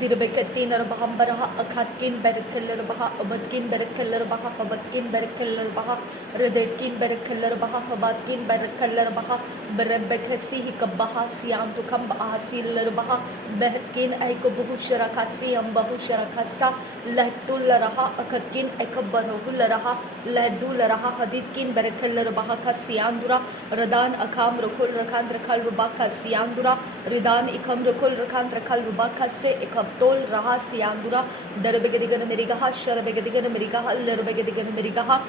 Dirbekatin Rabahambaraha, Akatkin Berekellerbaha, Abatkin Berekellerbaha, Abatkin Berekellerbaha, Redetkin Berekellerbaha, Abatkin Berekellerbaha, Berebekasi Hikabaha, Siam to Kamba Sillerbaha, Behetkin Aikobuhu Sharakasi, Ambahu Sharakasa, Lehtularaha, Akatkin Ekabaruhularaha, Lehdularaha, Haditkin Berekellerbaha, Kasiandura, Radan Akam Rukul Rakan Rakal Rubaka Siandura, Ridan Ikam Rukul Rakan Rakal Rubaka Se Ekabtol Raha Siandura, Derebegadigan Merigaha, Sharabegadigan Merigaha, Lerbegadigan Merigaha,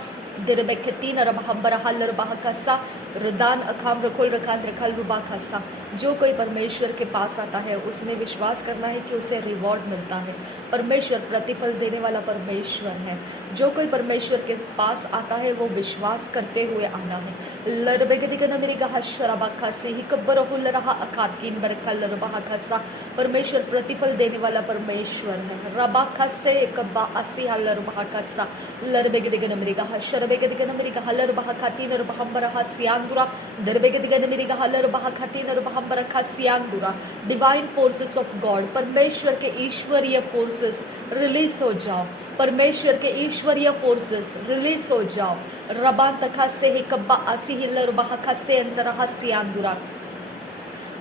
Derebekatina Rabahambaraha Larbahakasa, Ridan Akam Rukul Rakan Rakal Rubakasa. जो कोई परमेश्वर के पास आता है उसने विश्वास करना है कि उसे रिवॉर्ड मिलता है। परमेश्वर प्रतिफल देने वाला परमेश्वर है। जो कोई परमेश्वर के पास आता है वो विश्वास करते हुए आना है। परमेश्वर प्रतिफल देने वाला परमेश्वर है। डिवाइन फोर्सेस ऑफ गॉड, परमेश्वर के ईश्वरीय फोर्सेस रिलीज हो जाओ। परमेश्वर के ईश्वरीय फोर्सेस रिलीज हो जाओ। रबान तखा से ही कब्बा आसी हिलर बहाका से अंतरहा सियांदुरा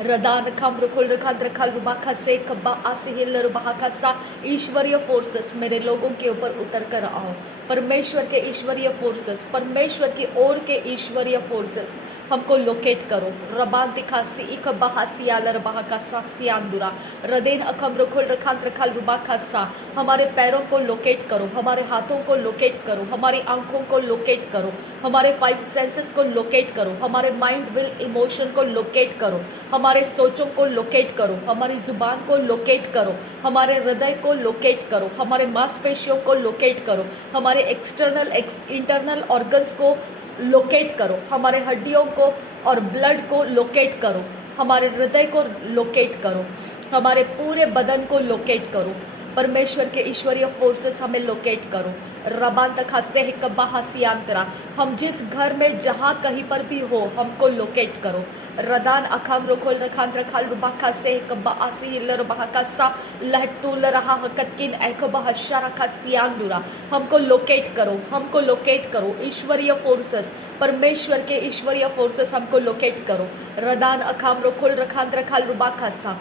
रदान खम रुकुल रखल रखल रुबाखा से कब्बा आसी हिलर बहाका सा। ईश्वरीय फोर्सेस मेरे लोगों के ऊपर उतर कर आओ। परमेश्वर के ईश्वरीय फोर्सेस, परमेश्वर की ओर के ईश्वरीय फोर्सेस हमको लोकेट करो। रबान दिखासी इक बहासियालर बहाकासा सियांदुरा रदेन अखम रुकुल रखान रखल रुबाकासा। हमारे पैरों को लोकेट करो, हमारे हाथों को लोकेट करो, हमारी आंखों को लोकेट करो, हमारे 5 सेंसेस को लोकेट करो, हमारे माइंड विल इमोशन को लोकेट करो, हमारे सोचों को लोकेट करो, हमारी जुबान को लोकेट करो, हमारे हृदय को लोकेट करो, हमारे मांसपेशियों को लोकेट करो, हमारे एक्सटर्नल इंटरनल ऑर्गन्स को लोकेट करो, हमारे हड्डियों को और ब्लड को लोकेट करो, हमारे हृदय को लोकेट करो, हमारे पूरे बदन को लोकेट करो। परमेश्वर के ईश्वरीय फोर्सेस हमें लोकेट करो। रबान तक से हसियांतरा, हम जिस घर में जहाँ कहीं पर भी हो हमको लोकेट करो। रदान अखाम रोकोल रखान रखाल रुबाखा से कब्बा आसी हिल्लर बहाका सा लहतुल रहा हकतकिन ऐकबा हशा रखा सियांदुरा। हमको लोकेट करो, हमको लोकेट करो। ईश्वरीय फोर्सेस, परमेश्वर के ईश्वरीय फोर्सेस हमको लोकेट करो। रदान अखाम रोकोल रखान रखाल रुबाखा सा।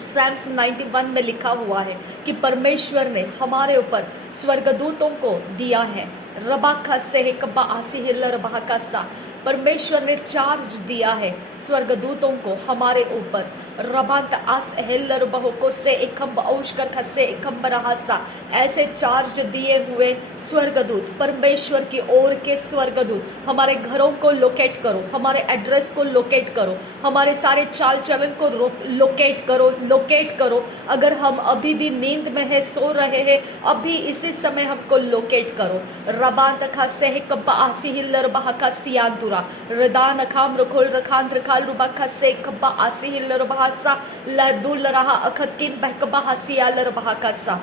सैम्स 91 में लिखा हुआ है कि परमेश्वर ने हमारे ऊपर स्वर्गदूतों को दिया है। रबाखा से कब्बा आसी हिल्लर बहाका सा, परमेश्वर ने चार्ज दिया है स्वर्गदूतों को हमारे ऊपर। रबांत आस हेल्लर बहुको से एकम औशकर खसे एकम बरहासा, ऐसे चार्ज दिए हुए स्वर्गदूत, परमेश्वर की ओर के स्वर्गदूत हमारे घरों को लोकेट करो, हमारे एड्रेस को लोकेट करो, हमारे सारे चाल चलन को लोकेट करो, लोकेट करो। अगर हम अभी भी नींद में है, सो रहे हैं, अभी इसी समय हमको लोकेट करो। रबांत खसे कब्बा आसी हिल्लर बहाका सियांदुरा रदान खाम रखोल रखान रखाल रुबाखा से कब्बा आसी हिल्लर बहासा लहदुल रहा अखतकिन बहकबा हसियालर बहाकासा।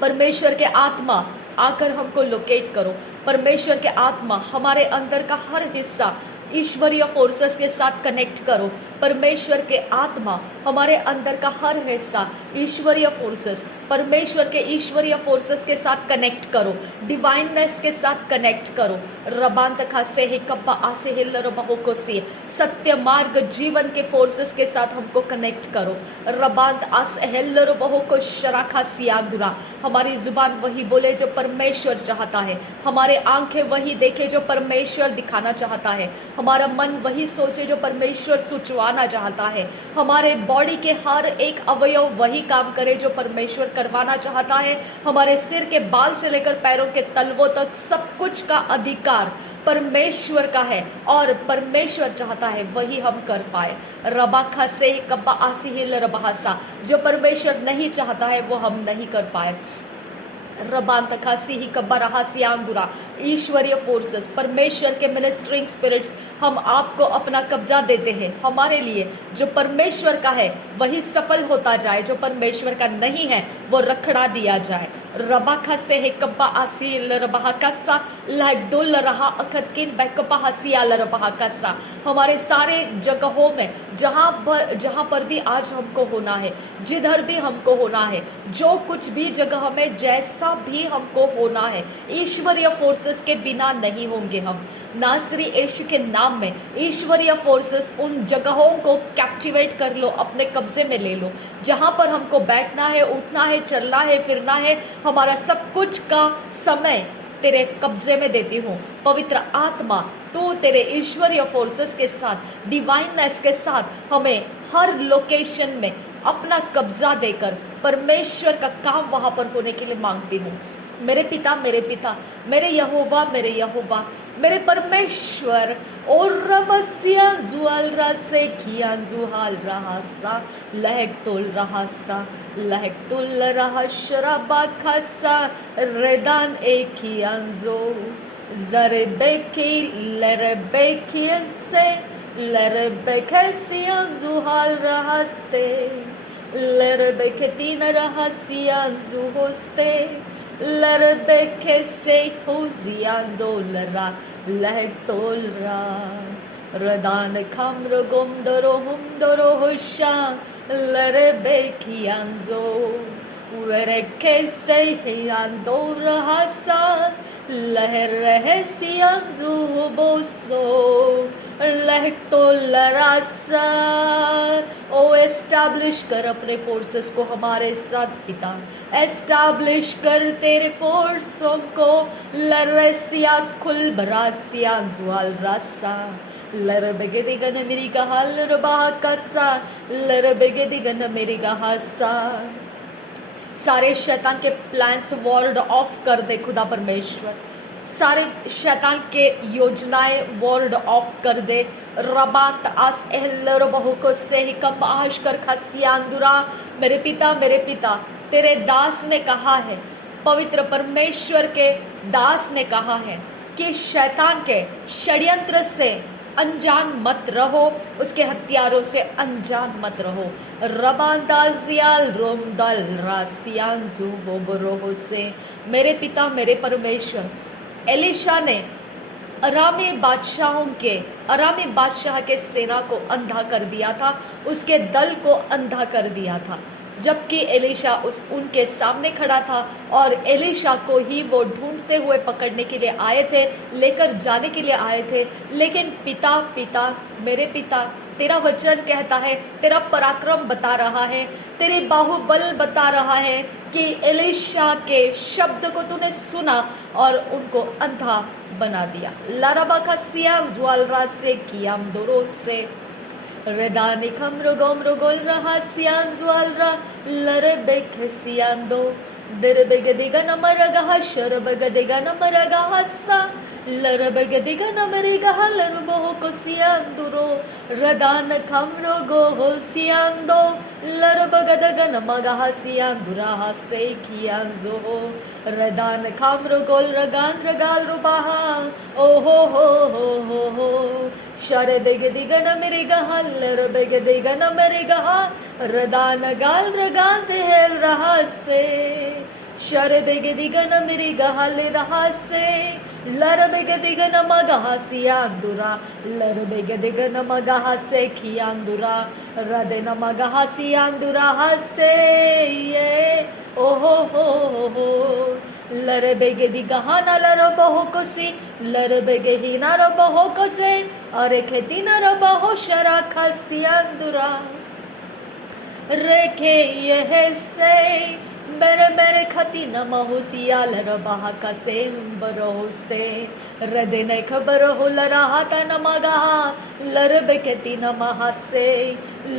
परमेश्वर के आत्मा आकर हमको लोकेट करो। परमेश्वर के आत्मा हमारे अंदर का हर हिस्सा ईश्वरीय फोर्सेस के साथ कनेक्ट करो। परमेश्वर के आत्मा हमारे अंदर का हर हिस्सा ईश्वरीय फोर्सेस, परमेश्वर के ईश्वरीय फोर्सेस के साथ कनेक्ट करो, डिवाइननेस के साथ कनेक्ट करो। रबांत खासे ही कब्बा आसे हिल्लर बहुको से, सत्य मार्ग जीवन के फोर्सेस के साथ हमको कनेक्ट करो। रबांत आस हिल्लर बहुको शराखा सियांदुरा, हमारी जुबान वही बोले जो परमेश्वर चाहता है, हमारे आंखें वही देखे जो परमेश्वर दिखाना चाहता है, हमारा मन वही सोचे जो परमेश्वर सुचवाना चाहता है, हमारे बॉडी के हर एक अवयव वही काम करे जो परमेश्वर करवाना चाहता है। हमारे सिर के बाल से लेकर पैरों के तलवों तक सब कुछ का अधिकार परमेश्वर का है और परमेश्वर चाहता है वही हम कर पाए। रबाखा से कब्बा आसी हिल रबासा, जो परमेश्वर नहीं चाहता है वो हम नहीं कर पाए। रबान तखासी ही कब्बा सियांदुरा, ईश्वरीय फोर्सेस, परमेश्वर के मिनिस्ट्रिंग स्पिरिट्स हम आपको अपना कब्जा देते हैं। हमारे लिए जो परमेश्वर का है वही सफल होता जाए, जो परमेश्वर का नहीं है वो रखड़ा दिया जाए। रबाखा से है कब्बा आसी लरबाहकसा लहदुल रहा अखतकिन बैकपा हसिया लरबाहकसा। हमारे सारे जगहों में जहाँ पर भी आज हमको होना है, जिधर भी हमको होना है, जो कुछ भी जगह में जैसा भी हमको होना है, ईश्वरीय फोर्सेस के बिना नहीं होंगे हम। नासरी यीशु के नाम में ईश्वरीय फोर्सेस उन जगहों को कैप्टिवेट कर लो, अपने कब्जे में ले लो। जहाँ पर हमको बैठना है, उठना है, चलना है, फिरना है, हमारा सब कुछ का समय तेरे कब्जे में देती हूँ। पवित्र आत्मा तो तेरे ईश्वरीय फोर्सेस के साथ, डिवाइननेस के साथ हमें हर लोकेशन में अपना कब्जा देकर परमेश्वर का काम वहाँ पर होने के लिए मांगती हूँ। मेरे पिता, मेरे पिता, मेरे यहोवा, मेरे यहोवा, मेरे परमेश्वर। और रबसिया जुआल रसे किया जुहाल रहा सा लहक तोल रहा सा लहक तुल रहा शराबा खसा रेदान एक ही अंजो जरबेकी लरबेकी से लरबेके सिया जुहाल रहस्ते लरबेके तीन रहा सिया जुहोस्ते लरबेके से होजियान दोलरा लहक तोलरा रदान खम्र गुमदरो हुशा लरबेकी अंजो वरके से हियान रहा सा लहर रहे सियांजू बोसो लहक तो लरासा। ओ एस्टैब्लिश कर अपने फोर्सेस को हमारे साथ पिता, एस्टैब्लिश कर तेरे फोर्सों को। लरसियास खुल बरासिया जुआल रासा लरबेगेदिगन मेरी गहाल रबाह कसा लरबेगेदिगन मेरी गहासा। सारे शैतान के प्लान्स वॉर्ड ऑफ कर दे खुदा परमेश्वर, सारे शैतान के योजनाएं वॉर्ड ऑफ कर दे। रबात आस एहलर बहु को से ही कम आश कर खसियांदुरा। मेरे पिता, तेरे दास ने कहा है, पवित्र परमेश्वर के दास ने कहा है कि शैतान के षड्यंत्र से अनजान मत रहो, उसके हथियारों से अनजान मत रहो। रबांदाजियाल रोमदल रासियान जुबोबरोहो से। मेरे पिता, मेरे परमेश्वर, एलिशा ने अरामी बादशाह के सेना को अंधा कर दिया था, उसके दल को अंधा कर दिया था, जबकि एलिशा उनके सामने खड़ा था और एलिशा को ही वो ढूंढते हुए पकड़ने के लिए आए थे, लेकर जाने के लिए आए थे। लेकिन पिता, मेरे पिता, तेरा वचन कहता है, तेरा पराक्रम बता रहा है, तेरे बाहुबल बता रहा है कि एलिशा के शब्द को तूने सुना और उनको अंधा बना दिया। लाराबा का सियाम ज्वालरा से कियाम दोरो से रेदानी खमरुगोम रुगोल रहा सियान ज्वालरा लरबेक सियान दो दरबेगदिगा नमरगा शरबगदिगा नमरगा हस्सा लरबगदिगा नमरेगा लरबो को सियान दुरो रदान खमरुगो हो सियान दो लरबगदगा नमगा सियान दुरा से कियान जो रदान खमरुगोल रगान रगाल रुबाहा ओ हो शरबगदिगा नमरेगा लरबगदिगा नमरेगा रदान गाल रगान देहल रहा से शरबगदिगा नमरेगा हल रहा से लरबगदिगा नमगा सियांदुरा लरबगदिगा नमगा से खियांदुरा रदे नमगा सियांदुरा से ये ओ हो लरबगदिगा ना लरबहो कोसी लरबगही ना रबहो कोसे अरे खेती ना रबहो शरा खसियांदुरा रेखे यह से मेरे खती न महुसियाल रबाह का से बरोस्ते रदे न खबर हो लरहा ता न मगा लरबे कती न महासे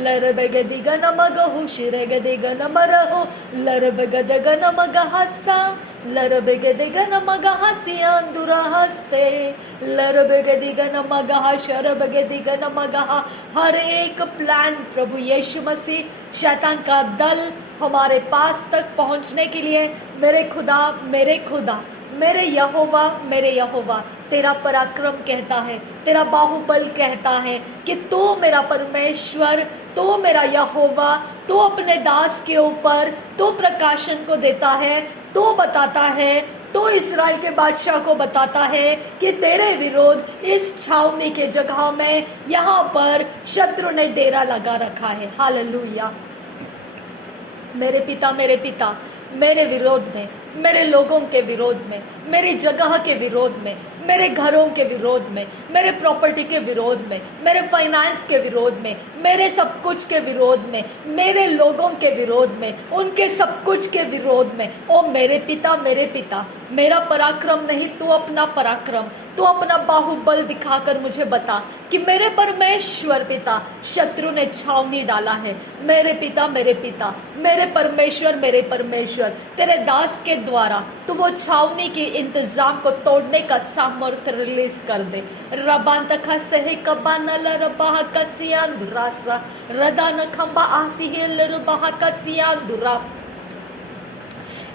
लरबे गदिग न मगहु शिरे गदिग न मरहो लरबे गदग न मगहसा लरबे गदिग न मगहसियान दुराहस्ते लरबे गदिग न मगह शरब गदिग न मगह। हर एक प्लान प्रभु यीशु मसीह, शैतान का दल हमारे पास तक पहुंचने के लिए, मेरे खुदा, मेरे यहोवा, तेरा पराक्रम कहता है, तेरा बाहुबल कहता है कि तू मेरा परमेश्वर, तू मेरा यहोवा, तो अपने दास के ऊपर तो प्रकाशन को देता है, तो बताता है, तो इस्राएल के बादशाह को बताता है कि तेरे विरोध इस छावनी के जगह में यहाँ पर शत्रु ने डेरा लगा रखा है। हालेलुया। मेरे पिता मेरे विरोध में, मेरे लोगों के विरोध में, मेरी जगह के विरोध में, मेरे घरों के विरोध में, मेरे प्रॉपर्टी के विरोध में, मेरे फाइनेंस के विरोध में, मेरे सब कुछ के विरोध में, मेरे लोगों के विरोध में, उनके सब कुछ के विरोध में, ओ मेरे पिता मेरा पराक्रम नहीं, तू अपना पराक्रम, तू अपना बाहुबल दिखाकर मुझे बता कि मेरे परमेश्वर पिता शत्रु ने छावनी डाला है। मेरे पिता मेरे परमेश्वर तेरे दास के द्वारा तू वो छावनी के इंतजाम को तोड़ने का सामर्थ्य रिलीज कर दे। रबांतखा सहे कबानल रबाह कसियान दुरासा रदान खंबा आसिहिल रबाह कसियान दुरा।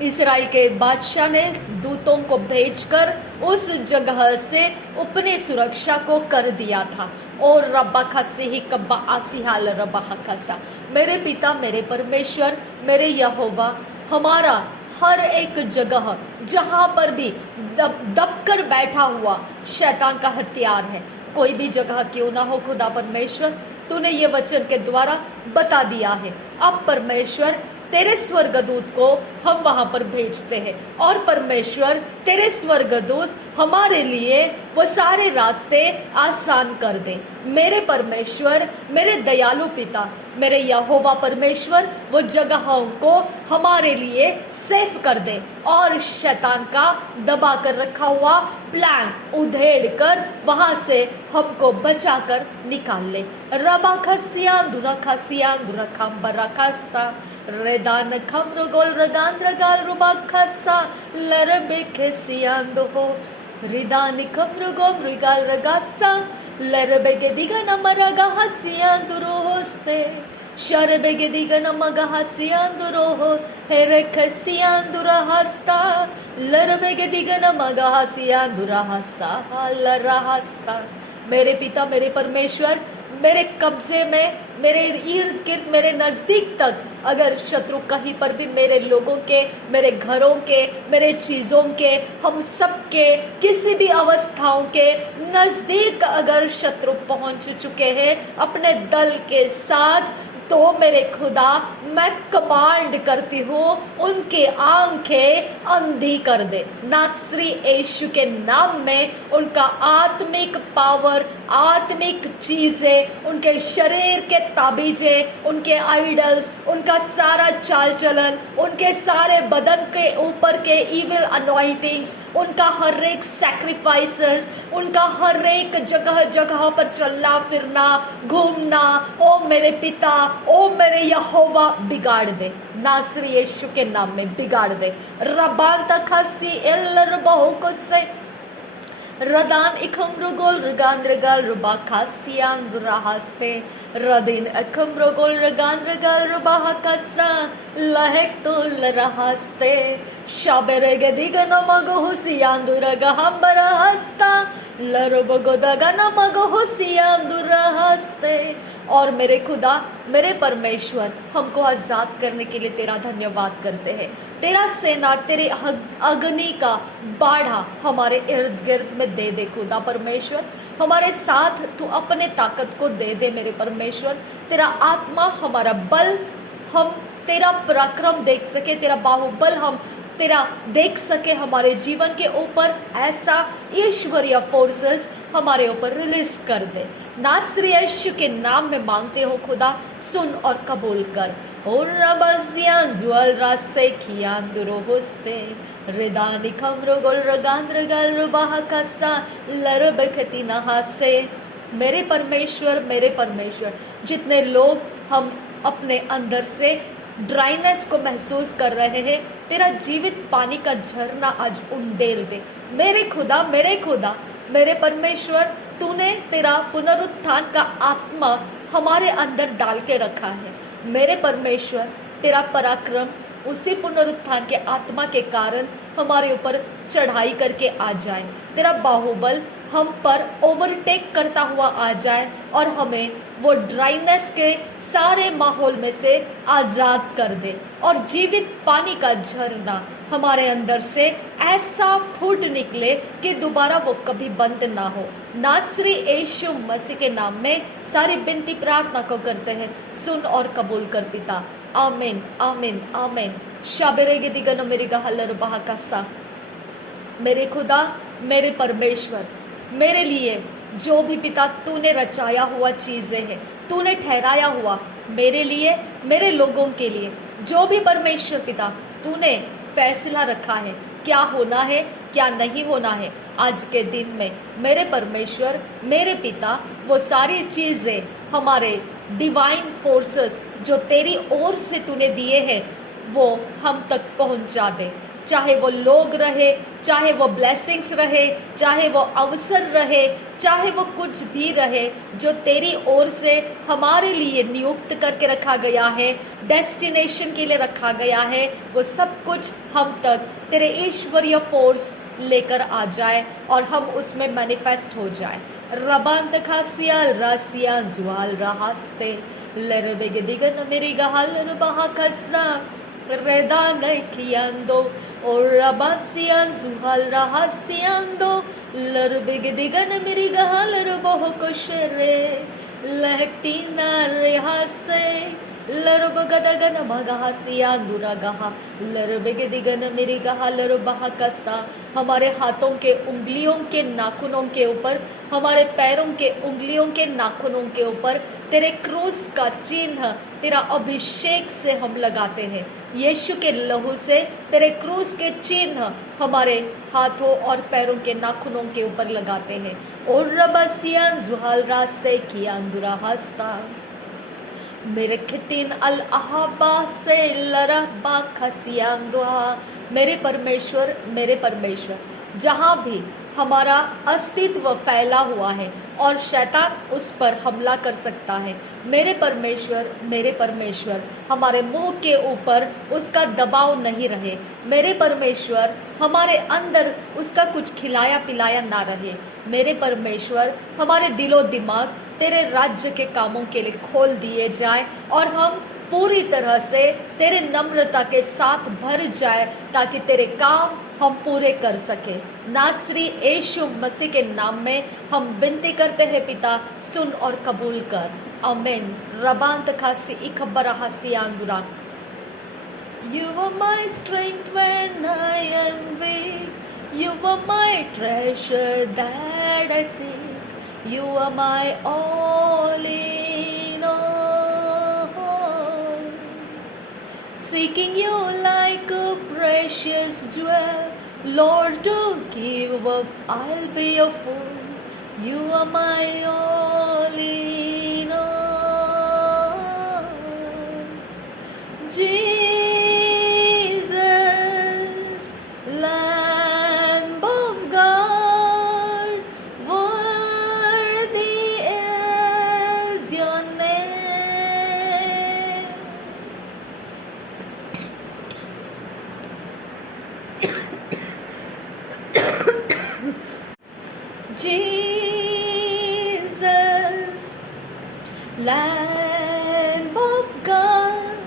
इस्राएल के बादशाह ने दूतों को भेजकर उस जगह से अपनी सुरक्षा को कर दिया था। और रब्बा खसे ही कब्बा आसिहाल रब्बा खसा। मेरे पिता मेरे परमेश्वर मेरे यहोवा हमारा हर एक जगह जहाँ पर भी दबकर बैठा हुआ शैतान का हथियार है, कोई भी जगह क्यों ना हो खुदा परमेश्वर, तूने ये वचन के द्वारा बता दिया है। अब परमेश्वर तेरे स्वर्गदूत को हम वहाँ पर भेजते हैं और परमेश्वर तेरे स्वर्गदूत हमारे लिए वो सारे रास्ते आसान कर दे। मेरे परमेश्वर मेरे दयालु पिता मेरे यहोवा परमेश्वर वो जगहों को हमारे लिए सेफ कर दे और शैतान का दबा कर रखा हुआ प्लान उधेड़ कर वहाँ से हमको बचा कर निकाल ले। रबा खसियान दुरा खम्बरा खस्ता रेदान खम्र गोल रगान रगाल रुबा खस्सा लरबे खसियान दो रिदानी खम्र गोम रिगाल रगासा लरबे दिगा नमरगा हसियान दुरोस्ते शरबे दिगा नमगा हसियान दुरोहो हेरे खसियान दुराहस्ता लरबे दिगा नमगा हसियान दुराहस्ता लराहस्ता। मेरे पिता मेरे परमेश्वर मेरे कब्जे में, मेरे इर्द गिर्द, मेरे नज़दीक तक अगर शत्रु कहीं पर भी मेरे लोगों के, मेरे घरों के, मेरे चीज़ों के, हम सब के किसी भी अवस्थाओं के नज़दीक अगर शत्रु पहुंच चुके हैं अपने दल के साथ, तो मेरे खुदा मैं कमांड करती हूँ उनकी आंखें अंधी कर दे। नासरी यीशु के नाम में उनका आत्मिक पावर, आत्मिक चीज़ें, उनके शरीर के ताबीज़े, उनके आइडल्स, उनका सारा चाल चलन, उनके सारे बदन के ऊपर के इविल अनॉइंटिंग्स, उनका हर एक सैक्रिफाइसेस, उनका हर एक जगह जगह पर चलना फिरना घूमना, ओ मेरे पिता ओ मेरे यहोवा बिगाड़ दे। नासरी यीशु के नाम में बिगाड़ दे। रबान तखसी एल्लर बहु को से रदान इखम रुगोल रगान रगाल रुबा खासियान दुराहस्ते रदिन इखम रुगोल रगान रगाल रुबा हकसा लहक तो लराहस्ते शाबेरे दिगन मगो हुसियान दुरगा हम बराहस्ता लरबो गोदगा मगो हुसियान दुराहस्ते। और मेरे खुदा मेरे परमेश्वर हमको आज़ाद करने के लिए तेरा धन्यवाद करते हैं। तेरा सेना तेरे अग्नि का बाढ़ा हमारे इर्द गिर्द में दे दे खुदा परमेश्वर, हमारे साथ तू अपने ताकत को दे दे मेरे परमेश्वर। तेरा आत्मा हमारा बल, हम तेरा पराक्रम देख सके, तेरा बाहुबल हम तेरा देख सके हमारे जीवन के ऊपर, ऐसा ईश्वरीय फोर्सेस हमारे ऊपर रिलीज कर दे। नासरी यीशु के नाम में मांगते हो खुदा, सुन और कबूल कर। और रबजियान जुअल रासे खियान दुरोहस्ते रिदानी खमरुगुल रगांद्रगल रुबाह कसा लरबखती नहासे। मेरे परमेश्वर जितने लोग हम अपने अंदर से ड्राइनेस को महसूस कर रहे हैं, तेरा जीवित पानी का झरना आज उंडेल दे। मेरे खुदा मेरे परमेश्वर, तूने तेरा पुनरुत्थान का आत्मा हमारे अंदर डाल के रखा है। मेरे परमेश्वर, तेरा पराक्रम उसी पुनरुत्थान के आत्मा के कारण हमारे ऊपर चढ़ाई करके आ जाए। तेरा बाहुबल हम पर ओवरटेक करता हुआ आ जाए और हमें वो ड्राइनेस के सारे माहौल में से आज़ाद कर दे और जीवित पानी का झरना हमारे अंदर से ऐसा फूट निकले कि दोबारा वो कभी बंद ना हो। नासरी यीशु मसीह के नाम में सारी विनती प्रार्थना को करते हैं, सुन और कबूल कर पिता। आमीन आमीन आमीन। शाबेरेगे दिगनो मेरी गहलर बहाकसा। मेरे खुदा, मेरे परमेश्वर, मेरे लिए जो भी पिता तूने रचाया हुआ चीज़ें हैं, तूने ठहराया हुआ मेरे लिए, मेरे लोगों के लिए, जो भी परमेश्वर पिता तूने फैसला रखा है, क्या होना है क्या नहीं होना है, आज के दिन में मेरे परमेश्वर, मेरे पिता, वो सारी चीज़ें हमारे डिवाइन फोर्सेस जो तेरी ओर से तूने दिए हैं वो हम तक पहुंचा दे। चाहे वो लोग रहे, चाहे वो ब्लेसिंग्स रहे, चाहे वो अवसर रहे, चाहे वो कुछ भी रहे, जो तेरी ओर से हमारे लिए नियुक्त करके रखा गया है, डेस्टिनेशन के लिए रखा गया है, वो सब कुछ हम तक तेरे ईश्वरीय फोर्स लेकर आ जाए और हम उसमें मैनिफेस्ट हो जाए। रबांत खासियाल रासिया जुआल रास्ते लरबेगदिगन मेरी गहाल रबहा खसा Redanakiando or Rabasian Zuhal Rahasiando Larbigadigan Mirigahal Bohokoshere Lactina Rehase Larbagadagan Magahasian Duragaha Larbigadigan Mirigahal Bahakasa। हमारे हाथों के उंगलियों के नाखूनों के ऊपर, हमारे पैरों के उंगलियों के नाखूनों के ऊपर तेरे क्रूस का चिन्ह, तेरा अभिषेक से हम लगाते हैं। यीशु के लहू से तेरे क्रूस के चिन्ह हमारे हाथों और पैरों के नाखूनों के ऊपर लगाते हैं। और रबसियान जुहाल रासे किया अंदुरा हस्ता मेरे खितिन अल अहाबा से लरबा खसियान दुआ। मेरे परमेश्वर, जहाँ भी हमारा अस्तित्व फैला हुआ है और शैतान उस पर हमला कर सकता है, मेरे परमेश्वर हमारे मुंह के ऊपर उसका दबाव नहीं रहे। मेरे परमेश्वर हमारे अंदर उसका कुछ खिलाया पिलाया ना रहे। मेरे परमेश्वर हमारे दिलो दिमाग तेरे राज्य के कामों के लिए खोल दिए जाए और हम पूरी तरह से तेरे नम्रता के साथ भर जाए ताकि तेरे काम हम पूरे कर सके। नासरी यीशु मसीह के नाम में हम विनती करते हैं पिता, सुन और कबूल कर। आमीन। रबांत खासी इखबर हासी आंदुरा। You are my strength when I am weak. You are my treasure that I seek. You are my all in all. Seeking you like a precious jewel, Lord, to give up, I'll be a fool. You are my all in all. Jesus, Lamb of God, worthy is your name. Jesus, Lamb of God,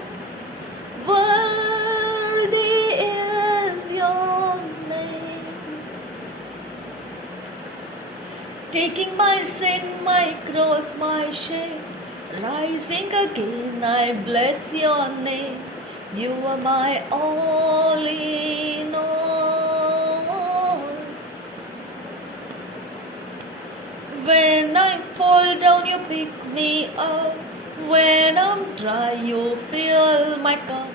worthy is your name. Taking my sin, my cross, my shame, rising again, I bless your name. You are my all in all. When I fall down, you pick me up. When I'm dry, you fill my cup.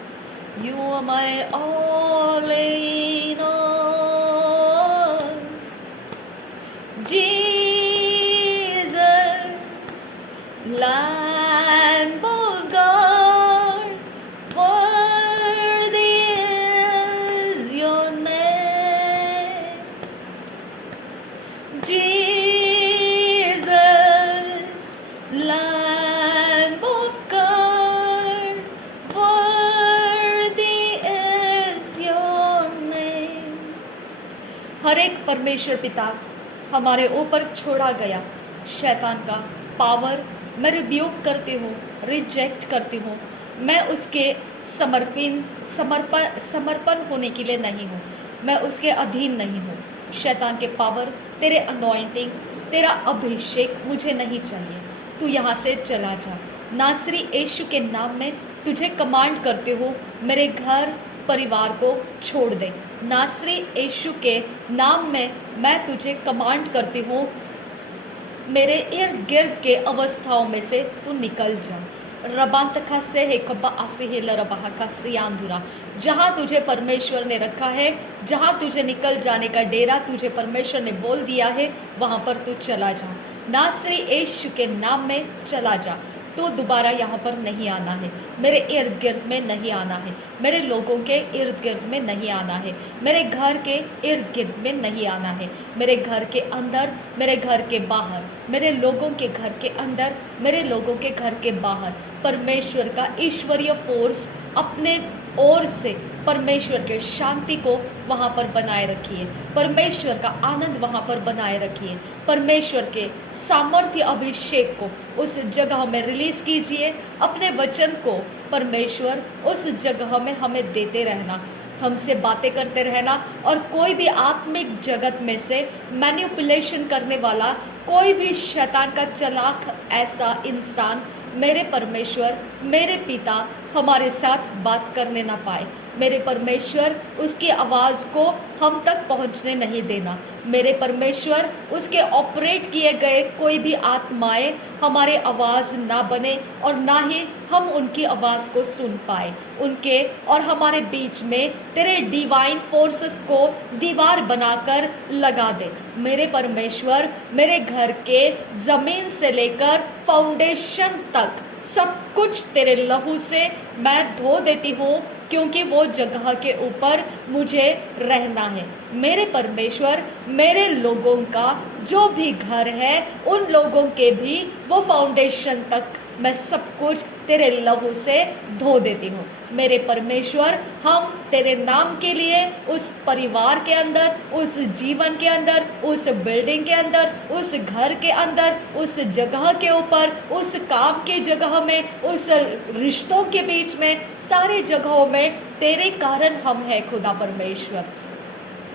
You are my all in all. Jesus, Lamb of God, worthy is your name. Jesus, Lamb of God, worthy is your name. हर एक परमेश्वर पिता हमारे ऊपर छोड़ा गया शैतान का power मैं रिब्यूक करती हूँ, रिजेक्ट करती हूँ। मैं उसके समर्पण होने के लिए नहीं हूँ, मैं उसके अधीन नहीं हूँ। शैतान के पावर, तेरे अनॉइंटिंग, तेरा अभिषेक मुझे नहीं चाहिए। तू यहाँ से चला जा। नासरी यीशु के नाम में तुझे कमांड करते हो, मेरे घर परिवार को छोड़ दे। नासरी यीशु के नाम में मैं तुझे कमांड करती हूँ, मेरे इर्द गिर्द के अवस्थाओं में से तू निकल जा। रबांतखा से हे कब्बा आसी हे लरबाहा का सियांधुरा, जहाँ तुझे परमेश्वर ने रखा है, जहाँ तुझे निकल जाने का डेरा तुझे परमेश्वर ने बोल दिया है, वहाँ पर तू चला जा। नासरी यीशु के नाम में चला जा। तो दोबारा यहाँ पर नहीं आना है, मेरे इर्द गिर्द में नहीं आना है, मेरे लोगों के इर्द गिर्द में नहीं आना है, मेरे घर के इर्द गिर्द में नहीं आना है, मेरे घर के अंदर, मेरे घर के बाहर, मेरे लोगों के घर के अंदर, मेरे लोगों के घर के बाहर परमेश्वर का ईश्वरीय फोर्स अपने ओर से परमेश्वर के शांति को वहाँ पर बनाए रखिए, परमेश्वर का आनंद वहाँ पर बनाए रखिए, परमेश्वर के सामर्थ्य अभिषेक को उस जगह में रिलीज कीजिए। अपने वचन को परमेश्वर उस जगह में हमें देते रहना, हमसे बातें करते रहना, और कोई भी आत्मिक जगत में से मैनिपुलेशन करने वाला, कोई भी शैतान का चालाक ऐसा इंसान मेरे परमेश्वर, मेरे पिता हमारे साथ बात करने ना पाए। मेरे परमेश्वर उसकी आवाज़ को हम तक पहुंचने नहीं देना। मेरे परमेश्वर उसके ऑपरेट किए गए कोई भी आत्माएं हमारे आवाज़ ना बने, और ना ही हम उनकी आवाज़ को सुन पाए। उनके और हमारे बीच में तेरे डिवाइन फोर्सेस को दीवार बनाकर लगा दे। मेरे परमेश्वर, मेरे घर के ज़मीन से लेकर फाउंडेशन तक सब कुछ तेरे लहू से मैं धो देती हूँ, क्योंकि वो जगह के ऊपर मुझे रहना है। मेरे परमेश्वर, मेरे लोगों का जो भी घर है, उन लोगों के भी वो फाउंडेशन तक मैं सब कुछ तेरे लहू से धो देती हूँ। मेरे परमेश्वर, हम तेरे नाम के लिए उस परिवार के अंदर, उस जीवन के अंदर, उस बिल्डिंग के अंदर, उस घर के अंदर, उस जगह के ऊपर, उस काम की जगह में, उस रिश्तों के बीच में, सारे जगहों में तेरे कारण हम हैं खुदा परमेश्वर।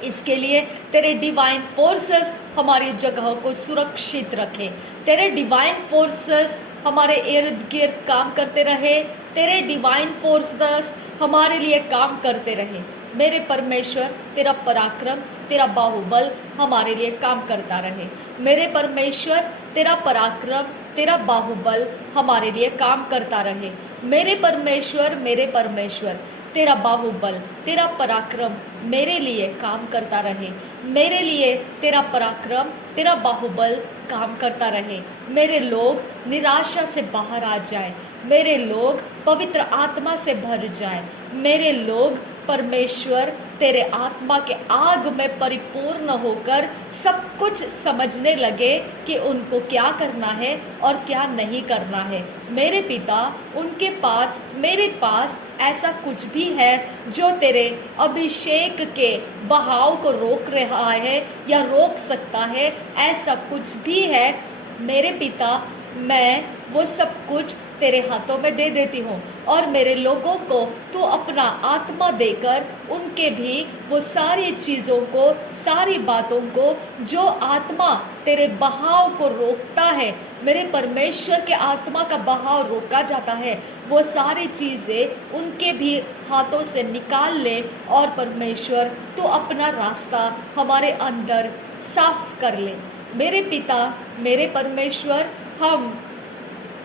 इसके लिए तेरे डिवाइन फोर्सेस हमारी जगह को सुरक्षित रखें। तेरे डिवाइन फोर्सेस हमारे इर्द गिर्द काम करते रहे। तेरे डिवाइन फोर्सेस हमारे लिए काम करते रहे। मेरे परमेश्वर, तेरा पराक्रम, तेरा बाहुबल हमारे लिए काम करता रहे। मेरे परमेश्वर, तेरा पराक्रम, तेरा बाहुबल हमारे लिए काम करता रहे। मेरे परमेश्वर, तेरा बाहुबल, तेरा पराक्रम मेरे लिए काम करता रहे। मेरे लिए तेरा पराक्रम, तेरा बाहुबल काम करता रहे। मेरे लोग निराशा से बाहर आ जाए, मेरे लोग पवित्र आत्मा से भर जाए, मेरे लोग परमेश्वर तेरे आत्मा के आग में परिपूर्ण होकर सब कुछ समझने लगे कि उनको क्या करना है और क्या नहीं करना है। मेरे पिता, उनके पास, मेरे पास ऐसा कुछ भी है जो तेरे अभिषेक के बहाव को रोक रहा है या रोक सकता है, ऐसा कुछ भी है मेरे पिता, मैं वो सब कुछ तेरे हाथों में दे देती हूँ। और मेरे लोगों को तू अपना आत्मा देकर उनके भी वो सारी चीज़ों को, सारी बातों को जो आत्मा तेरे बहाव को रोकता है, मेरे परमेश्वर के आत्मा का बहाव रोका जाता है, वो सारी चीज़ें उनके भी हाथों से निकाल ले। और परमेश्वर, तू अपना रास्ता हमारे अंदर साफ कर ले। मेरे पिता, मेरे परमेश्वर, हम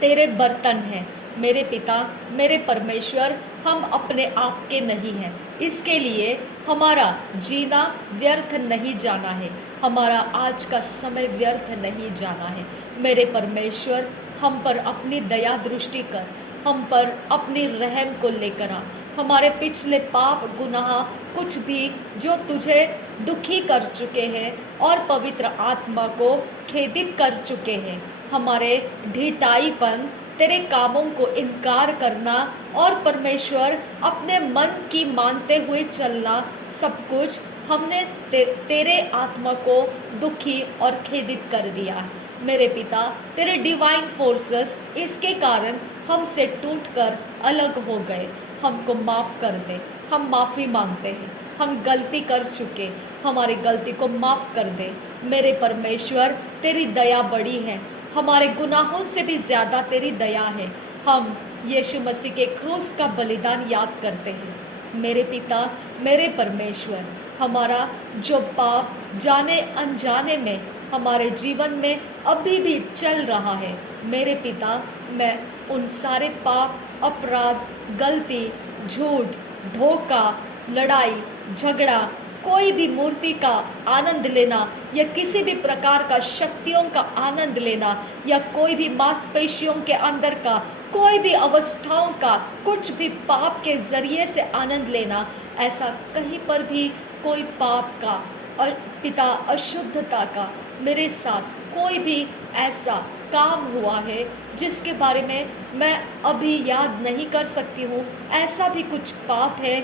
तेरे बर्तन हैं। मेरे पिता, मेरे परमेश्वर, हम अपने आप के नहीं हैं। इसके लिए हमारा जीना व्यर्थ नहीं जाना है, हमारा आज का समय व्यर्थ नहीं जाना है। मेरे परमेश्वर, हम पर अपनी दया दृष्टि कर, हम पर अपनी रहम को लेकर आ। हमारे पिछले पाप गुनाह कुछ भी जो तुझे दुखी कर चुके हैं और पवित्र आत्मा को खेदित कर चुके हैं, हमारे ढिठाईपन, तेरे कामों को इनकार करना और परमेश्वर अपने मन की मानते हुए चलना, सब कुछ हमने तेरे आत्मा को दुखी और खेदित कर दिया है। मेरे पिता, तेरे डिवाइन फोर्सेस इसके कारण हमसे टूटकर अलग हो गए। हमको माफ़ कर दे। हम माफ़ी मांगते हैं। हम गलती कर चुके, हमारी गलती को माफ़ कर दे। मेरे परमेश्वर, तेरी दया बड़ी है, हमारे गुनाहों से भी ज़्यादा तेरी दया है। हम यीशु मसीह के क्रूस का बलिदान याद करते हैं। मेरे पिता, मेरे परमेश्वर, हमारा जो पाप जाने अनजाने में हमारे जीवन में अभी भी चल रहा है, मेरे पिता, मैं उन सारे पाप, अपराध, गलती, झूठ, धोखा, लड़ाई, झगड़ा, कोई भी मूर्ति का आनंद लेना या किसी भी प्रकार का शक्तियों का आनंद लेना या कोई भी मांसपेशियों के अंदर का कोई भी अवस्थाओं का कुछ भी पाप के जरिए से आनंद लेना, ऐसा कहीं पर भी कोई पाप का और पिता अशुद्धता का मेरे साथ कोई भी ऐसा काम हुआ है जिसके बारे में मैं अभी याद नहीं कर सकती हूँ, ऐसा भी कुछ पाप है,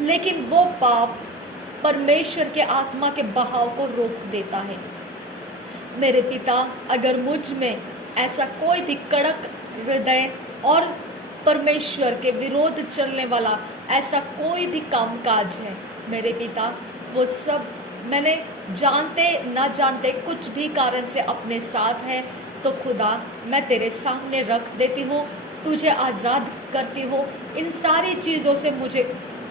लेकिन वो पाप परमेश्वर के आत्मा के बहाव को रोक देता है। मेरे पिता, अगर मुझ में ऐसा कोई भी कड़क हृदय और परमेश्वर के विरोध चलने वाला ऐसा कोई भी कामकाज है, मेरे पिता, वो सब मैंने जानते ना जानते कुछ भी कारण से अपने साथ है, तो खुदा मैं तेरे सामने रख देती हूँ, तुझे आज़ाद करती हूँ। इन सारी चीज़ों से मुझे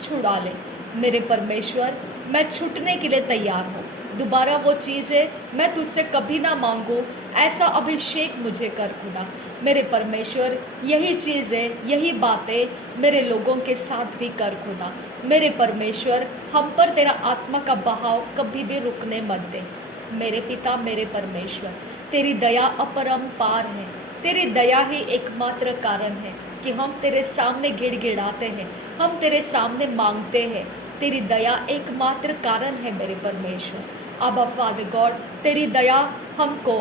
छुड़ा ले मेरे परमेश्वर। मैं छूटने के लिए तैयार हूँ। दोबारा वो चीज़ें मैं तुझसे कभी ना मांगूँ, ऐसा अभिषेक मुझे कर खुदा। मेरे परमेश्वर, यही चीज़ें, यही बातें मेरे लोगों के साथ भी कर खुदा। मेरे परमेश्वर, हम पर तेरा आत्मा का बहाव कभी भी रुकने मत दे। मेरे पिता, मेरे परमेश्वर, तेरी दया अपरंपार है। तेरी दया ही एकमात्र कारण है कि हम तेरे सामने गिड़गिड़ाते हैं, हम तेरे सामने मांगते हैं। तेरी दया एकमात्र कारण है मेरे परमेश्वर। अबा फादर गॉड, तेरी दया हमको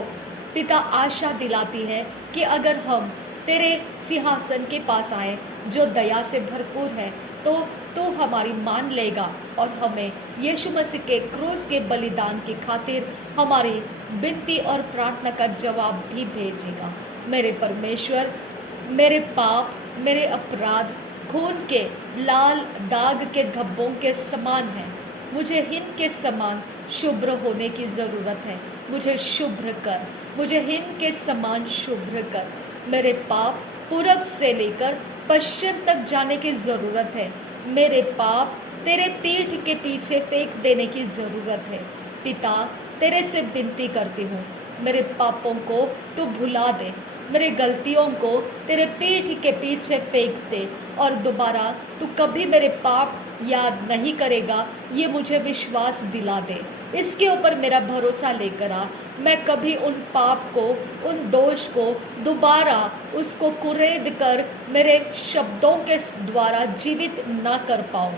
पिता आशा दिलाती है कि अगर हम तेरे सिंहासन के पास आए जो दया से भरपूर है, तो तू हमारी मान लेगा और हमें यीशु मसीह के क्रूस के बलिदान की खातिर हमारी विनती और प्रार्थना का जवाब भी भेजेगा। मेरे परमेश्वर, मेरे पाप, मेरे अपराध खून के लाल दाग के धब्बों के समान है। मुझे हिम के समान शुभ्र होने की ज़रूरत है। मुझे शुभ्र कर, मुझे हिम के समान शुभ्र कर। मेरे पाप पूरब से लेकर पश्चिम तक जाने की ज़रूरत है। मेरे पाप तेरे पीठ के पीछे फेंक देने की ज़रूरत है। पिता, तेरे से विनती करती हूँ, मेरे पापों को तू भुला दे, मेरे गलतियों को तेरे पीठ के पीछे फेंक दे और दोबारा तू कभी मेरे पाप याद नहीं करेगा, ये मुझे विश्वास दिला दे। इसके ऊपर मेरा भरोसा लेकर आ। मैं कभी उन पाप को, उन दोष को दोबारा उसको कुरेद कर मेरे शब्दों के द्वारा जीवित ना कर पाऊँ।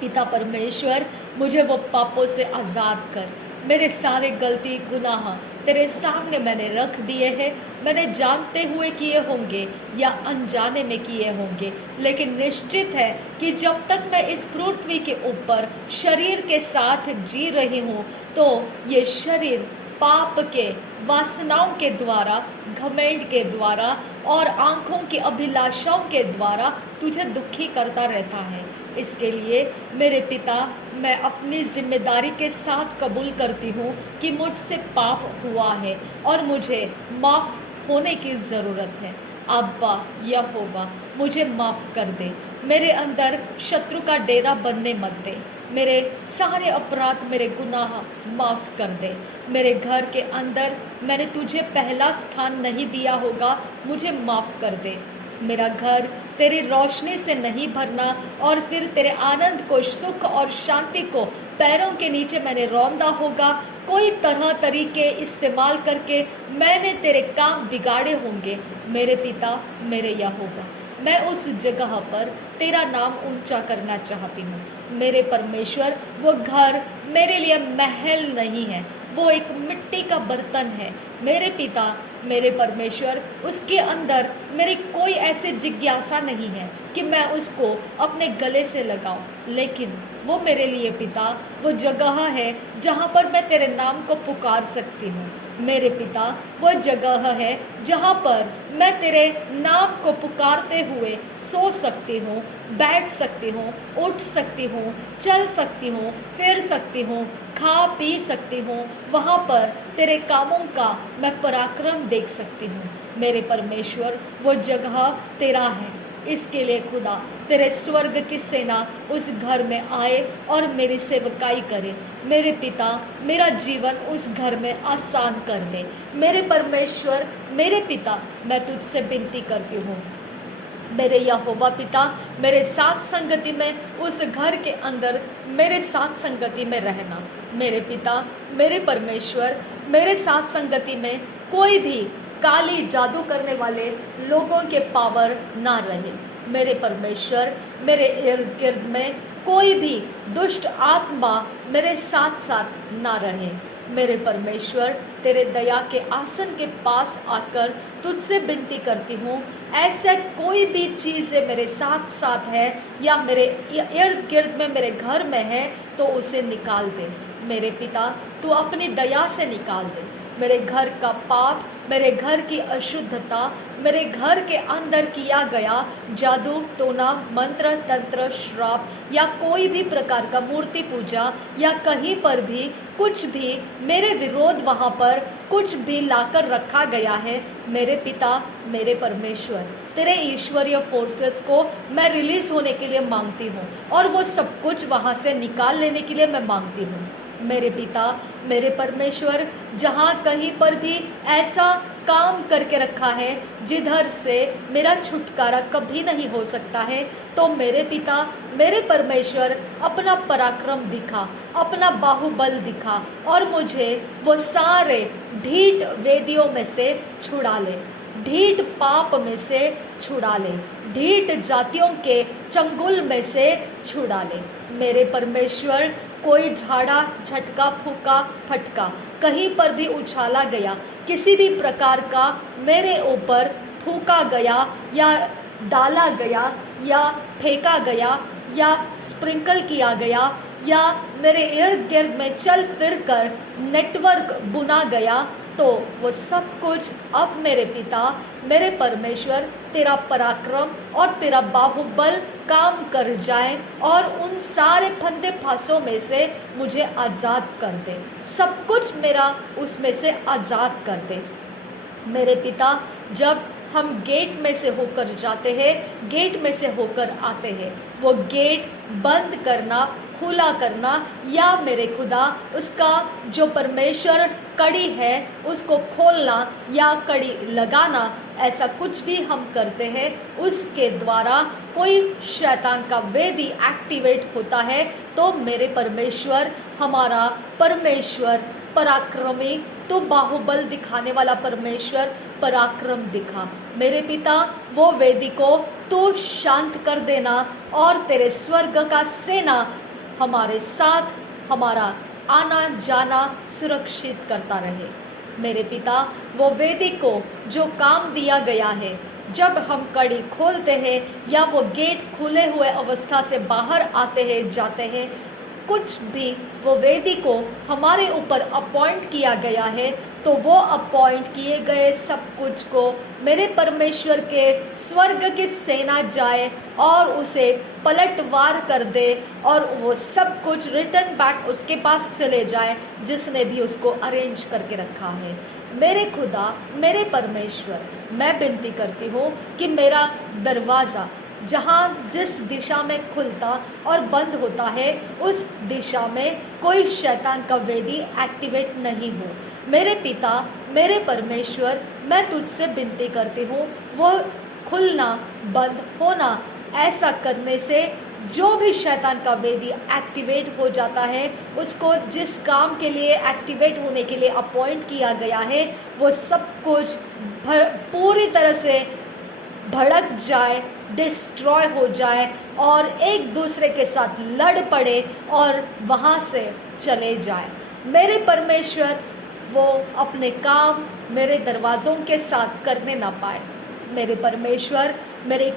पिता परमेश्वर, मुझे वो पापों से आज़ाद कर। मेरे सारे गलती गुनाह तेरे सामने मैंने रख दिए हैं। मैंने जानते हुए किए होंगे या अनजाने में किए होंगे, लेकिन निश्चित है कि जब तक मैं इस पृथ्वी के ऊपर शरीर के साथ जी रही हूँ, तो ये शरीर पाप के वासनाओं के द्वारा, घमंड के द्वारा और आँखों की अभिलाषाओं के द्वारा तुझे दुखी करता रहता है। इसके लिए मेरे पिता, मैं अपनी जिम्मेदारी के साथ कबूल करती हूँ कि मुझसे पाप हुआ है और मुझे माफ़ होने की ज़रूरत है। अब्बा यहोवा, मुझे माफ़ कर दे। मेरे अंदर शत्रु का डेरा बनने मत दे। मेरे सारे अपराध, मेरे गुनाह माफ़ कर दे। मेरे घर के अंदर मैंने तुझे पहला स्थान नहीं दिया होगा, मुझे माफ़ कर दे। मेरा घर तेरी रोशनी से नहीं भरना और फिर तेरे आनंद को, सुख और शांति को पैरों के नीचे मैंने रौंदा होगा। कोई तरह तरीके इस्तेमाल करके मैंने तेरे काम बिगाड़े होंगे। मेरे पिता, मेरे यहोवा, मैं उस जगह पर तेरा नाम ऊंचा करना चाहती हूँ। मेरे परमेश्वर, वो घर मेरे लिए महल नहीं है, वो एक मिट्टी का बर्तन है। मेरे पिता, मेरे परमेश्वर, उसके अंदर मेरी कोई ऐसी जिज्ञासा नहीं है कि मैं उसको अपने गले से लगाऊं, लेकिन वो मेरे लिए पिता वो जगह है जहाँ पर मैं तेरे नाम को पुकार सकती हूँ। मेरे पिता वो जगह है जहाँ पर मैं तेरे नाम को पुकारते हुए सो सकती हूँ, बैठ सकती हूँ, उठ सकती हूँ, चल सकती हूँ, फिर सकती हूँ, खा पी सकती हूँ। वहाँ पर तेरे कामों का मैं पराक्रम देख सकती हूँ। मेरे परमेश्वर वो जगह तेरा है। इसके लिए खुदा तेरे स्वर्ग की सेना उस घर में आए और मेरी सेवकाई करे। मेरे पिता मेरा जीवन उस घर में आसान कर दे। मेरे परमेश्वर, मेरे पिता, मैं तुझसे विनती करती हूँ, मेरे यहोवा पिता, मेरे साथ संगति में उस घर के अंदर मेरे साथ संगति में रहना। मेरे पिता, मेरे परमेश्वर, मेरे साथ संगति में कोई भी काली जादू करने वाले लोगों के पावर ना रहे। मेरे परमेश्वर, मेरे इर्द गिर्द में कोई भी दुष्ट आत्मा मेरे साथ साथ ना रहे। मेरे परमेश्वर, तेरे दया के आसन के पास आकर तुझसे विनती करती हूँ, ऐसे कोई भी चीज़ें मेरे साथ साथ है या मेरे इर्द गिर्द में मेरे घर में है तो उसे निकाल दे। मेरे पिता, तू अपनी दया से निकाल दे। मेरे घर का पाप, मेरे घर की अशुद्धता, मेरे घर के अंदर किया गया जादू टोना, मंत्र तंत्र, श्राप या कोई भी प्रकार का मूर्ति पूजा या कहीं पर भी कुछ भी मेरे विरोध वहाँ पर कुछ भी लाकर रखा गया है, मेरे पिता, मेरे परमेश्वर, तेरे ईश्वरीय फोर्सेस को मैं रिलीज होने के लिए मांगती हूँ और वो सब कुछ वहाँ से निकाल लेने के लिए मैं मांगती हूँ। मेरे पिता, मेरे परमेश्वर, जहाँ कहीं पर भी ऐसा काम करके रखा है जिधर से मेरा छुटकारा कभी नहीं हो सकता है, तो मेरे पिता, मेरे परमेश्वर, अपना पराक्रम दिखा, अपना बाहुबल दिखा और मुझे वो सारे ढीठ वेदियों में से छुड़ा ले, ढीठ पाप में से छुड़ा ले, ढीठ जातियों के चंगुल में से छुड़ा ले। मेरे परमेश्वर, कोई झाड़ा झटका फूका फटका कहीं पर भी उछाला गया, किसी भी प्रकार का मेरे ऊपर फूका गया या डाला गया या फेंका गया या स्प्रिंकल किया गया या मेरे इर्द गिर्द में चल फिर कर नेटवर्क बुना गया, तो वो सब कुछ अब मेरे पिता, मेरे परमेश्वर, तेरा पराक्रम और तेरा बाहुबल काम कर जाए और उन सारे फंदे फांसों में से मुझे आज़ाद कर दे। सब कुछ मेरा उसमें से आज़ाद कर दे। मेरे पिता, जब हम गेट में से होकर जाते हैं, गेट में से होकर आते हैं, वो गेट बंद करना, खुला करना या मेरे खुदा उसका जो परमेश्वर कड़ी है उसको खोलना या कड़ी लगाना, ऐसा कुछ भी हम करते हैं, उसके द्वारा कोई शैतान का वेदी एक्टिवेट होता है, तो मेरे परमेश्वर, हमारा परमेश्वर पराक्रमी, तो बाहुबल दिखाने वाला परमेश्वर, पराक्रम दिखा। मेरे पिता, वो वेदी को तो शांत कर देना और तेरे स्वर्ग का सेना हमारे साथ हमारा आना जाना सुरक्षित करता रहे। मेरे पिता, वो वेदी को जो काम दिया गया है, जब हम कड़ी खोलते हैं या वो गेट खुले हुए अवस्था से बाहर आते हैं जाते हैं, कुछ भी वो वेदी को हमारे ऊपर अपॉइंट किया गया है, तो वो अपॉइंट किए गए सब कुछ को मेरे परमेश्वर के स्वर्ग की सेना जाए और उसे पलटवार कर दे और वो सब कुछ रिटर्न बैक उसके पास चले जाए जिसने भी उसको अरेंज करके रखा है। मेरे खुदा, मेरे परमेश्वर, मैं विनती करती हूँ कि मेरा दरवाज़ा जहाँ जिस दिशा में खुलता और बंद होता है, उस दिशा में कोई शैतान का वेदी एक्टिवेट नहीं हो। मेरे पिता, मेरे परमेश्वर, मैं तुझसे विनती करती हूँ, वो खुलना बंद होना, ऐसा करने से जो भी शैतान का वेदी एक्टिवेट हो जाता है, उसको जिस काम के लिए एक्टिवेट होने के लिए अपॉइंट किया गया है, वो सब कुछ पूरी तरह से भड़क जाए, डिस्ट्रॉय हो जाए और एक दूसरे के साथ लड़ पड़े और वहाँ से चले जाए। मेरे परमेश्वर वो अपने काम मेरे दरवाज़ों के साथ करने ना पाए। मेरे परमेश्वर मेरे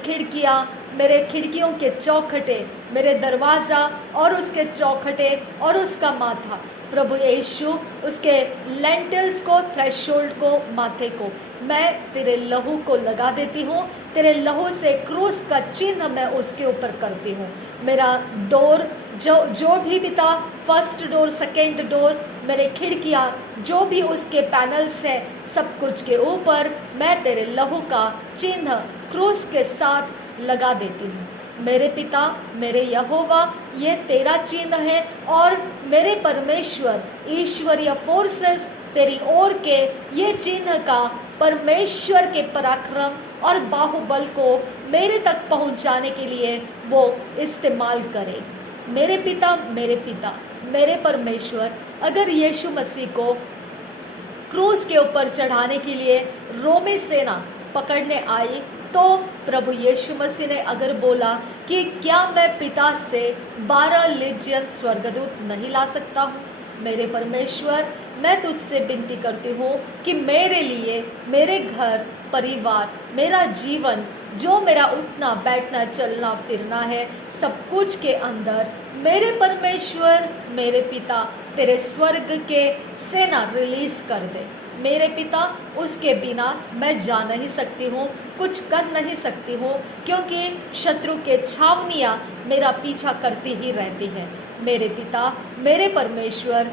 खिड़कियों के चौखटे, मेरे दरवाज़ा और उसके चौखटे और उसका माथा, प्रभु यीशु उसके लेंटल्स को, थ्रेशोल्ड को, माथे को मैं तेरे लहू को लगा देती हूँ। तेरे लहू से क्रूस का चिन्ह मैं उसके ऊपर करती हूँ। मेरा डोर जो भी पिता, फर्स्ट डोर, सेकेंड डोर, मेरे खिड़कियाँ, जो भी उसके पैनल्स है, सब कुछ के ऊपर मैं तेरे लहू का चिन्ह क्रूस के साथ लगा देती हूँ। मेरे पिता, मेरे यहोवा, ये तेरा चिन्ह है और मेरे परमेश्वर ईश्वरीय फोर्सेस तेरी ओर के ये चिन्ह का परमेश्वर के पराक्रम और बाहुबल को मेरे तक पहुंचाने के लिए वो इस्तेमाल करे। मेरे पिता, मेरे परमेश्वर अगर यीशु मसीह को क्रूस के ऊपर चढ़ाने के लिए रोमी सेना पकड़ने आई, तो प्रभु यीशु मसीह ने अगर बोला कि क्या मैं पिता से 12 लेजियन स्वर्गदूत नहीं ला सकता हूँ? मेरे परमेश्वर, मैं तुझसे विनती करती हूँ कि मेरे लिए, मेरे घर परिवार, मेरा जीवन, जो मेरा उठना बैठना चलना फिरना है, सब कुछ के अंदर मेरे परमेश्वर, मेरे पिता तेरे स्वर्ग के सेना रिलीज कर दे। मेरे पिता, उसके बिना मैं जा नहीं सकती हूँ, कुछ कर नहीं सकती हूँ, क्योंकि शत्रु के छावनियाँ मेरा पीछा करती ही रहती है। मेरे पिता, मेरे परमेश्वर,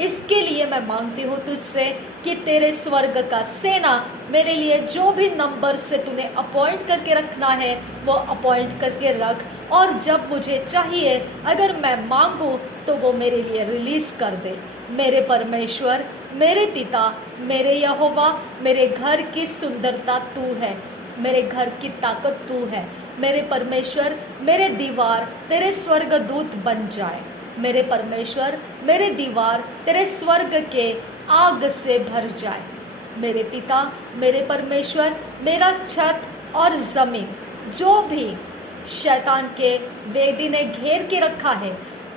इसके लिए मैं मांगती हूँ तुझसे कि तेरे स्वर्ग का सेना मेरे लिए जो भी नंबर से तूने अपॉइंट करके रखना है वो अपॉइंट करके रख, और जब मुझे चाहिए अगर मैं मांगूँ तो वो मेरे लिए रिलीज़ कर दे। मेरे परमेश्वर, मेरे पिता, मेरे यहोवा, मेरे घर की सुंदरता तू है, मेरे घर की ताकत तू है। मेरे परमेश्वर, मेरे दीवार तेरे स्वर्गदूत बन जाए। मेरे परमेश्वर, मेरे दीवार तेरे स्वर्ग के आग से भर जाए। मेरे पिता, मेरे परमेश्वर, मेरा छत और ज़मीन जो भी शैतान के वेदी ने घेर के रखा है,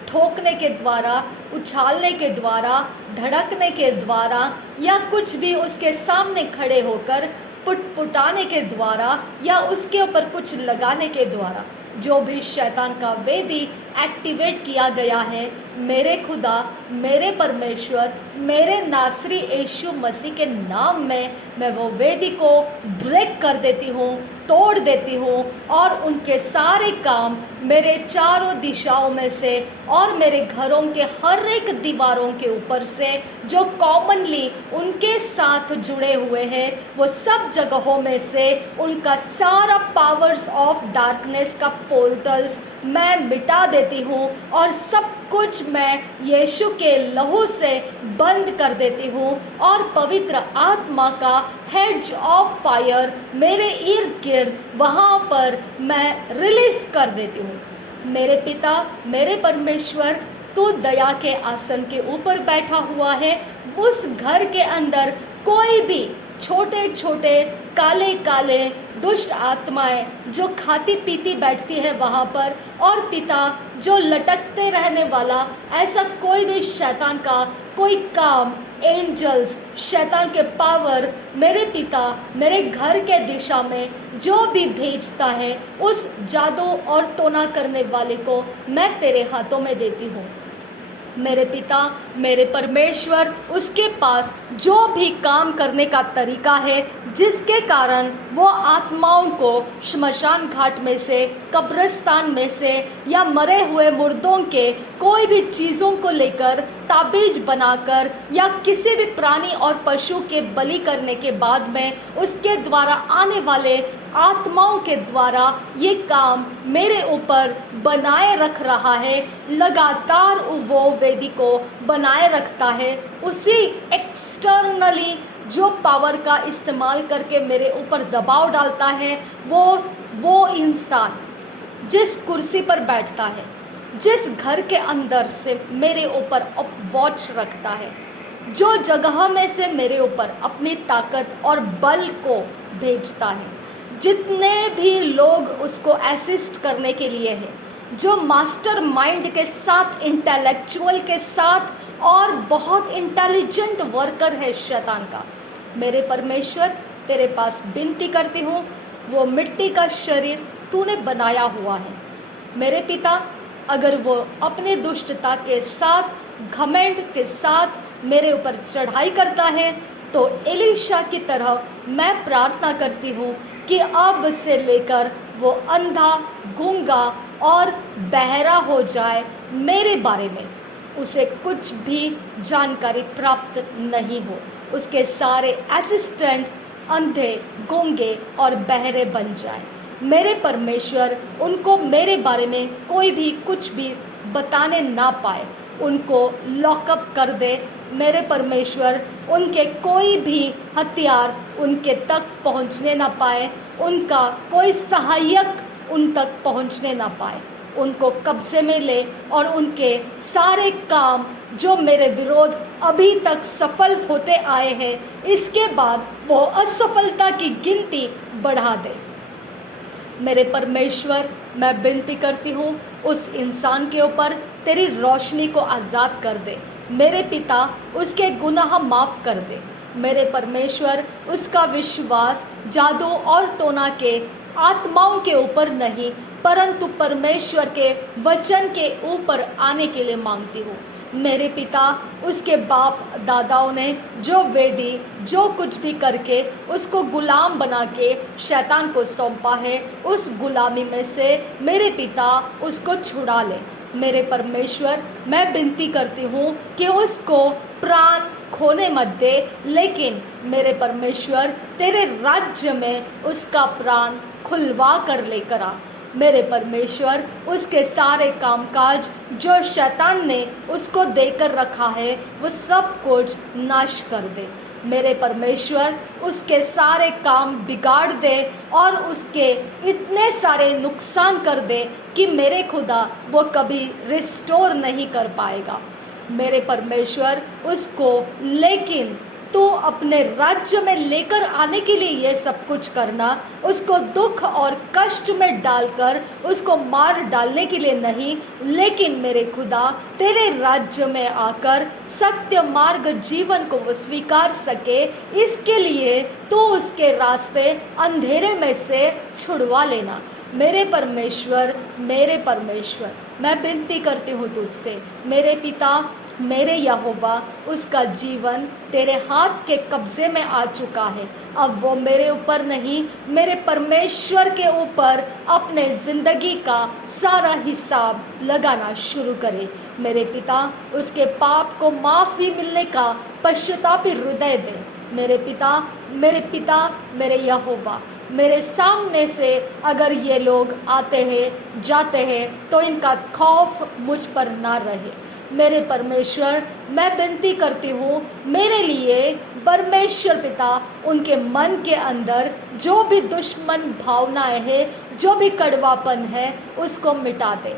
ठोकने के द्वारा, उछालने के द्वारा, धड़कने के द्वारा, या कुछ भी उसके सामने खड़े होकर पुटपुटाने के द्वारा या उसके ऊपर कुछ लगाने के द्वारा, जो भी शैतान का वेदी एक्टिवेट किया गया है, मेरे खुदा, मेरे परमेश्वर, मेरे नासरी यीशु मसीह के नाम में मैं वो वेदी को ब्रेक कर देती हूँ, तोड़ देती हूँ, और उनके सारे काम मेरे चारों दिशाओं में से और मेरे घरों के हर एक दीवारों के ऊपर से जो कॉमनली उनके साथ जुड़े हुए हैं, वो सब जगहों में से उनका सारा पावर्स ऑफ डार्कनेस का पोर्टल्स मैं मिटा देती हूँ, और सब कुछ मैं यीशु के लहू से बंद कर देती हूँ, और पवित्र आत्मा का हेड्ज ऑफ फायर मेरे इर्द गिर्द वहाँ पर मैं रिलीज कर देती हूँ। मेरे पिता, मेरे परमेश्वर, तू दया के आसन के ऊपर बैठा हुआ है। उस घर के अंदर कोई भी छोटे छोटे काले काले दुष्ट आत्माएं जो खाती पीती बैठती है वहाँ पर, और पिता जो लटकते रहने वाला ऐसा कोई भी शैतान का कोई काम, एंजल्स, शैतान के पावर मेरे पिता मेरे घर के दिशा में जो भी भेजता है, उस जादू और टोना करने वाले को मैं तेरे हाथों में देती हूँ। मेरे पिता, मेरे परमेश्वर, उसके पास जो भी काम करने का तरीका है जिसके कारण वो आत्माओं को श्मशान घाट में से, कब्रिस्तान में से, या मरे हुए मुर्दों के कोई भी चीज़ों को लेकर ताबीज बनाकर, या किसी भी प्राणी और पशु के बलि करने के बाद में उसके द्वारा आने वाले आत्माओं के द्वारा ये काम मेरे ऊपर बनाए रख रहा है, लगातार वो वेदी को बनाए रखता है। उसी एक्सटर्नली जो पावर का इस्तेमाल करके मेरे ऊपर दबाव डालता है, वो इंसान जिस कुर्सी पर बैठता है, जिस घर के अंदर से मेरे ऊपर वॉच रखता है, जो जगह में से मेरे ऊपर अपनी ताकत और बल को भेजता है, जितने भी लोग उसको असिस्ट करने के लिए हैं, जो मास्टर माइंड के साथ, इंटेलेक्चुअल के साथ और बहुत इंटेलिजेंट वर्कर है शैतान का। मेरे परमेश्वर तेरे पास विनती करती हूँ, वो मिट्टी का शरीर तूने बनाया हुआ है मेरे पिता, अगर वो अपने दुष्टता के साथ घमंड के साथ मेरे ऊपर चढ़ाई करता है तो एलीशा की तरह मैं प्रार्थना करती हूँ कि अब से लेकर वो अंधा, गूंगा और बहरा हो जाए, मेरे बारे में उसे कुछ भी जानकारी प्राप्त नहीं हो। उसके सारे असिस्टेंट अंधे, गूंगे और बहरे बन जाए। मेरे परमेश्वर उनको मेरे बारे में कोई भी कुछ भी बताने ना पाए, उनको लॉकअप कर दे। मेरे परमेश्वर उनके कोई भी हथियार उनके तक पहुंचने ना पाए, उनका कोई सहायक उन तक पहुंचने ना पाए, उनको कब्जे में ले और उनके सारे काम जो मेरे विरोध अभी तक सफल होते आए हैं, इसके बाद वो असफलता की गिनती बढ़ा दे। मेरे परमेश्वर मैं विनती करती हूँ, उस इंसान के ऊपर तेरी रोशनी को आज़ाद कर दे। मेरे पिता उसके गुनाह माफ़ कर दे। मेरे परमेश्वर उसका विश्वास जादू और टोना के आत्माओं के ऊपर नहीं, परंतु परमेश्वर के वचन के ऊपर आने के लिए मांगती हूँ। मेरे पिता उसके बाप दादाओं ने जो वेदी, जो कुछ भी करके उसको गुलाम बना के शैतान को सौंपा है, उस गुलामी में से मेरे पिता उसको छुड़ा ले। मेरे परमेश्वर मैं विनती करती हूँ कि उसको प्राण खोने मत दे, लेकिन मेरे परमेश्वर तेरे राज्य में उसका प्राण खुलवा कर लेकर आ। मेरे परमेश्वर उसके सारे कामकाज जो शैतान ने उसको देकर रखा है वो सब कुछ नाश कर दे। मेरे परमेश्वर उसके सारे काम बिगाड़ दे और उसके इतने सारे नुकसान कर दे कि मेरे खुदा वो कभी रिस्टोर नहीं कर पाएगा। मेरे परमेश्वर उसको लेकिन तो अपने राज्य में लेकर आने के लिए ये सब कुछ करना, उसको दुख और कष्ट में डालकर उसको मार डालने के लिए नहीं, लेकिन मेरे खुदा तेरे राज्य में आकर सत्य मार्ग जीवन को वो स्वीकार सके, इसके लिए तो उसके रास्ते अंधेरे में से छुड़वा लेना। मेरे परमेश्वर मैं विनती करती हूँ तुझसे, मेरे पिता, मेरे यहोवा, उसका जीवन तेरे हाथ के कब्जे में आ चुका है। अब वो मेरे ऊपर नहीं, मेरे परमेश्वर के ऊपर अपने ज़िंदगी का सारा हिसाब लगाना शुरू करे। मेरे पिता उसके पाप को माफ़ी मिलने का पश्चातापी हृदय दे। मेरे पिता, मेरे यहोवा, मेरे सामने से अगर ये लोग आते हैं जाते हैं तो इनका खौफ मुझ पर ना रहे। मेरे परमेश्वर मैं विनती करती हूँ, मेरे लिए परमेश्वर पिता उनके मन के अंदर जो भी दुश्मन भावनाएं हैं, जो भी कड़वापन है, उसको मिटा दे।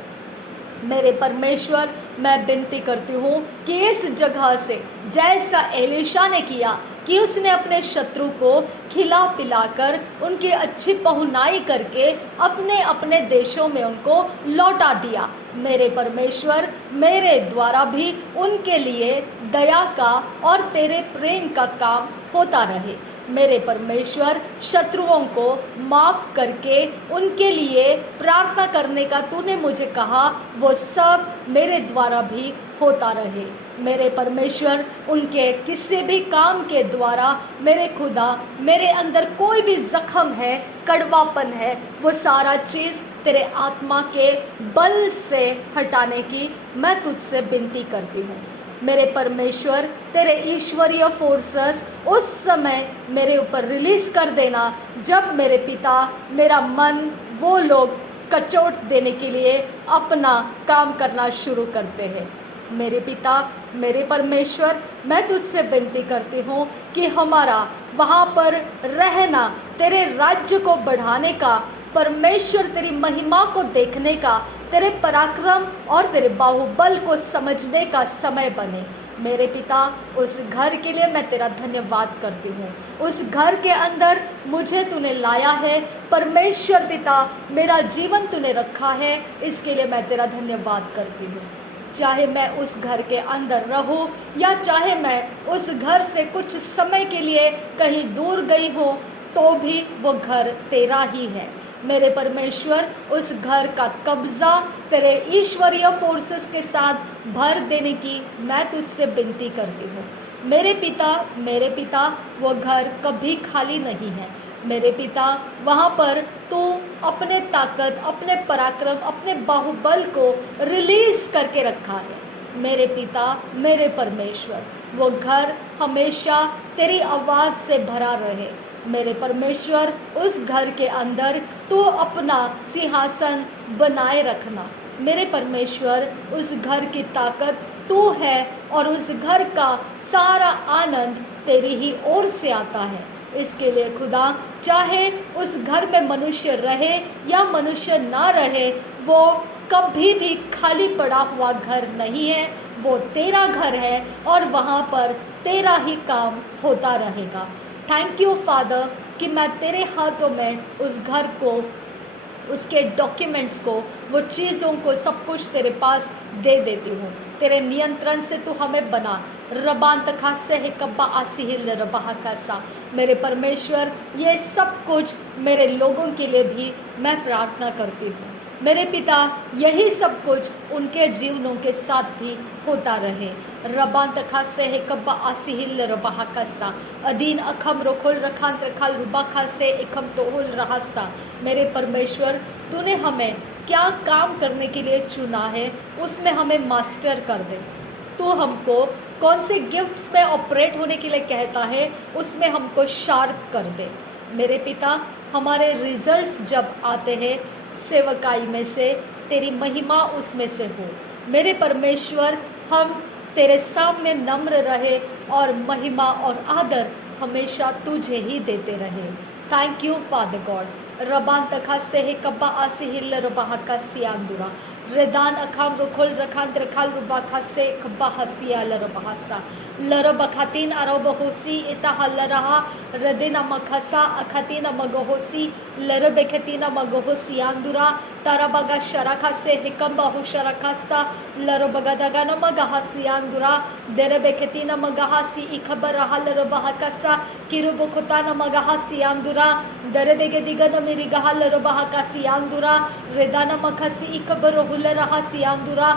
मेरे परमेश्वर मैं विनती करती हूँ कि इस जगह से जैसा एलीशा ने किया कि उसने अपने शत्रु को खिला पिलाकर उनकी अच्छी पहुनाई करके अपने अपने देशों में उनको लौटा दिया, मेरे परमेश्वर मेरे द्वारा भी उनके लिए दया का और तेरे प्रेम का काम होता रहे। मेरे परमेश्वर शत्रुओं को माफ़ करके उनके लिए प्रार्थना करने का तूने मुझे कहा, वो सब मेरे द्वारा भी होता रहे। मेरे परमेश्वर उनके किसी भी काम के द्वारा मेरे खुदा, मेरे अंदर कोई भी जख्म है, कड़वापन है, वो सारा चीज़ तेरे आत्मा के बल से हटाने की मैं तुझसे विनती करती हूँ। मेरे परमेश्वर तेरे ईश्वरीय फोर्सेस उस समय मेरे ऊपर रिलीज़ कर देना जब मेरे पिता मेरा मन वो लोग कचोट देने के लिए अपना काम करना शुरू करते हैं। मेरे पिता, मेरे परमेश्वर मैं तुझसे विनती करती हूँ कि हमारा वहाँ पर रहना, तेरे राज्य को बढ़ाने का, परमेश्वर तेरी महिमा को देखने का, तेरे पराक्रम और तेरे बाहुबल को समझने का समय बने। मेरे पिता उस घर के लिए मैं तेरा धन्यवाद करती हूँ। उस घर के अंदर मुझे तूने लाया है परमेश्वर पिता, मेरा जीवन तूने रखा है, इसके लिए मैं तेरा धन्यवाद करती हूँ। चाहे मैं उस घर के अंदर रहूं या चाहे मैं उस घर से कुछ समय के लिए कहीं दूर गई हूँ, तो भी वो घर तेरा ही है। मेरे परमेश्वर, उस घर का कब्जा तेरे ईश्वरीय फोर्सेस के साथ भर देने की मैं तुझसे विनती करती हूँ। मेरे पिता, वो घर कभी खाली नहीं है। मेरे पिता, वहाँ पर तू अपने ताकत, अपने पराक्रम, अपने बाहुबल को रिलीज करके रखा है। मेरे पिता, मेरे परमेश्वर, वो घर हमेशा तेरी आवाज़ से भरा रहे। मेरे परमेश्वर, उस घर के अंदर तू अपना सिंहासन बनाए रखना। मेरे परमेश्वर, उस घर की ताकत तू है और उस घर का सारा आनंद तेरी ही ओर से आता है। इसके लिए खुदा, चाहे उस घर में मनुष्य रहे या मनुष्य ना रहे, वो कभी भी खाली पड़ा हुआ घर नहीं है। वो तेरा घर है और वहाँ पर तेरा ही काम होता रहेगा। थैंक यू फादर कि मैं तेरे हाथों में उस घर को, उसके डॉक्यूमेंट्स को, वो चीज़ों को, सब कुछ तेरे पास दे देती हूँ। तेरे नियंत्रण से तू हमें बना। रबान तखा से कब्बा आसिहिल रबाह कैसा। मेरे परमेश्वर, ये सब कुछ मेरे लोगों के लिए भी मैं प्रार्थना करती हूँ। मेरे पिता, यही सब कुछ उनके जीवनों के साथ भी होता रहे। रबान तखा से कब्बा आसिहिल रबाह कैसा। अदीन अखम रोखोल रखान रखाल रुबाखा से इखम तोहुल रहसा। मेरे परमेश्वर, तूने हमें क्या काम करने के लिए चुना है, उसमें हमें मास्टर कर दे। तू हमको कौन से गिफ्ट्स में ऑपरेट होने के लिए कहता है, उसमें हमको शार्प कर दे। मेरे पिता, हमारे रिजल्ट्स जब आते हैं सेवकाई में से, तेरी महिमा उसमें से हो। मेरे परमेश्वर, हम तेरे सामने नम्र रहे और महिमा और आदर हमेशा तुझे ही देते रहे। Thank you father God. रबान तखा से कब्बा आसिहिल रबाह का सियांदुरा। रेदान अखाम रुखोल रखान रखाल रुबाखा से कब्बा हसिया लरबासा। लरबखातीन अरबहोसी इताह लरहा रदिना मखसा अखतीना मगहोसी लरबेखतीना मगहोसियांदुरा। तरबगा शरखा से हिकम्बा हो शरखसा लरबगदगना मगहसियांदुरा। दरबेखतीना मगहसी इखबरहा लरबहकसा किरुबुखताना मगहसियांदुरा। दरबेगदिगना मिरिगहा लरबहकसियांदुरा। रेदाना मखसी इखबरहुल रहसियांदुरा।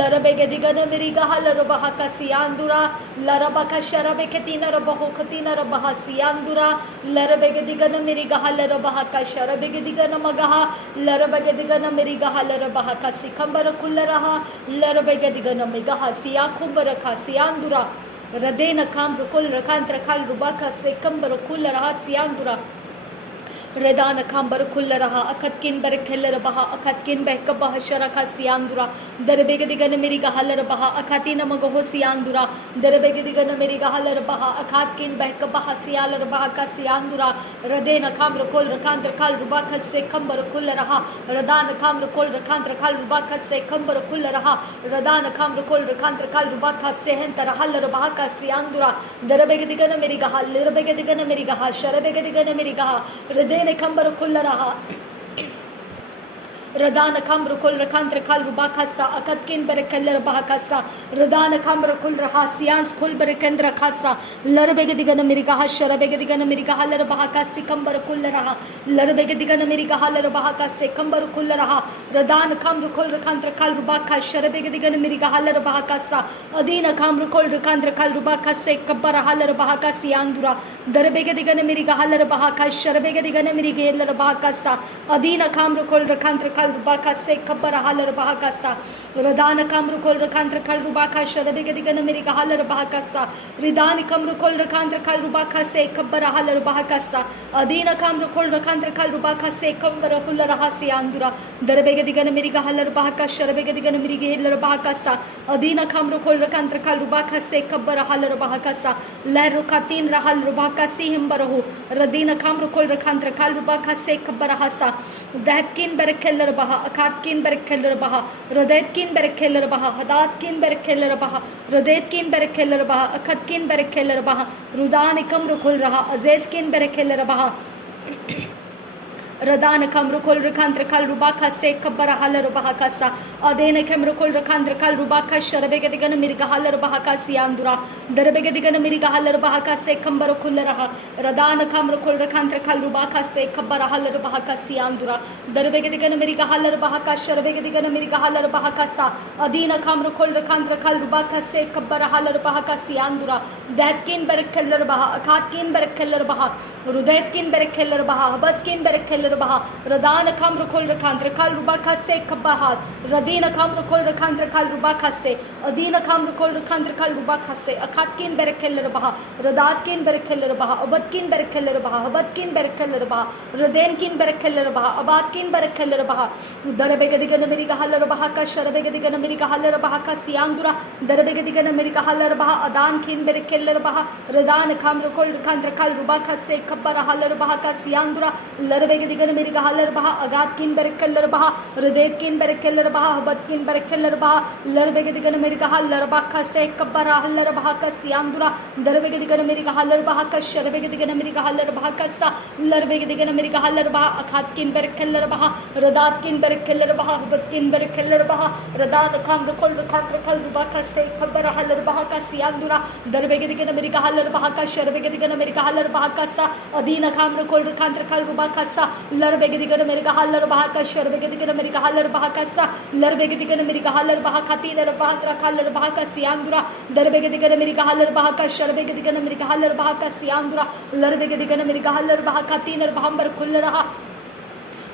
लरबेगदिगना मिरिगहा लरबहकसियांदुरा। लरबका शरबेखतीना रबहोखतीना रबहसियांदुरा। लरबेगदिगना मिरिगहा लरबहका शरबेगदिगना मगहा लरबेगदिगना मिरिगहा लरबहका सिखंबर कुल्लरहा। लरबेगदिगना मिगहा सियाखुंबर खसियांदुरा। रदेन काम रुकुल रखांत रखाल रुबाका सिखंबर कुल्लरहा सियांदुरा। रेदान खांबर खुल रहा अखतकिन बर खेल रहा अखतकिन बहक बह शरखा सियांदुरा। दरबेग दिगन मेरी गहल रहा अखातीन मगहो सियांदुरा। दरबेग दिगन मेरी गहल रहा अखातकिन बहक बह सियाल रहा का सियांदुरा। रदेन खाम रखोल रखांत रखाल रुबा खस से खंबर खुल रहा। रदान खाम रखोल रखांत रखाल रुबा खस से खंबर खुल रहा। रदान खाम रखोल रखांत रखाल रुबा खस से हन तरहल रहा का सियांदुरा। दरबेग दिगन मेरी गहल लरबेग दिगन मेरी गहा शरबेग दिगन मेरी गहा। रदेन खंबर खुल रहा। रदान खम्र खुल रखांत रखाल रुबा खसा अखतकिन बरकल रबा खसा। रदान खम्र खुल रहा सियांस खुल बरकंद्र खसा। लरबेग दिगन मेरी कहा शरबेग दिगन मेरी कहा लरबा का सिकंबर खुल रहा। लरबेग दिगन मेरी कहा लरबा का सिकंबर खुल रहा। रदान खम्र खुल रखांत रखाल रुबा खा शरबेग दिगन मेरी कहा लरबा खसा। अदीन खम्र खुल रखांत रखाल रुबा खसे कब्बर हाल रबा का सियांदुरा। दरबेग दिगन मेरी कहा लरबा का शरबेग दिगन मेरी गेल रबा खसा। अदीन खम्र खुल रखांत रखाल रुबाका से खबर हाल रबाका सा। रदान कम रुकोल रखांत रखाल रुबाका शरबेग दिगन मेरी हाल रबाका सा। रिदान कम रुकोल रखांत रखाल रुबाका से खबर हाल रबाका सा। अदीन कम रुकोल रखांत रखाल रुबाका से खबर हुल रहा सियांदुरा। दरबेग दिगन मेरी हाल रबाका शरबेग दिगन मेरी गेल रबाका सा। अदीन कम रुकोल रखांत रखाल रुबाका से खबर हाल रबाका सा। लहर रुकातीन रहल रुबाका सी हिम्बर हो। रदीन कम रुकोल रखांत रखाल रुबाका से खबर हासा। दहतकिन बरखेल रबहा अखातकिन बरखेल रबहा। रदैतकिन बरखेल रबहा हदातकिन बरखेल रबहा। रदैतकिन बरखेल रबहा अखतकिन बरखेल रबहा। रुदान कम रुकुल रहा अजेजकिन बरखेल रबहा। Radana kamrukol rekantra kal rubaka se kabara halar bahaka sa adena kamrukol rekantra kal rubaka sharabega digana mirga halar bahaka siandura darbega digana mirga halar bahaka se kambaro kullaraha radana kamrukol rekantra kal rubaka se kabara halar bahaka siandura darbega digana mirga halar bahaka sharabega digana mirga halar bahaka sa adena kamrukol rekantra kal rubaka se kabara halar bahaka siandura datkin berkeller baha akatkin berkeller baha rudetkin berkeller baha habadkin berkeller baha radana kam rukol rakandra kal rubaka se kabahat radina kam rukol rakandra kal rubaka se adina kam rukol rakandra kal rubaka se akatkin berkeller baha radatkin berkeller baha abadkin berkeller baha habadkin berkeller baha radenkin berkeller baha abadkin berkeller baha darabega digana meri gahaller baha ka sharabega digana meri gahaller baha ka siandura darabega digana meri gahaller baha adan kin berkeller baha radana kam rukol rakandra kal rubaka se kabara haller baha ka siandura larabega digana meri gahaller baha agat kin berkeller baha radet kin berkeller baha habad kin berkeller baha larabega digana meri gahaller baha se kabara haller baha ka siandura darabega digana meri gahaller baha ka sharabega digana meri gahaller baha ka sa larabega digana meri gahaller baha agat kin berkeller baha radat kin berkeller baha habad kin berkeller baha radan kam rukol rakandra kal rubaka se kabara haller baha ka siandura darabega digana meri gahaller baha ka sharabega digana meri gahaller baha ka sa adina kam rukol rakandra kal rubaka sa larabega digana meri gahaller baha ka sharabega digana meri gahaller baha ka sa larabega digana meri gahaller baha katina rabatra kal baha ka siandura darabega digana meri gahaller baha ka sharabega digana meri gahaller baha ka siandura larabega digana meri gahaller baha katina rabhambar kullaraha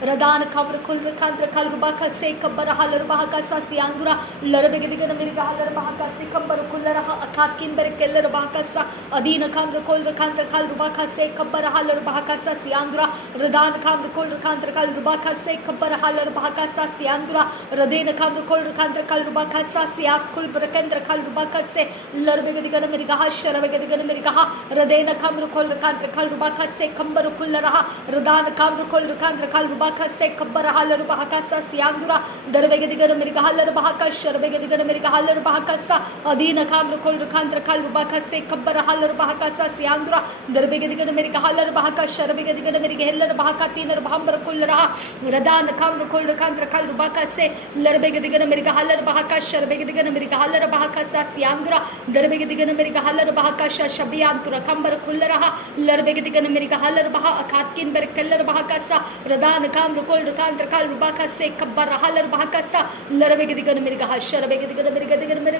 radana kamr kul rakandra kal rubaka se kabara halar bahaka sa siandura larabega digana meri gahaller bahaka se kambar kullaraha akatkin berkeller bahaka sa adina kamr kul rakandra kal rubaka se kabara halar bahaka sa siandura radana kamr kul rakandra kal rubaka se kabara halar bahaka sa siandura radena kamr kul rakandra kal rubaka sa sias kul rakandra kal rubaka se larabega digana meri gaha sharabega digana meri gaha radena kamr kul rakandra kal rubaka se kambar kullaraha radana kamr kul rakandra kal rubaka se kabara halar bahaka sa siandura darabega digana meri gahaller bahaka sharabega digana meri gahaller bahaka sa adina kamr kul rakandra kal rubaka se kabara halar bahaka sa siandura darabega digana meri gahaller bahaka sharabega digana meri gahaller bahaka tinar bhambar kullaraha radana kamr kul rakandra kal rubaka se larabega digana meri gahaller bahaka sharabega digana meri gahaller bahaka sa siandura darabega digana meri gahaller bahaka sha shabiyantura kambar kullaraha larabega digana meri gahaller baha akatkin berkeller bahaka sa radana kam rukol rakandra kal rubaka se kabara halar bahaka sa larabega digana meri gaha sharabega digana meri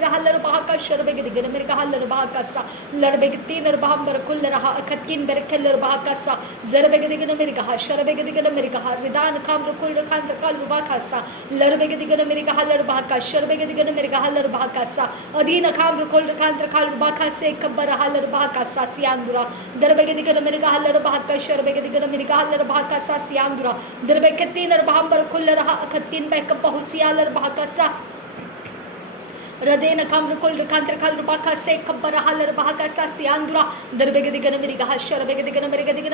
gahaller bahaka sharabega digana meri gahaller bahaka sa larabega tinar bhambar kullaraha akatkin berkeller bahaka sa zarabega digana meri gaha sharabega digana meri gaha radana kam rukol rakandra kal rubaka sa larabega digana meri gahaller bahaka sharabega digana meri gahaller bahaka sa adina kam rukol rakandra kal rubaka se kabara halar bahaka sa siandura darabega digana meri gahaller bahaka sharabega digana meri gahaller bahaka sa siandura darabega tinar bhambar kullaraha akatkin beka pahusialar bahaka sa radena kamr kul rakandra kal rubaka se kabara halar bahaka sa siandura darbega digana meri gaha sharabega digana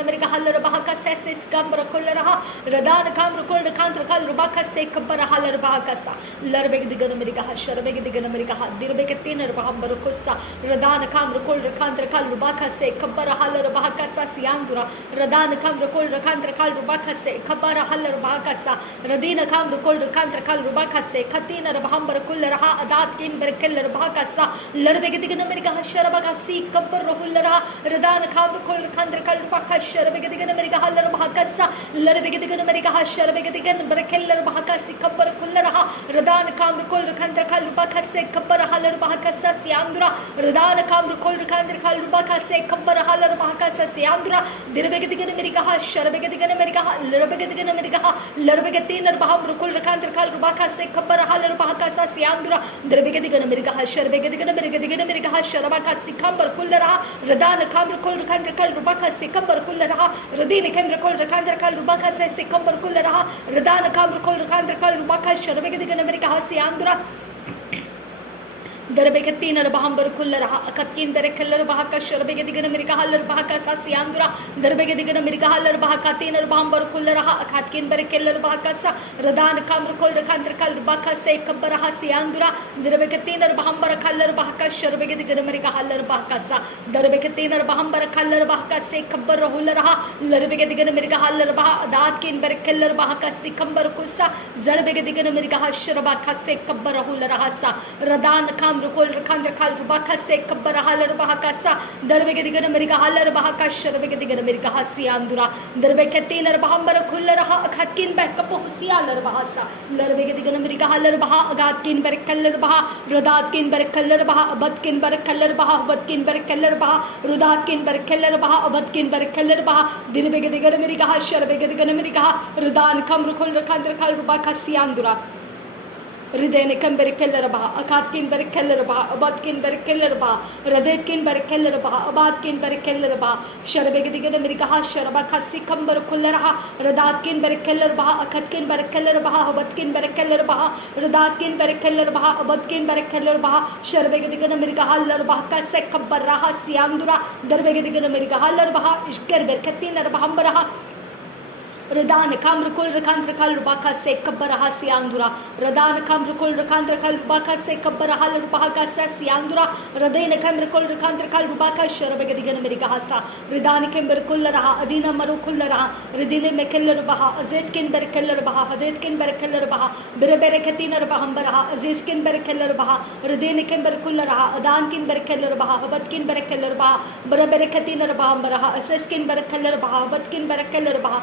meri gahaller bahaka se skambra kullaraha radana kamr kul rakandra kal rubaka se kabara halar bahaka sa larbega digana meri gaha sharabega digana meri gaha dirbega tinar bhambar kussa radana kamr kul rakandra kal rubaka se kabara halar bahaka sa siandura radana kamr kul rakandra kal rubaka se kabara halar bahaka sa radina kamr kul rakandra kal rubaka se katina bhambar kullaraha adat kin berkeller bahaka sa larabega digana meri gaha sharabaga si kabbar rahullaraha radana kamr kul rakandra kal rubaka sharabega digana meri gahaller bahaka sa larabega digana meri gaha sharabega digana berkeller bahaka si kabbar kullaraha radana kamr kul rakandra kal rubaka se kabbar halar bahaka sa siandura radana kamr kul rakandra kal rubaka se kabbar halar bahaka sa siandura dirbega digana meri gaha sharabega digana meri gaha larabega digana meri gaha larabega tinar bhamr kul rakandra kal rubaka se kabbar halar bahaka sa siandura dirbega digana meri gaha sharabega digana meri gaha sharabaka si kambar kullaraha radana kamr kul rakandra kal rubaka se kambar kullaraha radina kamr kul rakandra kal rubaka se kambar kullaraha radana kamr kul rakandra kal rubaka sharabega digana meri gaha siandura Darbekati Narabamber Kullaraha, Akatkin Berekeller Bahaka, Sherbegadigan America Haller Bahaka Sasiandra, Darbegadigan America Haller Bahakatin Bamber Kullaraha, Akatkin Berekeller Bahakasa, Radan Kamr Kolder Kandrakal Baka Sekabaraha Siandura, Darbekatin Bahamber Kaller Bahaka, Sherbegadigan America Haller Bahakasa, Darbekatin Bahamber Kaller Bahaka Sekabarahularaha, Larbegadigan America Haller Bah, Datkin Berekeller Bahaka Sikambar Kusa, Zarbegadigan America Hashrabaka Sekabarahularaha, Radan Kam Rukol Rakandra Kal Rubaka Se Kabarahalar Bahakasa, Darbegadigan America Haller Bahaka, Sherbegadigan America Hasiandura, Darbekatina Bahambar Kullaraha, Hatkin Bakaposia Bahasa, Larbegadigan America Haller Baha, Agatkin Berkeller Baha, Rudatkin Berkeller Baha, Abatkin Berkeller Baha, Batkin Berkeller Baha, Rudatkin Berkeller Baha, Abatkin Berkeller Baha, Dirbegadigan America Sherbegadigan America, Rudan Kam Rukol Rakandra Kal Rubaka Siandura. Ridene kan berkeller ba, akatkin berkeller ba, abatkin berkeller ba, radetkin berkeller ba, abatkin berkeller ba, şerbegedigen Amerika ha şerba kasi kan berkeller ha, radatkin berkeller ba, akatkin berkeller ba, abatkin berkeller ba, radatkin berkeller ba, abatkin berkeller ba, şerbegedigen Amerika haller ba, kase kabbar raha siyandura, derbegedigen Amerika haller ba, işker berketin ba hambara Radan Kamrukul Rakandrakal Rubaka Se Kabaraha Siandura, Radan Kamrukul Rakandrakal Rubaka Se Kabaraha Rubaka Siandura, Radena Kamrukul Rakandrakal Rubaka Sharabagadigan America Hasa, Ridani Kimberkullaraha, Adina Marukullaraha, Ridine Mekeller Baha, Azeskin Berkeller Baha, Hadetkin Berkeller Baha, Bereberekatina Bahambaraha, Azeskin Berkeller Baha, Radene Kimberkullaraha, Adankin Berkeller Baha, Batkin Berkeller Baha, Bereberekatina Bahambaraha, Azeskin Berkeller Baha, Batkin Berkeller Baha,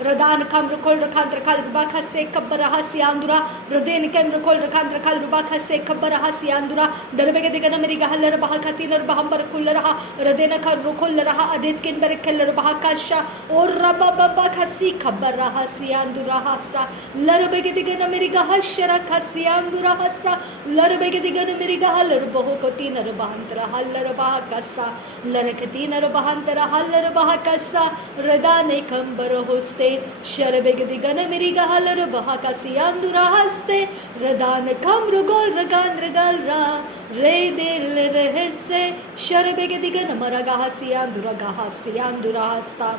Radan Kam Recol Rakandrakal Rubaka Se Kabara Hasiandura, Radin Kam Recol Rakandrakal Rubaka Se Kabara Hasiandura, Darbegadigan America Haller Bahakatina Bahambar Kullaraha, Radena Karukullaraha, Aditkin Berkeller Bahakasha, or Rababakasi Kabara Hasiandura Hasa, Larabegadigan America Hashara Kasiandura Hasa, Larabegadigan America Haller Bohokotina Bahantara Haller Bahakasa, Larakatina Bahantara Haller Bahakasa, Radane Kambara Hoste, Sharabegadigan America Haller Bahakasi Andura Haste, Radane Kamrugol Ragan Regalra, Re de Rehese, Sharabegadigan Maragahasi Andura Gahasi Andura Hasta.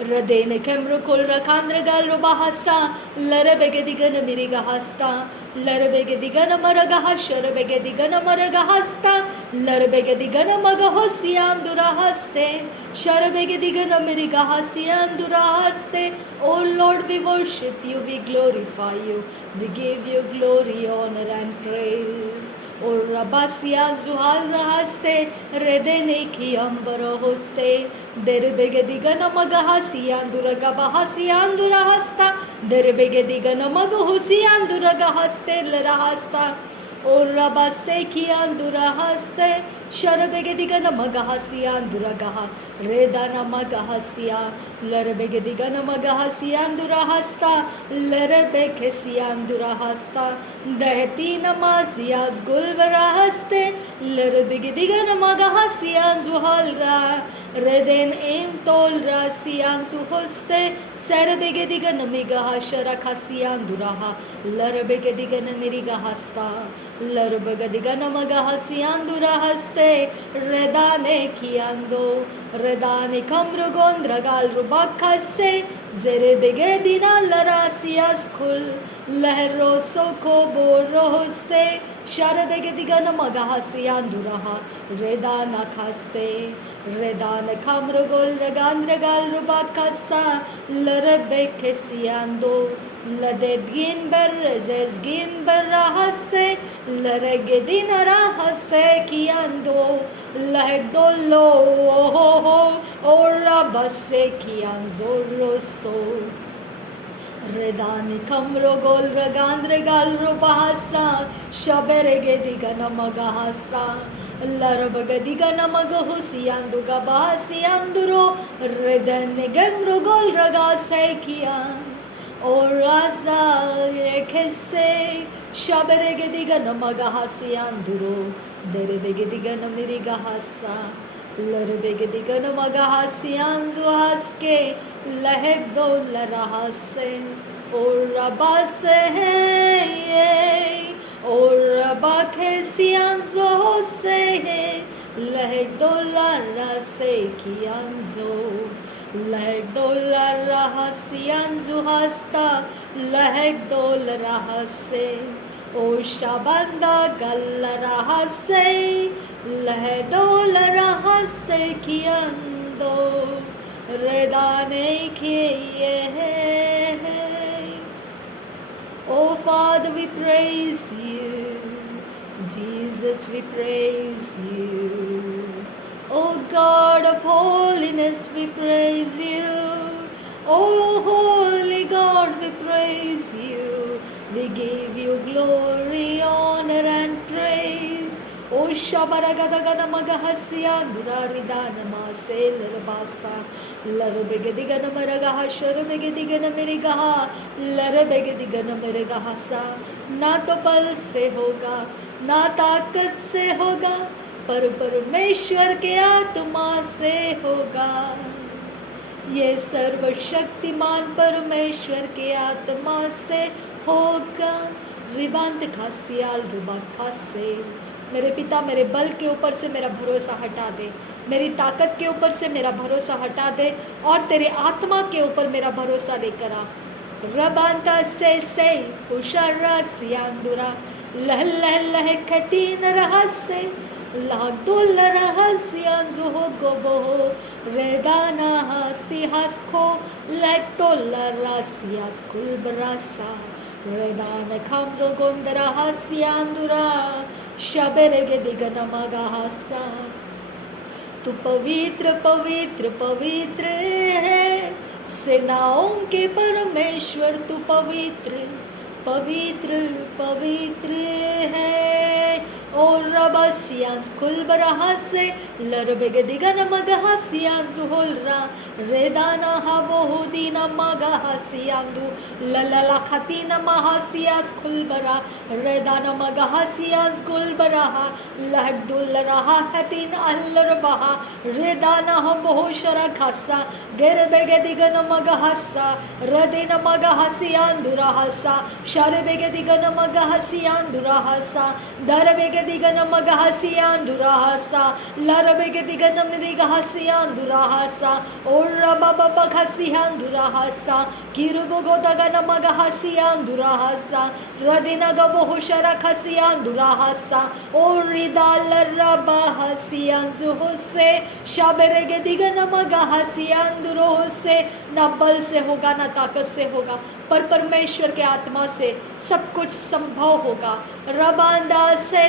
Radene Kemrukul Rakandragal Rubahasa, Larabegadigan America Hasta. Larabegadigan Maragaha, Sharabegadigan Maragahasta, Larabegadigan Magahosian Durahaste, Sharabegadigan Amerigahasian Durahaste. Oh Lord, we worship you, we glorify you, we give you glory, honor, and praise. O Rabasia Zuhal Rahaste, Redene Kiambara Hoste, Derebegadigana Magahasian Duragabahasian Durahasta, Derebegadigana Magahosian Duragahaste Lerahasta, O Rabasekian Durahaste, Sharabegadigana Magahasian Duragaha, Redana Magahasia, Lerebegadigana Magahasian Durahasta, Lerebekesian Durahasta, Dehetina Masias Gulvarahaste, Lerebegadigana Magahasian Zuhalra, Reden Im Tol Rasian Suhoste, Serebegadigana Migahashara Kasian Duraha, Lerebegadigana Mirigahasta, Lerebegadigana Magahasian Durahaste, Redane Kiando, Redane Kamrugondragal Rubakase, Zerebegedina Larasias Kul, Lehro Soko Boroste, Sharabegedigana Magahasian Duraha, Redana Kaste, Redane Kamrugol Regandragal Rubakasa, Larebekesiando, Ladedgin Berrezes Gin Berrahaste, Laregedina Rahase Kiando, Lahedolo, Ora Base Kianzoroso. Redani kamro gol ragandre galro bahasa shaberege digana magahasa larabaga digana magahusianduga bahasianduro redani gemro gol ragasekia oraza ekese shaberege digana magahasianduro derebege digana mirigahasa लरबेगे दिगन मगहासियान जुहास्के लहक दो लरहासे और रबा से है और रबा के सियान जोसे है लहक दो लरहासे कियान जो लहक दो लरहासियान जुहास्ता लहक दो लरहासे ओ शाबंदा गल रहासे लहदो लरहासे कियंदो रेदाने किए Oh Father, we praise you. Jesus, we praise you. Oh God of holiness, we praise you. Oh holy God, we praise you. We give you glory, honor and praise. O Shabaragana Magahasya Duraridana Masel Rabasa Larabegadigana Maragaha Sharabegadigana Merigaha Larabegadigana Merigahasa ना तो बल से होगा ना ताकत से होगा पर परमेश्वर के आत्मा से होगा ये सर्वशक्तिमान परमेश्वर के आत्मा से होगा रिबांत खासियाल रुबात खासे मेरे पिता मेरे बल के ऊपर से मेरा भरोसा हटा दे मेरी ताकत के ऊपर से मेरा भरोसा हटा दे और तेरे आत्मा के ऊपर मेरा भरोसा लेकर आ रबांता से उशरा सियांदुरा लह लह लह खतीन रहस्य लादुल रहस्य जुहो गोबो रेदाना सिहास्को लेतोल रासियास कुलबरासा रेदान खामरो गोंदरा हस्यांदुरा शबरगे दिगना मगाहसा तू पवित्र पवित्र पवित्र है सेनाओं के परमेश्वर तू पवित्र पवित्र पवित्र है और रबसियांस कुलबरहा से लरबेगे दिगन मगहसियांस होलरा रेदाना हा बहुदीना मगहसियांदु ललला खतीना महसियास कुलबरा रेदाना मगहसियांस कुलबरहा लहदुल रहा हतीन अल्लरबहा रेदाना हा बहुशरा खसा गेरबेगे दिगन मगहसा रदेना मगहसियांदुरहसा शरबेगे दिगन मगहसियांदुरहसा दरबेगे दिगन मगहसियांदुरहसा लरबेगे दिगन मृगहसियांदुरहसा और रबबा खसियांदुरहसा किरुबगो दगन मगहसियांदुरहसा रदिना गबोहुशरा खसियांदुरहसा और रिदाल रबहसियांजुहुसे शबरेगे दिगन मगहसियांदुरहुसे न बल से होगा न ताकत से होगा पर परमेश्वर के आत्मा से सब कुछ संभव होगा रबांदा से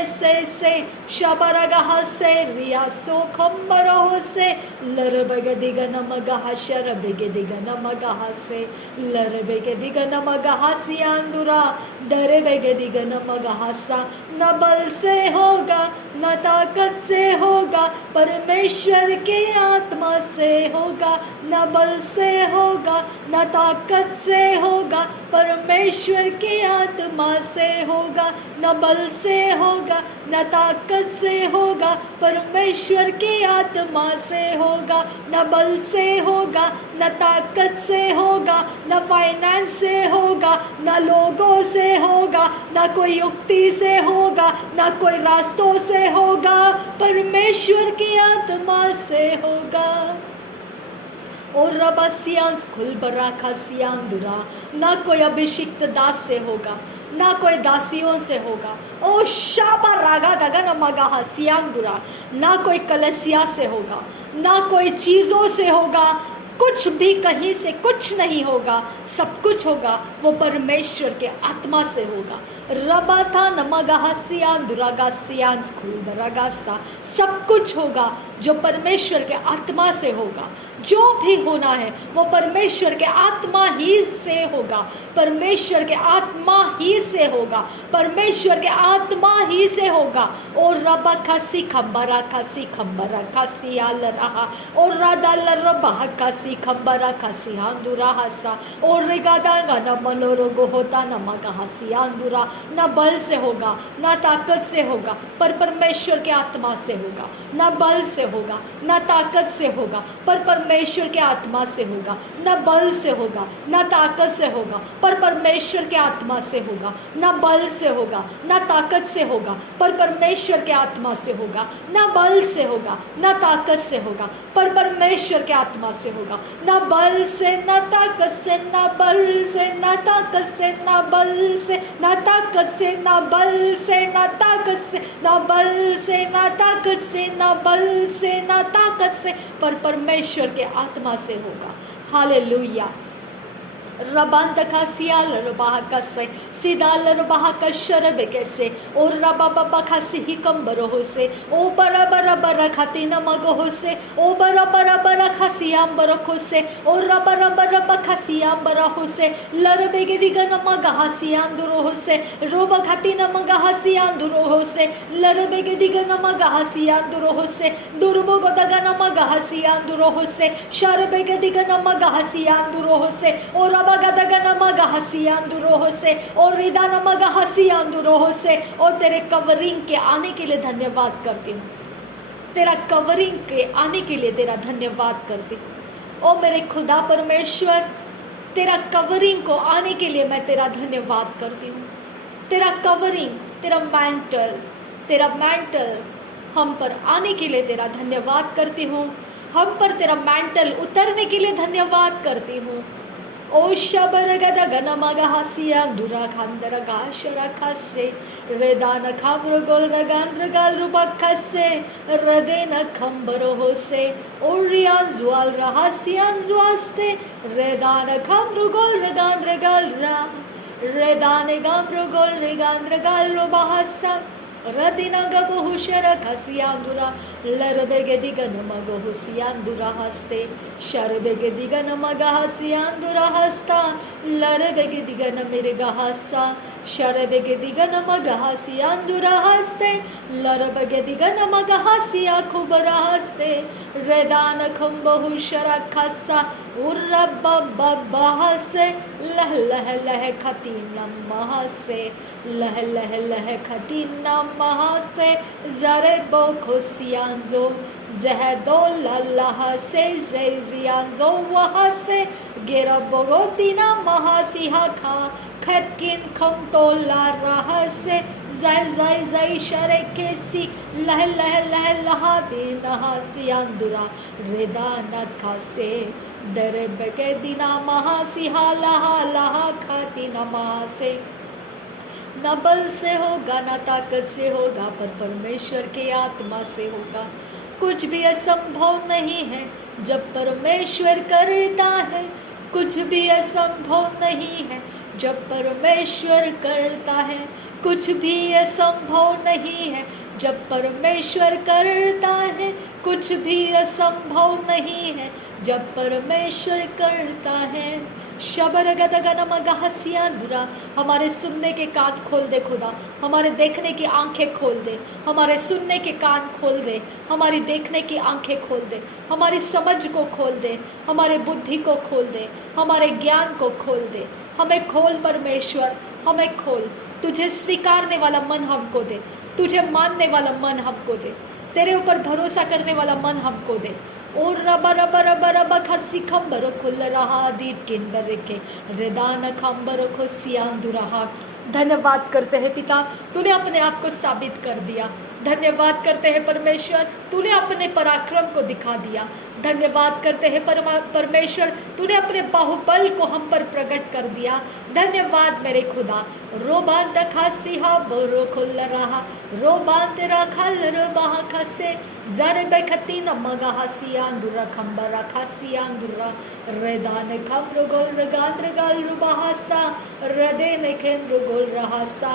शबरगह से रिया सो खम्बरह से लरबगे दिगन मगह शरबगे दिगन मगह से लरबगे दिगन मगह सियांदुरा डरबगे दिगन मगह सा न बल से होगा न ताकत से होगा परमेश्वर के आत्मा से होगा न बल से होगा न ताकत से होगा परमेश्वर के आत्मा से होगा न बल से होगा न ताकत से होगा परमेश्वर के आत्मा से होगा न बल से होगा न ताकत से होगा न फाइनेंस से होगा न लोगों से होगा न कोई युक्ति से होगा न कोई रास्तों से होगा परमेश्वर की आत्मा से होगा और रबसियांस खुलबरा खसियांदुरा ना कोई अभिषिक्त दास से होगा ना कोई दासियों से होगा ओ शाबा रागा दगन मगाह सियांदुरा ना कोई कलसिया से होगा ना कोई चीज़ों से होगा कुछ भी कहीं से कुछ नहीं होगा सब कुछ होगा वो परमेश्वर के आत्मा से होगा रबाथा नमगाहसियान दुरागासियान स्कूल बरागासा सब कुछ होगा जो परमेश्वर के आत्मा से होगा जो भी होना है वो परमेश्वर के आत्मा ही से होगा, परमेश्वर के आत्मा ही से होगा, परमेश्वर के आत्मा ही से होगा। और रबा खसी खम्बरा खसी आल रहा और राधा लरबा खसी खम्बरा खसी आंदुरा हसा और रिगादा न मनोरोगो होता न मगा हसी आंदुरा। न बल से होगा ना ताकत से होगा, पर परमेश्वर के आत्मा से होगा। न बल से होगा ना ताकत से होगा, पर परमेश्वर के आत्मा से होगा। न बल से होगा ना ताकत से होगा, पर परमेश्वर के आत्मा से होगा। न बल से होगा ना ताकत से होगा, पर परमेश्वर के आत्मा से होगा। न बल से होगा ना ताकत से होगा, पर परमेश्वर के आत्मा से होगा। न बल से न ताकत से, न बल से न ताकत से, न बल से न ताकत से, न बल से न ताकत से, न बल से न ताकत से, न बल से न ताकत से, पर परमेश्वर के आत्मा से होगा। हालेलुया। रबांत का सियाल रबाह का से सिदाल रबाह का शरब कैसे और रबा बबा का सिही कंबर हो से ओ बरा बरा बरा खाती नमग हो से ओ बरा बरा बरा खासियाम बर हो से और रबा रबा रबा खासियाम बर हो से लरबे के दिगा नमग हासियाम दुरो हो से रोबा खाती नमग हासियाम दुरो हो से लरबे के दिगा नमग हासियाम दुरो हो से दुर्बो गोदगा नमग हासियाम दुरो हो से शरबे के दिगा नमग हासियाम दुरो हो से और से और रिदा नमगा हसियान से। और तेरे कवरिंग के आने के लिए धन्यवाद करती हूँ, तेरा कवरिंग के आने के लिए तेरा धन्यवाद करती हूँ। ओ मेरे खुदा परमेश्वर, तेरा कवरिंग को आने के लिए मैं तेरा धन्यवाद करती हूँ। तेरा कवरिंग, तेरा मैंटल हम पर आने के लिए तेरा धन्यवाद करती हूँ। हम पर तेरा मैंटल उतरने के लिए धन्यवाद करती हूँ। ओ शबर गदा गनमगा हसिया दुरा खांदर गाशरा खसे रेदान खामर गोल रगांद्र गाल रुबा खसे रदेन खंबर होसे ओरियान जुआल रहसियान जुआस्ते रेदान खामर गोल रगांद्र गाल रा रेदान गामर गोल रगांद्र गाल रुबा हसा रदिना गबहुशर खसियांदुरा लरबेगे दिगन मगहुसियांदुरा हस्ते शरबेगे दिगन मगहसियांदुरा हस्ता लरबेगे दिगन मिर्गा हस्सा शरबेगे दिगन मगहसियांदुरा हस्ते लरबेगे दिगन मगहसिया खुबरा हस्ते रेदान खंबहुशर खस्सा उर्रब से लह लह लह खतीना महसे लह लह लह खतीना महसे जरे बो खुशियांजो जहदो लल्लाह से ज़ियांजो वहाँ से गिरा बोगोतिना महसिहा खा खतकिन खम तो ला रहा से जय शरे के सी लह लह लह लहा दे नहा सियांदुरा रेदा न खासे दरे बके दिना महासिहा लहा लहा खाती नमा से। न बल से होगा न ताकत से होगा, पर परमेश्वर की आत्मा से होगा। कुछ भी असंभव नहीं है जब परमेश्वर करता है, कुछ भी असंभव नहीं है जब परमेश्वर करता है, कुछ भी असंभव नहीं है जब परमेश्वर करता है, कुछ भी असंभव नहीं है जब परमेश्वर करता है। शबर गदगनमगहसिया बुरा, हमारे सुनने के कान खोल दे खुदा, हमारे देखने की आंखें खोल दे, हमारे सुनने के कान खोल दे, हमारी देखने की आंखें खोल दे, हमारी समझ को खोल दे, हमारे बुद्धि को खोल दे, हमारे ज्ञान को खोल दे। हमें खोल परमेश्वर, हमें खोल। तुझे स्वीकारने वाला मन हमको दे, तुझे मानने वाला मन हमको दे, तेरे ऊपर भरोसा करने वाला मन हमको दे। और रबा रबा रबा रबा खसी खम्बर खुल रहा दीद किन्बर के रेदान खम्बर खुशियां रहा। धन्यवाद करते हैं पिता, तूने अपने आप को साबित कर दिया। धन्यवाद करते हैं परमेश्वर, तूने अपने पराक्रम को दिखा दिया। धन्यवाद करते हैं परमेश्वर, तूने अपने बाहुबल को हम पर प्रकट कर दिया। धन्यवाद मेरे खुदा। रोबान खासिहा बोरो खुल रहा रोबान तेरा खल रोबाह खसे जर बेखती नमगा हसियांदुरा खम्बरा खसियांदुरा रेदान खम्र गोल रगांद्र गाल रुबाहसा रदे ने खेन्द्र गोल रहासा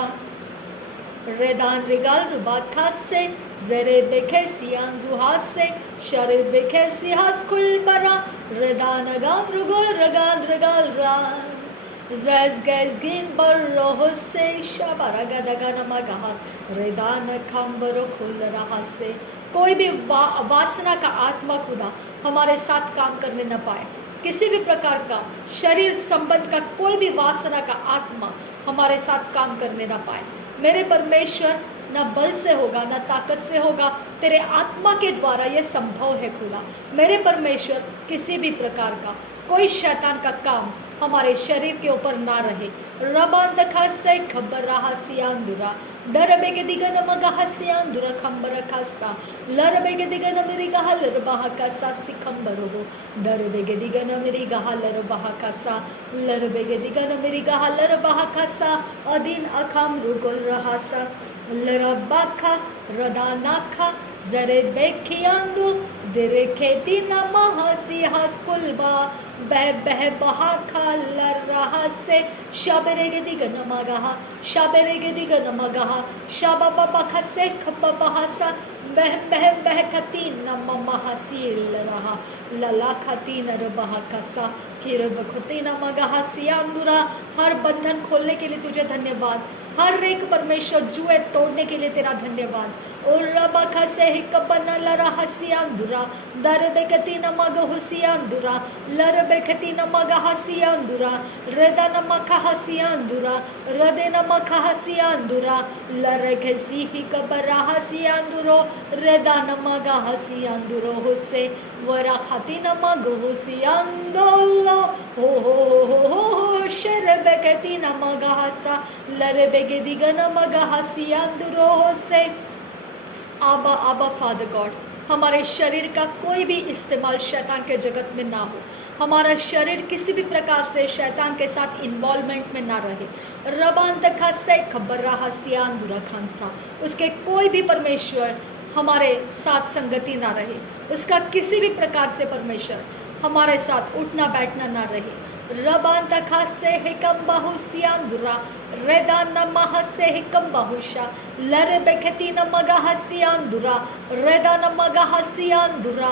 रेदान रिगाल रुबात खासे जरे बेखे सियांजुहासे Share bekesi haskul bara redana gam rugul ragan regal ran. Zez gezgin barro husse shabaraga dagana magaha redana khambaro khul रहा से कोई भी वासना का आत्मा खुदा हमारे साथ काम करने न पाए। किसी भी प्रकार का शरीर संबंध का कोई भी वासना का आत्मा हमारे साथ काम करने न पाए। मेरे परमेश्वर, न बल से होगा न ताकत से होगा, तेरे आत्मा के द्वारा यह संभव है खुदा। मेरे परमेश्वर, किसी भी प्रकार का कोई शैतान का काम हमारे शरीर के ऊपर ना रहे। रबांद खासे खबर रहा सियांदुरा डरबे के दिगन मगह सियांदुरा खंबर खासा लरबे के दिगन मेरी गहा लरबाह खासा सिखंबरो हो डरबे के दिगन मेरी गहा लरबाह खासा लरबे के दिगन मेरी गहा लरबाह खासा अदीन अखम रुगल रहा सा लरबाखा रदानाखा जरे बेखियांदु दिरे खेती न महसी हस्कुलबा बह बह बहा खाला रहा से शबरे के दिगन मगहा शबरे के दिगन मगहा शबा बाबा खसे खब्बा बहासा बह बह बह खती न महसील रहा लला खती न बहा खसा खीर बखुती न मगहा सियांदुरा। हर बंधन खोलने के लिए तुझे धन्यवाद। हर एक परमेश्वर जुए तोड़ने के लिए तेरा धन्यवाद। और रबा खसे हिकबना लरा हसियांदुरा दरबे कती न मग हुसियांदुरा लरबे खती न मग हसियांदुरा रदा न मख हसियांदुरा रदे न मख हसियांदुरा लरखसी हिकबरा हसियांदुरो रदा न मग हसियांदुरो हुसे वरा खती न मग हुसियांदोलो हो शरबे कती न मग हसा लरबे के दिगन मग हसियांदुरो हुसे। आबा आबा फादर गॉड, हमारे शरीर का कोई भी इस्तेमाल शैतान के जगत में ना हो। हमारा शरीर किसी भी प्रकार से शैतान के साथ इन्वॉल्वमेंट में ना रहे। रबान दखा से खबर रहा सियान दुरा खानसा, उसके कोई भी परमेश्वर हमारे साथ संगति ना रहे। उसका किसी भी प्रकार से परमेश्वर हमारे साथ उठना बैठना ना रहे। रबान दखा से हिकम बहु सियान दुरा रेदा न मह से हिकम बहुशा लर बेखती न मगह सियांदुरा रेदा न मगह सियांदुरा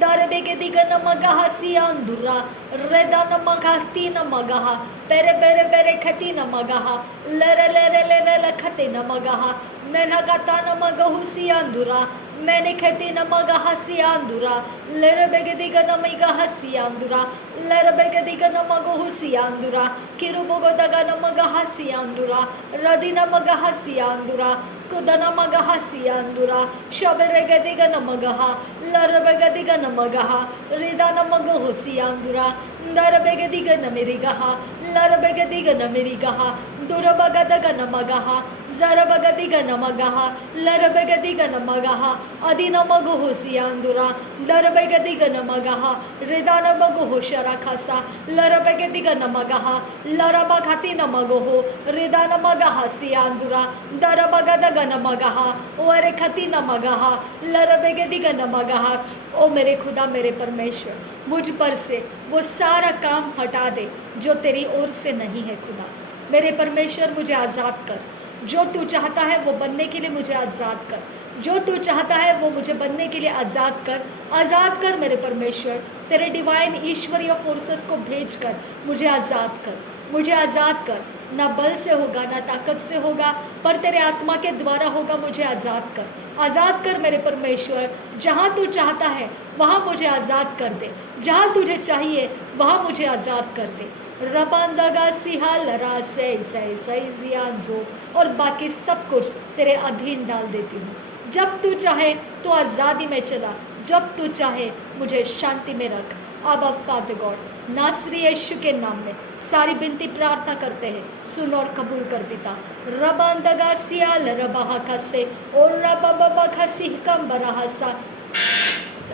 दर बेगे दिगन मगह सियांदुरा रेदा न मगह ती न मगह पेरे बेरे बेरे खती न मगह लरे लरे लरे लखते न मगह मैंने गता न मगहु सियांदुरा मैंने खती न मगह सियांदुरा लर बेगे दिगन मगह सियांदुरा लर बेगे दिगन मगहु सियांदुरा किरु बोगो दगा न मगह सियांदुरा रदिना मगह सियांदुरा कुदना मगह सियांदुरा शबरे गदिग नमगह लरबे गदिग नमगह रिदाना मगह सियांदुरा दरबे गदिग नमिरिगह लरबे गदिग नमिरिगह दुरबगदग नमगह जरबगदिग नमगह लरबे गदिग नमगह अदिना मगह सियांदुरा दरबे गदिग नमगह रिदाना मगह शरखसा लरबे गदिग नमगह लरबगति नमगह रिदाना मगह सियांदुरा दरबगदग नमगह वरखति नमगह लरबेगदिग नमगह। ओ मेरे खुदा मेरे परमेश्वर, मुझ पर से वो सारा काम हटा दे जो तेरी ओर से नहीं है। खुदा मेरे परमेश्वर, मुझे आज़ाद कर। जो तू चाहता है वो बनने के लिए मुझे आज़ाद कर। जो तू चाहता है वो मुझे बनने के लिए आज़ाद कर। आज़ाद कर मेरे परमेश्वर, तेरे डिवाइन ईश्वरीय फोर्सेस को भेज कर मुझे आज़ाद कर। मुझे आज़ाद कर, ना बल से होगा ना ताकत से होगा, पर तेरे आत्मा के द्वारा होगा। मुझे आज़ाद कर, आज़ाद कर मेरे परमेश्वर। जहाँ तू चाहता है वहाँ मुझे आज़ाद कर दे। जहाँ तुझे चाहिए वहाँ मुझे आज़ाद कर दे। रबांदगा सिहाल रा से जियाजो और बाकी सब कुछ तेरे अधीन डाल देती हूँ। जब तू चाहे तो आज़ादी में चला, जब तू चाहे मुझे शांति में रख। आबा फादर गॉड, नासरी यीशु के नाम में सारी विनती प्रार्थना करते हैं, सुन और कबूल कर पिता। रबांदगा सियाल रबाहा खसे और रबाबा खसी कम बराहसा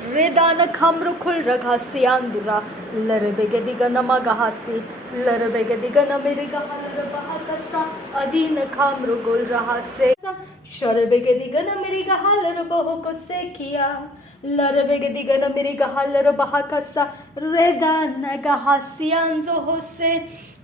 रेदान खम्र खुल रखा सियांदुरा लरबेगे दिगन मगहासी लरबेगे दिगन मेरे गहा लरबाहा कसा अदीन खम्र गुल रहा से शरबेगे दिगन मेरी गहा लरबहो को से किया लरबेगे दिगन मेरी गहा लरबाहा कसा रेदान गहा सियांजो हो से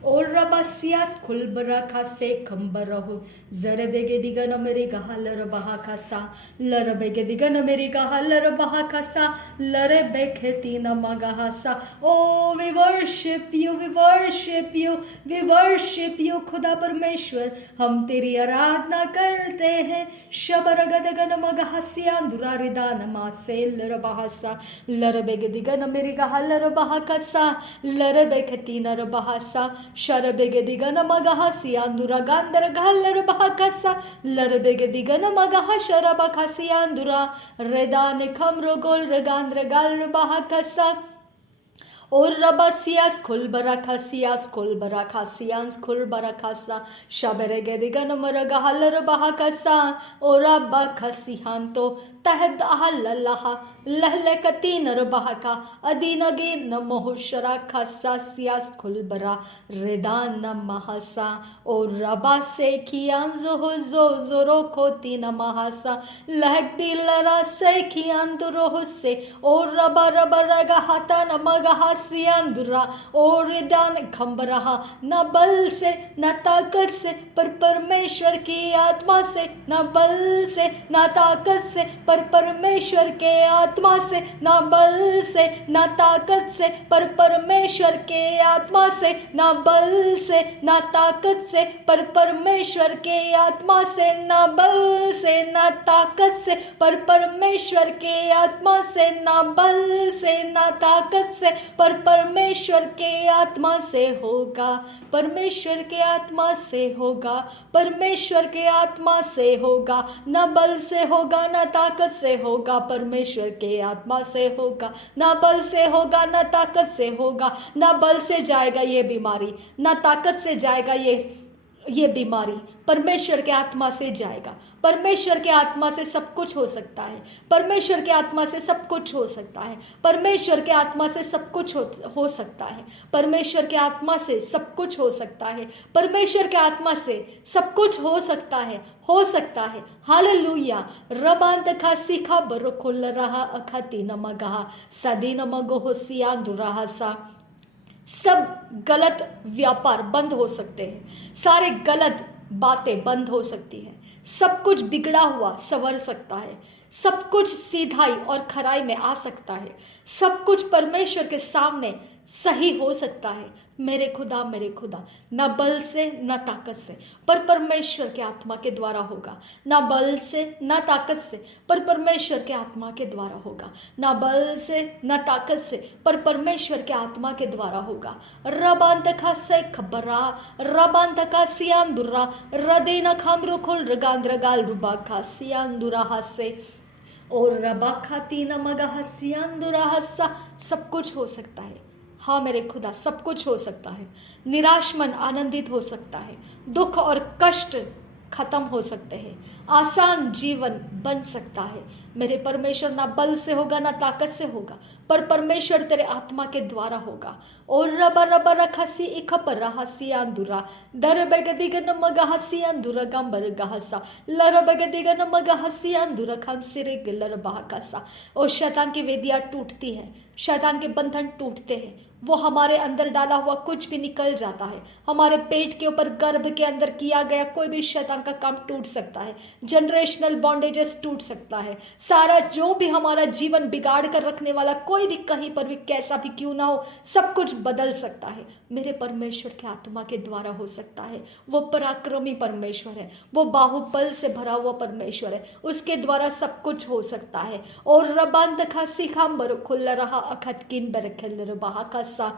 और रबासियास खुलबरा खासे खंबरहु जरबेगे दिगन मेरी गहा लर बहा खासा लरबेगे दिगन मेरी गहा लर बहा खासा लरबे खेती न मगासा। Oh we worship you, we worship you, we worship you खुदा परमेश्वर, हम तेरी आराधना करते हैं। शबरगद गन मगहसिया दुरारिदान मासे लर बहासा लरबेगे दिगन मेरी गहा लर बहा खासा लरबे खेती नर बहासा शरबेगे दिगन मगहा सियांदुरा गांदर गहलर बहाकसा लरबेगे दिगन मगहा शरबा खसियांदुरा रेदान खमरो गोल रगांद्र गाल बहाकसा। और रबासियास खुल बरा खासियांस खुल बरा खासा शबरेगे दिगन मरगा हलर बहा कसा और अब्बा खसिहान तो तहद अहल्लाहा लहले कतीनर बहाका अदीनगे न मोहशरा खसा सियास खुल बरा रेदान न महासा और रबा से कियान जो जोरो खोती न महासा लहक दिलरा से कियान दुरो से और रबा रबा रगा हाता न मगा सियांदुरा और दान खंब रहा न बल से न ताकत से पर परमेश्वर की आत्मा से न बल से न ताकत से पर परमेश्वर के आत्मा से न बल से न ताकत से पर परमेश्वर के आत्मा से न बल से न ताकत से पर परमेश्वर के आत्मा से न बल से न ताकत से पर परमेश्वर के आत्मा से न बल से न ताकत से पर परमेश्वर के आत्मा से होगा, परमेश्वर के आत्मा से होगा, परमेश्वर के आत्मा से होगा, न बल से होगा न ताकत से होगा, परमेश्वर के आत्मा से होगा, न बल से होगा न ताकत से होगा। न बल से जाएगा ये बीमारी, न ताकत से जाएगा ये बीमारी, परमेश्वर के आत्मा से जाएगा। परमेश्वर के आत्मा से सब कुछ हो सकता है, परमेश्वर के आत्मा से सब कुछ हो सकता है, परमेश्वर के आत्मा से सब कुछ हो सकता है, परमेश्वर के आत्मा से सब कुछ हो सकता है, परमेश्वर के आत्मा से सब कुछ हो सकता है, हो सकता है। हालेलुया। रबांत खा सीखा बरो खुल रहा अखती नमगहा सदी नमगो होसिया दुराहा सा। सब गलत व्यापार बंद हो सकते हैं, सारे गलत बातें बंद हो सकती हैं, सब कुछ बिगड़ा हुआ संवर सकता है, सब कुछ सीधाई और खराई में आ सकता है, सब कुछ परमेश्वर के सामने सही हो सकता है। मेरे खुदा न बल से न ताकत से पर परमेश्वर के आत्मा के द्वारा होगा, न बल से न ताकत से पर परमेश्वर के आत्मा के द्वारा होगा, न बल से न ताकत से पर परमेश्वर के आत्मा के द्वारा होगा। रबांतका से खबरा रबांतका सियांदुरा रदेना खामरुखुल रगांद्रगाल रुबाका सियांदुरा हासे और रबा खाती न मगा हसियांदुरा हस्सा। सब कुछ हो सकता है। हाँ मेरे खुदा, सब कुछ हो सकता है। निराश मन आनंदित हो सकता है, दुख और कष्ट खत्म हो सकते हैं, आसान जीवन बन सकता है। मेरे परमेश्वर ना बल से होगा ना ताकत से होगा, पर परमेश्वर तेरे आत्मा के द्वारा होगा। और रबा रबा रखसी इखप रहसी अंदुरा दर बगदिगन मगहसी अंदुरा गंबर गहसा लर बगदिगन मगहसी अंदुरा खान सिरे गिलर बहकसा। और शैतान की वेदियां टूटती है, शैतान के बंधन टूटते हैं, वो हमारे अंदर डाला हुआ कुछ भी निकल जाता है। हमारे पेट के ऊपर गर्भ के अंदर किया गया कोई भी शैतान का काम टूट सकता है, जनरेशनल बॉन्डेजेस टूट सकता है। सारा जो भी हमारा जीवन बिगाड़ कर रखने वाला कोई भी कहीं पर भी कैसा भी क्यों ना हो, सब कुछ बदल सकता है। मेरे परमेश्वर के आत्मा के द्वारा हो सकता है। वो पराक्रमी परमेश्वर है, वो बाहुबल से भरा हुआ परमेश्वर है, उसके द्वारा सब कुछ हो सकता है। और रबांत खासी खाम्बर खुल रहा अखत किन बरखल बहा कसा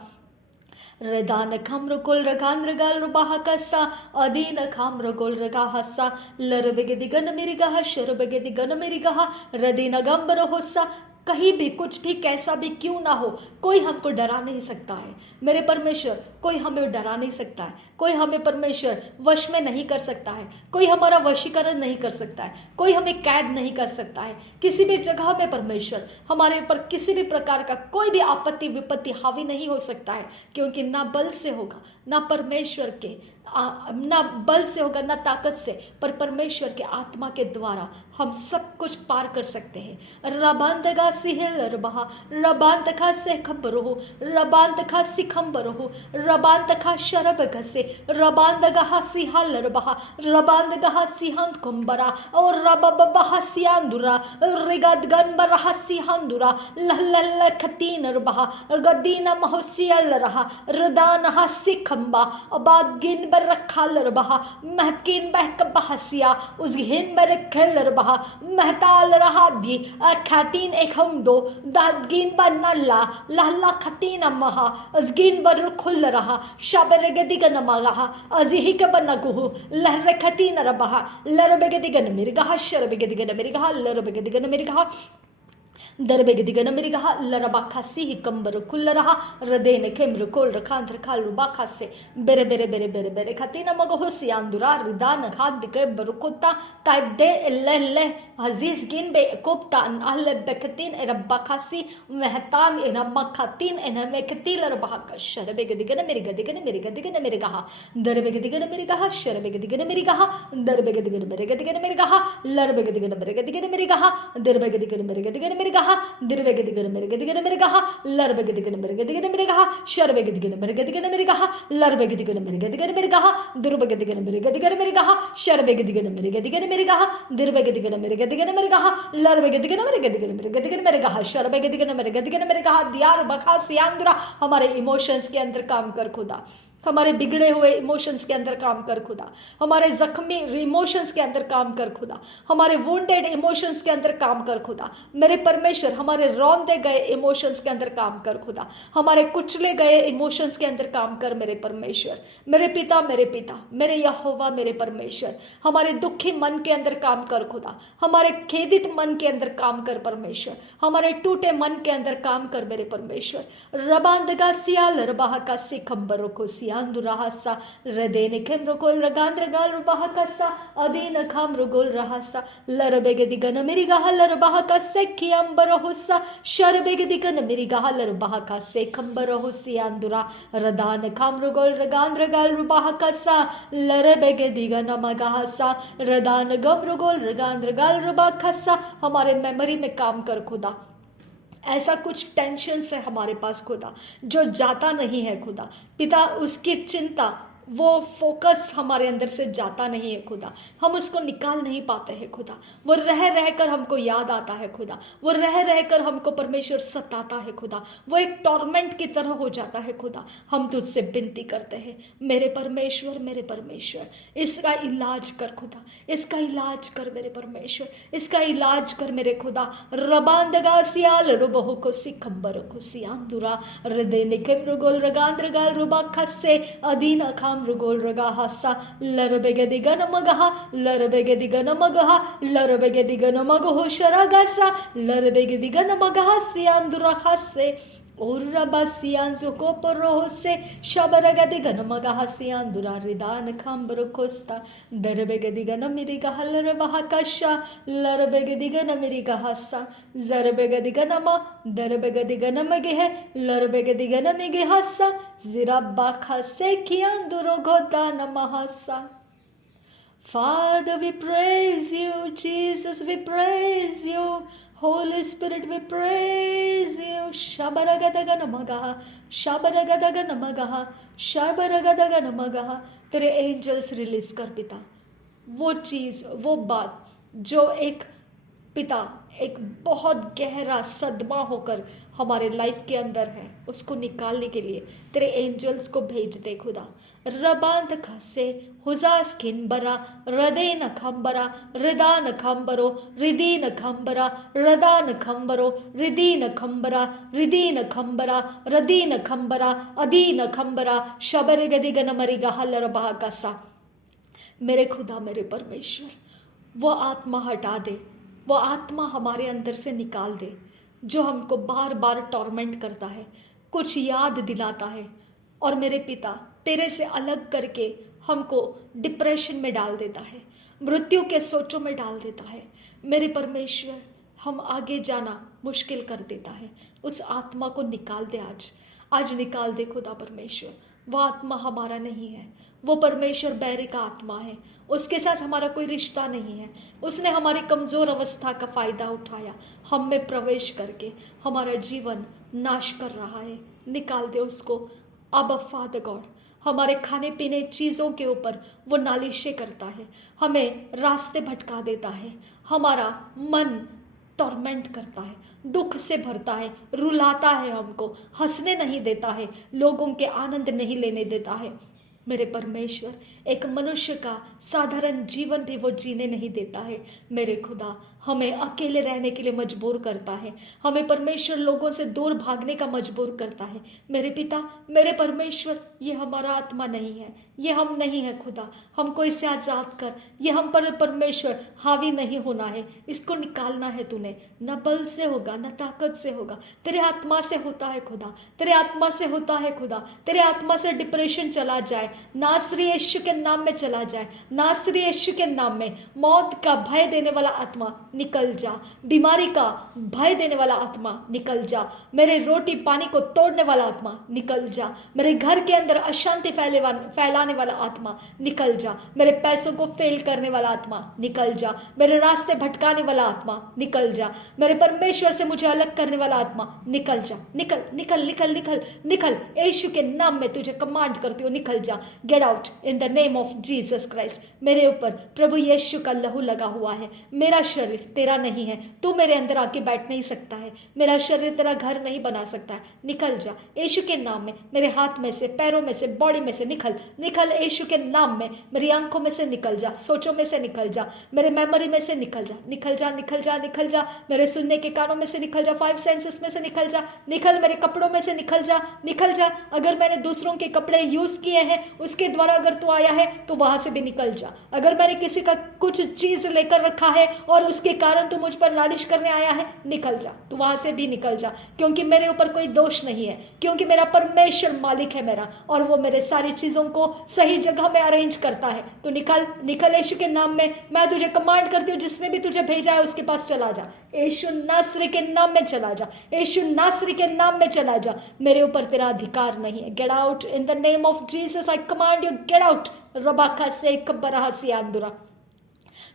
रदान खम्रकुल रगांद्रगाल रुबाहा कसा अदीन खाम्रगोल रगा हसा लरबगे दिगन मिरिगा शरबगे दिगन मिरिगा रदीन गंबर होसा। कहीं भी कुछ भी कैसा भी क्यों ना हो, कोई हमको डरा नहीं सकता है। मेरे परमेश्वर, कोई हमें डरा नहीं सकता है, कोई हमें परमेश्वर वश में नहीं कर सकता है, कोई हमारा वशीकरण नहीं कर सकता है, कोई हमें कैद नहीं कर सकता है। किसी भी जगह में परमेश्वर हमारे ऊपर किसी भी प्रकार का कोई भी आपत्ति विपत्ति हावी नहीं हो सकता है, क्योंकि ना बल से होगा, ना परमेश्वर के ना बल से होगा ना ताकत से, पर परमेश्वर के आत्मा के द्वारा हम सब कुछ पार कर सकते हैं। रबांतगा सिहिल रबहा, रबांतखा से खबर हो, रबांतखा सिखंबर हो, रबांतखा शरब घसे, रबांतगा सिहाल रबहा, रबांतगा सिहंत कुंबरा और रबबहा सियांदुरा, रिगदगन बरहा सिहंदुरा, लहलल खतीन रबहा, गदीना महोसियल रहा, रदानहा सिखंबा, अबाद गिन बर रखल रबहा, महकिन बहक बहसिया, उस घिन बर खल रबहा, महताल रहा दी, खातीन एक हम दो, दादगिन बर नल्ला, लहला खतीन महा, अजगिन बर खुल रहा, शाबर गदिगन मगहा, अजिहिक बनगुहु, लहर खतीन रबहा, लरबगदिगन मिरगहा, शरबगदिगन मिरगहा, लरबगदिगन मिरगहा, दरबेगदिगन मिरगहा, लरबाखा सिहि कंबर कुल रहा, रदेन केम्र कोल रखांतर खाल रुबाखा से, बेरे बेरे बेरे बेरे बेरे खतीना मगो सियांदुरा, रिदान खाद के बरुकुता, टाइप दे ले हजीज गिन बे कोप्ता अहले बेकतीन रबाखासी, महतान रमखातीन मेकतील रबाका, शरबेगदिगन मिरगदिगन मिरगहा, दरबेगदिगन मिरगहा, शरबेगदिगन मिरगहा, दरबेगदिगन मिरगहा, लरबेगदिगन मिरगहा, दरबेगदिगन मिरगहा, दिरबेगदिगन मिरगहा, लरबेगदिगन मिरगहा, शरबेगदिगन मिरगहा, लरबेगदिगन मिरगहा, दुरबेगदिगन मिरगहा, शरबेगदिगन मिरगहा, दिरबेगदिगन मिरगहा, लरबेगदिगन मिरगहा, शरबेगदिगन मिरगहा, दियार बखा सियांदुरा। हमारे इमोशंस के अंदर काम कर खुदा, हमारे बिगड़े हुए इमोशंस के अंदर काम कर खुदा, हमारे जख्मी इमोशंस के अंदर काम कर खुदा, हमारे वुंडेड इमोशंस के अंदर काम कर खुदा। मेरे परमेश्वर, हमारे रौंदे गए इमोशंस के अंदर काम कर खुदा, हमारे कुचले गए इमोशंस के अंदर काम कर मेरे परमेश्वर। मेरे पिता, मेरे यहोवा, मेरे परमेश्वर, हमारे दुखी मन के अंदर काम कर खुदा, हमारे खेदित मन के अंदर काम कर परमेश्वर, हमारे टूटे मन के अंदर काम कर मेरे परमेश्वर। रबांदगा सियाल रबाह का सिखंबरो को सियांदुराहसा, रदेन खेम्रकोल रगांद्रगाल रुबाहकसा, अदीन खाम्रुगोल रहसा, लरबेगदिगन मिरिगाह लरबाह का सेखियंबरहुसा, शरबेगदिगन मिरिगाह लरबाह का सेखंबरहुसियांदुरा, रदान खाम्रुगोल रगांद्रगाल रुबाहकसा, लरबेगदिगन मगाहसा, रदान गमरुगोल रगांद्रगाल रुबाहकसा। हमारे मेमोरी में काम कर खुदा, ऐसा कुछ टेंशन है हमारे पास खुदा जो जाता नहीं है खुदा पिता, उसकी चिंता, वो फोकस हमारे अंदर से जाता नहीं है खुदा, हम उसको निकाल नहीं पाते हैं खुदा। वो रह कर हमको याद आता है खुदा, वो रह कर हमको परमेश्वर सताता है खुदा, वो एक टॉर्मेंट की तरह हो जाता है खुदा। हम तुझसे विनती करते हैं मेरे परमेश्वर, इसका इलाज कर खुदा, इसका इलाज कर मेरे परमेश्वर, इसका इलाज कर मेरे खुदा। रबांदगा सियाल रुबहो को सिखंबर को सियांदुरा, हृदय निकम रुगोल रगांद्रगाल रुबा खस्से, अदीन खाम रुगोल रगा हसा, लरबेगदिगन मगहा, लरबेगदिगन मगहा, लरबेगदिगन मगहो शरागासा, लरबेगदिगन मगहा सियांदुरा खस्से, और रबासियांजो को परोह से, शबरगदिगन मगहा सियांदुरा, रिदान खाम्बर कोस्ता, दरबेगदिगन मिरिगहा लरबहा कशा, लरबेगदिगन मिरिगहासा, जरबेगदिगन म, दरबेगदिगन मगे, लरबेगदिगन मिगहसा, Zirabaka sekianduro godana mahasa. Father, we praise you. Jesus, we praise you. Holy Spirit, we praise you. Shabaragadaganamagaha, Shabaragadaganamagaha, Shabaragadaganamagaha. तेरे एंजल्स रिलीज कर पिता, वो चीज, वो बात जो एक पिता एक बहुत गहरा सदमा होकर हमारे लाइफ के अंदर है, उसको निकालने के लिए तेरे एंजल्स को भेज दे खुदा। रबांत खसे हुजास खिनबरा, रदेन खंबरा, रदान खंबरो, रिदीन खंबरा, रदान खंबरो, रिदीन खंबरा, रिदीन खंबरा, रदीन खंबरा, अदीन खंबरा, शबर गदिगन मरिगा हलर बहाकसा। मेरे खुदा, मेरे परमेश्वर, वो आत्मा हटा दे, वो आत्मा हमारे अंदर से निकाल दे जो हमको बार बार टॉर्मेंट करता है, कुछ याद दिलाता है और मेरे पिता तेरे से अलग करके हमको डिप्रेशन में डाल देता है, मृत्यु के सोचों में डाल देता है। मेरे परमेश्वर, हम आगे जाना मुश्किल कर देता है। उस आत्मा को निकाल दे, आज निकाल दे खुदा परमेश्वर। वो आत्मा हमारा नहीं है। वो परमेश्वर बैरी का आत्मा है, उसके साथ हमारा कोई रिश्ता नहीं है। उसने हमारी कमज़ोर अवस्था का फ़ायदा उठाया, हम में प्रवेश करके हमारा जीवन नाश कर रहा है। निकाल दे उसको। अब फादर गॉड, हमारे खाने पीने चीज़ों के ऊपर वो नालिशें करता है, हमें रास्ते भटका देता है, हमारा मन टॉर्मेंट करता है, दुख से भरता है, रुलाता है, हमको हंसने नहीं देता है, लोगों के आनंद नहीं लेने देता है। मेरे परमेश्वर, एक मनुष्य का साधारण जीवन भी वो जीने नहीं देता है। मेरे खुदा, हमें अकेले रहने के लिए मजबूर करता है, हमें परमेश्वर लोगों से दूर भागने का मजबूर करता है। मेरे पिता, मेरे परमेश्वर, ये हमारा आत्मा नहीं है, ये हम नहीं है खुदा। हमको इससे आज़ाद कर, ये हम पर परमेश्वर हावी नहीं होना है, इसको निकालना है तूने। न बल से होगा, न ताकत से होगा, तेरे आत्मा से होता है खुदा, तेरे आत्मा से होता है खुदा। तेरे आत्मा से डिप्रेशन चला जाए, नासरी यीशु के नाम में चला जाए, नासरी यीशु के नाम में। मौत का भय देने वाला आत्मा निकल जा, बीमारी का भय देने वाला आत्मा निकल जा, मेरे रोटी पानी को तोड़ने वाला आत्मा निकल जा, मेरे घर के अंदर अशांति फैलाने वाला आत्मा निकल जा, मेरे पैसों को फेल करने वाला आत्मा निकल जा, मेरे रास्ते भटकाने वाला आत्मा निकल जा, मेरे परमेश्वर से मुझे अलग करने वाला आत्मा निकल जा। निकल निकल निकल निकल निकल, यीशु के नाम में तुझे कमांड करती हूँ, निकल जा। Gate out in the name of Jesus Christ. मेरे ऊपर प्रभु यीशु का लहू लगा हुआ है। मेरा शरीर तेरा नहीं है, तू मेरे अंदर आके बैठ नहीं सकता है, मेरा शरीर तेरा घर नहीं बना सकता है। निकल जा यीशु के नाम में, मेरे हाथ में से, पैरों में से, बॉडी में से निकल निकल यीशु के नाम में। मेरी आंखों में से निकल जा, सोचों में से निकल जा, मेरे मेमोरी में से निकल जा, निकल जा निकल जा निकल जा, मेरे सुनने के कानों में से निकल जा, 5 सेंसेस में से निकल जा, निकल, मेरे कपड़ों में से निकल जा, निकल जा। अगर मैंने दूसरों के कपड़े यूज किए हैं, उसके द्वारा अगर तू आया है तो वहां से भी निकल जा। अगर मैंने किसी का कुछ चीज लेकर रखा है और उसके कारण तू मुझ पर नालिश करने आया है, निकल जा, तू वहां से भी निकल जा, क्योंकि मेरे ऊपर कोई दोष नहीं है, क्योंकि मेरा परमेश्वर मालिक है मेरा, और वो मेरे सारी चीजों को सही जगह में अरेंज करता है। तो निकल निकल यीशु के नाम में। मैं तुझे कमांड करती हूँ, जिसने भी तुझे भेजा है उसके पास चला जा, यीशु नासरी के नाम में चला जा, यीशु नासरी के नाम में चला जा। मेरे ऊपर तेरा अधिकार नहीं है। Get out in the name of Jesus, I command you, get out. रबाका से कबरहसी आंदुरा।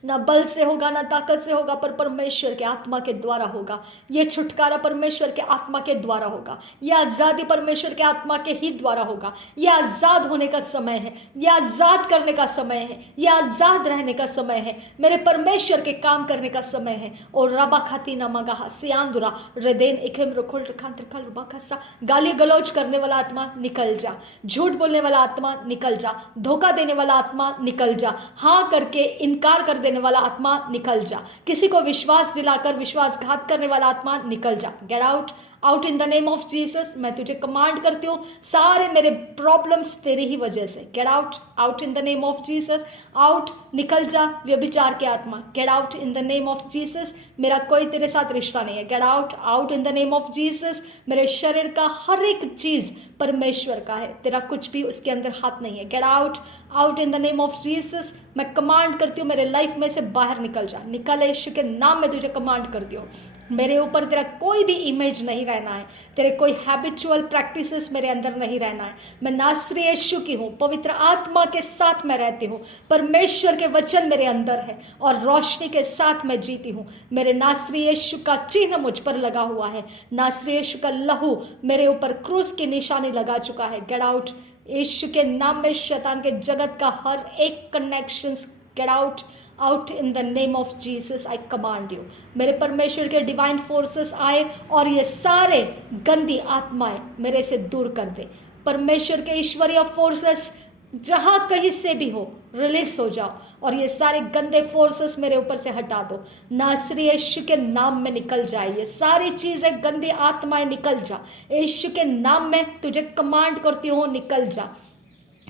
ना बल से होगा, ना ताकत से होगा, पर परमेश्वर के आत्मा के द्वारा होगा। ये छुटकारा परमेश्वर के आत्मा के द्वारा होगा, यह आज़ादी परमेश्वर के आत्मा के ही द्वारा होगा। यह आज़ाद होने का समय है, यह आज़ाद करने का समय है, यह आज़ाद रहने का समय है, मेरे परमेश्वर के काम करने का समय है। और रबा खाती ना मगा सियांदुरा रेदेन इखेम रखोल रखान त्रिखल रबा खसा। गाली गलौज करने वाला आत्मा निकल जा, झूठ बोलने वाला आत्मा निकल जा, धोखा देने वाला आत्मा निकल जा, हाँ करके इनकार कर देने वाला आत्मा निकल जा, किसी को विश्वास दिलाकर विश्वासघात करने वाला आत्मा निकल जा। Get out out in the name of Jesus. मैं तुझे कमांड करती हूँ, सारे मेरे प्रॉब्लम्स तेरी ही वजह से। Get out out in the name of Jesus. Out, निकल जा व्यभिचार के आत्मा। Gate out in the name of Jesus. मेरा कोई तेरे साथ रिश्ता नहीं है। Get out out in the name of Jesus. मेरे शरीर का हर एक चीज परमेश्वर का है, तेरा कुछ भी उसके अंदर हाथ नहीं है। Get out out in the name of Jesus. मैं कमांड करती हूँ, मेरे लाइफ में से बाहर निकल जा, निकल, यीशु के नाम में तुझे कमांड करती हूँ। मेरे ऊपर तेरा कोई भी इमेज नहीं रहना है, तेरे कोई हैबिचुअल प्रैक्टिसेस मेरे अंदर नहीं रहना है। मैं नासरी यीशु की हूँ, पवित्र आत्मा के साथ मैं रहती हूँ, परमेश्वर के वचन मेरे अंदर है और रोशनी के साथ मैं जीती हूँ। मेरे नासरी यीशु का चिन्ह मुझ पर लगा हुआ है, नासरी यीशु का लहू मेरे ऊपर क्रूस की निशानी लगा चुका है। गेट आउट यीशु के नाम में। शैतान के जगत का हर एक connections get out out in the name of Jesus. I command you, मेरे परमेश्वर के डिवाइन फोर्सेस आए और ये सारे गंदी आत्माएं मेरे से दूर कर दे। परमेश्वर के ईश्वरीय फोर्सेस जहां कहीं से भी हो रिलीज हो जाओ और ये सारे गंदे फोर्सेस मेरे ऊपर से हटा दो। नासरी यीशु के नाम में निकल जाए, ये सारी चीजें गंदी आत्माएं निकल जा, यीशु के नाम में तुझे कमांड करती हूँ, निकल जा।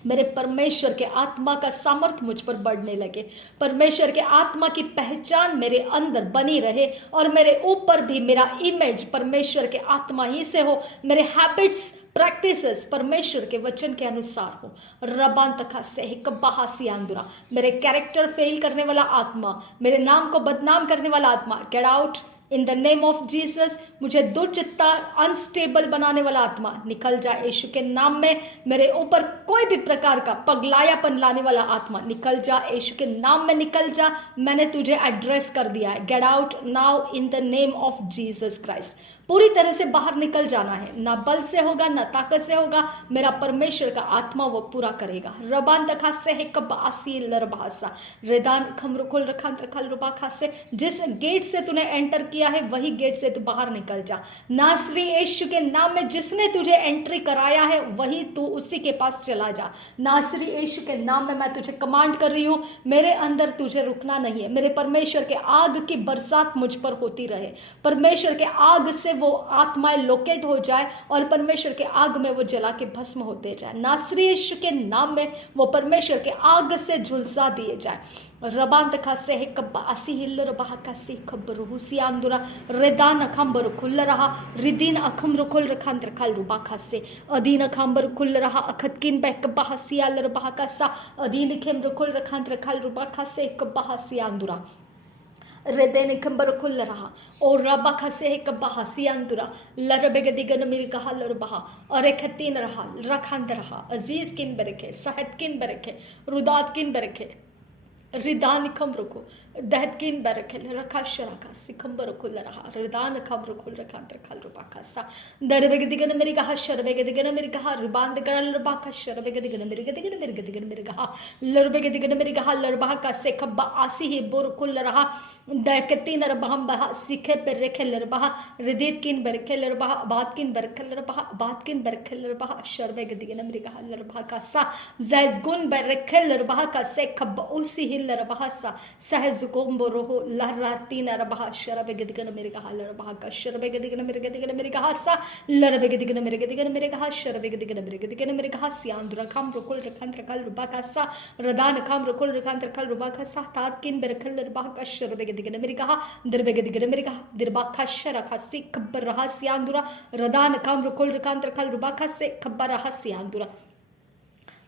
मेरे परमेश्वर के आत्मा का सामर्थ्य मुझ पर बढ़ने लगे, परमेश्वर के आत्मा की पहचान मेरे अंदर बनी रहे और मेरे ऊपर भी मेरा इमेज परमेश्वर के आत्मा ही से हो, मेरे हैबिट्स प्रैक्टिसेस परमेश्वर के वचन के अनुसार हो। रबान तखा से कबासी आंदुरा। मेरे कैरेक्टर फेल करने वाला आत्मा, मेरे नाम को बदनाम करने वाला आत्मा, gate out in the name of Jesus मुझे दुर्चित्ता अनस्टेबल बनाने वाला आत्मा निकल जा यीशु के नाम में। मेरे ऊपर कोई भी प्रकार का पगलायापन लाने वाला आत्मा निकल जा यीशु के नाम में, निकल जा। मैंने तुझे एड्रेस कर दिया है। Get out now in the name of Jesus Christ. पूरी तरह से बाहर निकल जाना है। ना बल से होगा ना ताकत से होगा, मेरा परमेश्वर का आत्मा वो पूरा करेगा। रबान दखा से है कब आसी लरबासा रेदान खमरुकुल रखान रखल रुबा खासे। जिस गेट से तूने एंटर किया है वही गेट से तू बाहर निकल जा। नासरी यीशु के नाम में जिसने तुझे एंट्री कराया है वही तू उसी के पास चला जा। नासरी यीशु के नाम में मैं तुझे कमांड कर रही हूँ, मेरे अंदर तुझे रुकना नहीं है। मेरे परमेश्वर के आग की बरसात मुझ पर होती रहे। परमेश्वर के आग से वो आत्माएं लोकेट हो जाए और परमेश्वर के आग में वो जला के भस्म होते जाए। नासरी यीशु के नाम में वो परमेश्वर के आग से झुलसा दिए जाए। रबान तखा से है कब्बा असी हिल्लर बहा कसी खबर हुसी आंदुरा रेदान अखंबर खुल रहा रिदीन अखम रुकुल रखान रखाल रुबा खासे अदीन अखंबर खुल रहा अखतकिन बैकब्बा हसी आलर बहा कसा अदीन खेम रुकुल रखान रखाल रुबा खासे कब्बा हसी आंदुरा रेदेन खंबर खुल रहा और रबा खसे है कब्बा हसी अंदुरा लरबेग दिगन मेरी कहा लरबहा और एक तीन रहा रखांद रहा अजीज किन बरखे सहत किन बरखे रुदात किन बरखे रिदान खम रुको दहत किन बरखे रखा शराका सिखंबर खुल रहा रिदान खम रुकुल रखा रखल रुबा खसा दरबेग दिगन मेरी कहा शरबेग दिगन मेरी कहा रिबान दिगन लरबा का शरबेग दिगन मेरी दिगन मेरी दिगन मेरी कहा लरबेग दिगन मेरी कहा लरबा का से खब्बा आसी ही बोर खुल रहा दकतीन रबहम बहा सिखे पर रखे लरबहा रिदीत किन बरखे लरबहा बात किन बरखे लरबहा बात किन बरखे लरबहा शरबेग दिगन मेरी कहा लरबहा का सा जैजगुन बरखे लरबहा का से खब्बा उसी ही लरबहा सा सहज कोम बोरो लहरातीन रबहा शरबेग दिगन मेरी कहा लरबहा का शरबेग दिगन मेरी कहा सा लरबेग दिगन मेरी कहा शरबेग दिगन मेरी कहा सियांदुरा खाम रुकुल रखान रखल रुबा का सा रदान खाम रुकुल रखान रखल रुबा का सा तात किन बरखे लरबहा का शरबेग दिगन मेरी कहा दरबेग दिगन मेरी कहा दिरबा खश रखा सी खबर रहा सियांदुरा रदान काम रुकुल रखान रखल रुबा का से खबर रहा सियांदुरा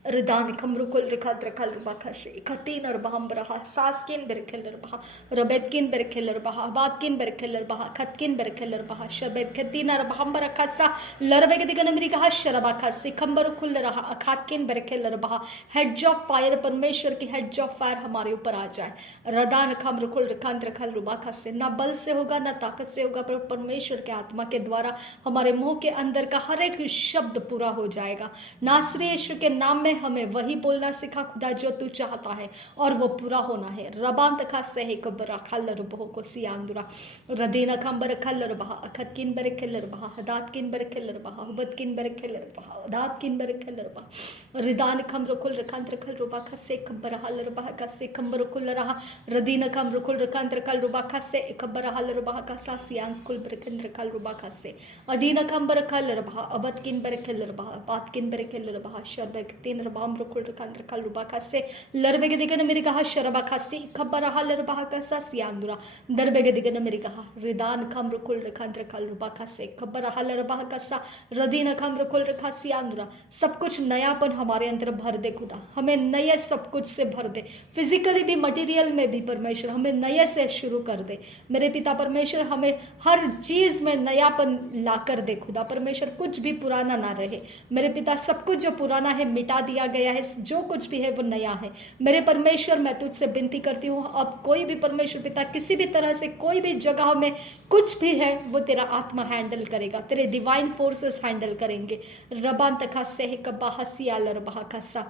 रिदान खमरुकुल रिखात रखल रुबा से खतीन और बहम रहा सास किन बरखेलर बहा रबेत किन बरखेलर बहा बात किन बरखेलर बहा खत किन बरखेलर बहा शबेत खतीन और बहम रखा सा लरबेग दिगन मेरी कहा शरबा खासी खंबर खुल रहा अखात किन बरखेलर बहा हेड्स ऑफ फायर परमेश्वर की हेड्स ऑफ फायर हमारे ऊपर आ जाए। रदान खमरुकुल रिखात रखल रुबा खासे ना बल से होगा ना ताकत से होगा पर परमेश्वर के आत्मा के द्वारा हमारे मुंह के अंदर का हर एक शब्द पूरा हो जाएगा। नासरी यीशु के नाम में हमें वही बोलना सिखा खुदा जो तू चाहता है और वो पूरा होना है। रबान तखा से है कब्रा खल्लर बहो को सियांदुरा रदीना खंबर खल्लर बहा अखत किन बर खल्लर बहा हदात किन बर खल्लर बहा हबत किन बर खल्लर बहा हदात किन बर खल्लर बहा रिदान खम रखुल रखांत रखल रुबा खसे खबर हल्लर बहा कसे खंबर खुल रहा रदीना खम रखुल रखांत रखल रुबा खसे खबर हल्लर बहा कसा सियांस कुल बरखन रखल रुबा खसे अदीना खंबर खल्लर बहा अबत किन बर खल्लर बहा बात किन बर खल्लर बहा शरबक तीन रबाम रखुल रखांत रखल रुबा खसे लरबेग दिगन मेरी कहा शरबा खसी खबर हल्लर बहा कसा सियांदुरा दरबेग दिगन मेरी कहा रिदान खम रखुल रखांत रखल रुबा खसे खबर हल्लर बहा कसा रदीना खम रखुल रखा सियांदुरा। सब कुछ नयापन हमारे अंदर भर दे खुदा, हमें नए सब कुछ से भर दे, फिजिकली भी मटेरियल में भी परमेश्वर हमें नए से शुरू कर दे। मेरे पिता परमेश्वर हमें हर चीज में नयापन ला कर दे खुदा परमेश्वर, कुछ भी पुराना ना रहे मेरे पिता। सब कुछ जो पुराना है मिटा दिया गया है, जो कुछ भी है वो नया है मेरे परमेश्वर। मैं तुझसे विनती करती हूँ अब कोई भी परमेश्वर पिता किसी भी तरह से कोई भी जगह में कुछ भी है वो तेरा आत्मा हैंडल करेगा, तेरे डिवाइन फोर्सेस हैंडल करेंगे। रबान तखा से कब्बा हसी आलर बहा खसा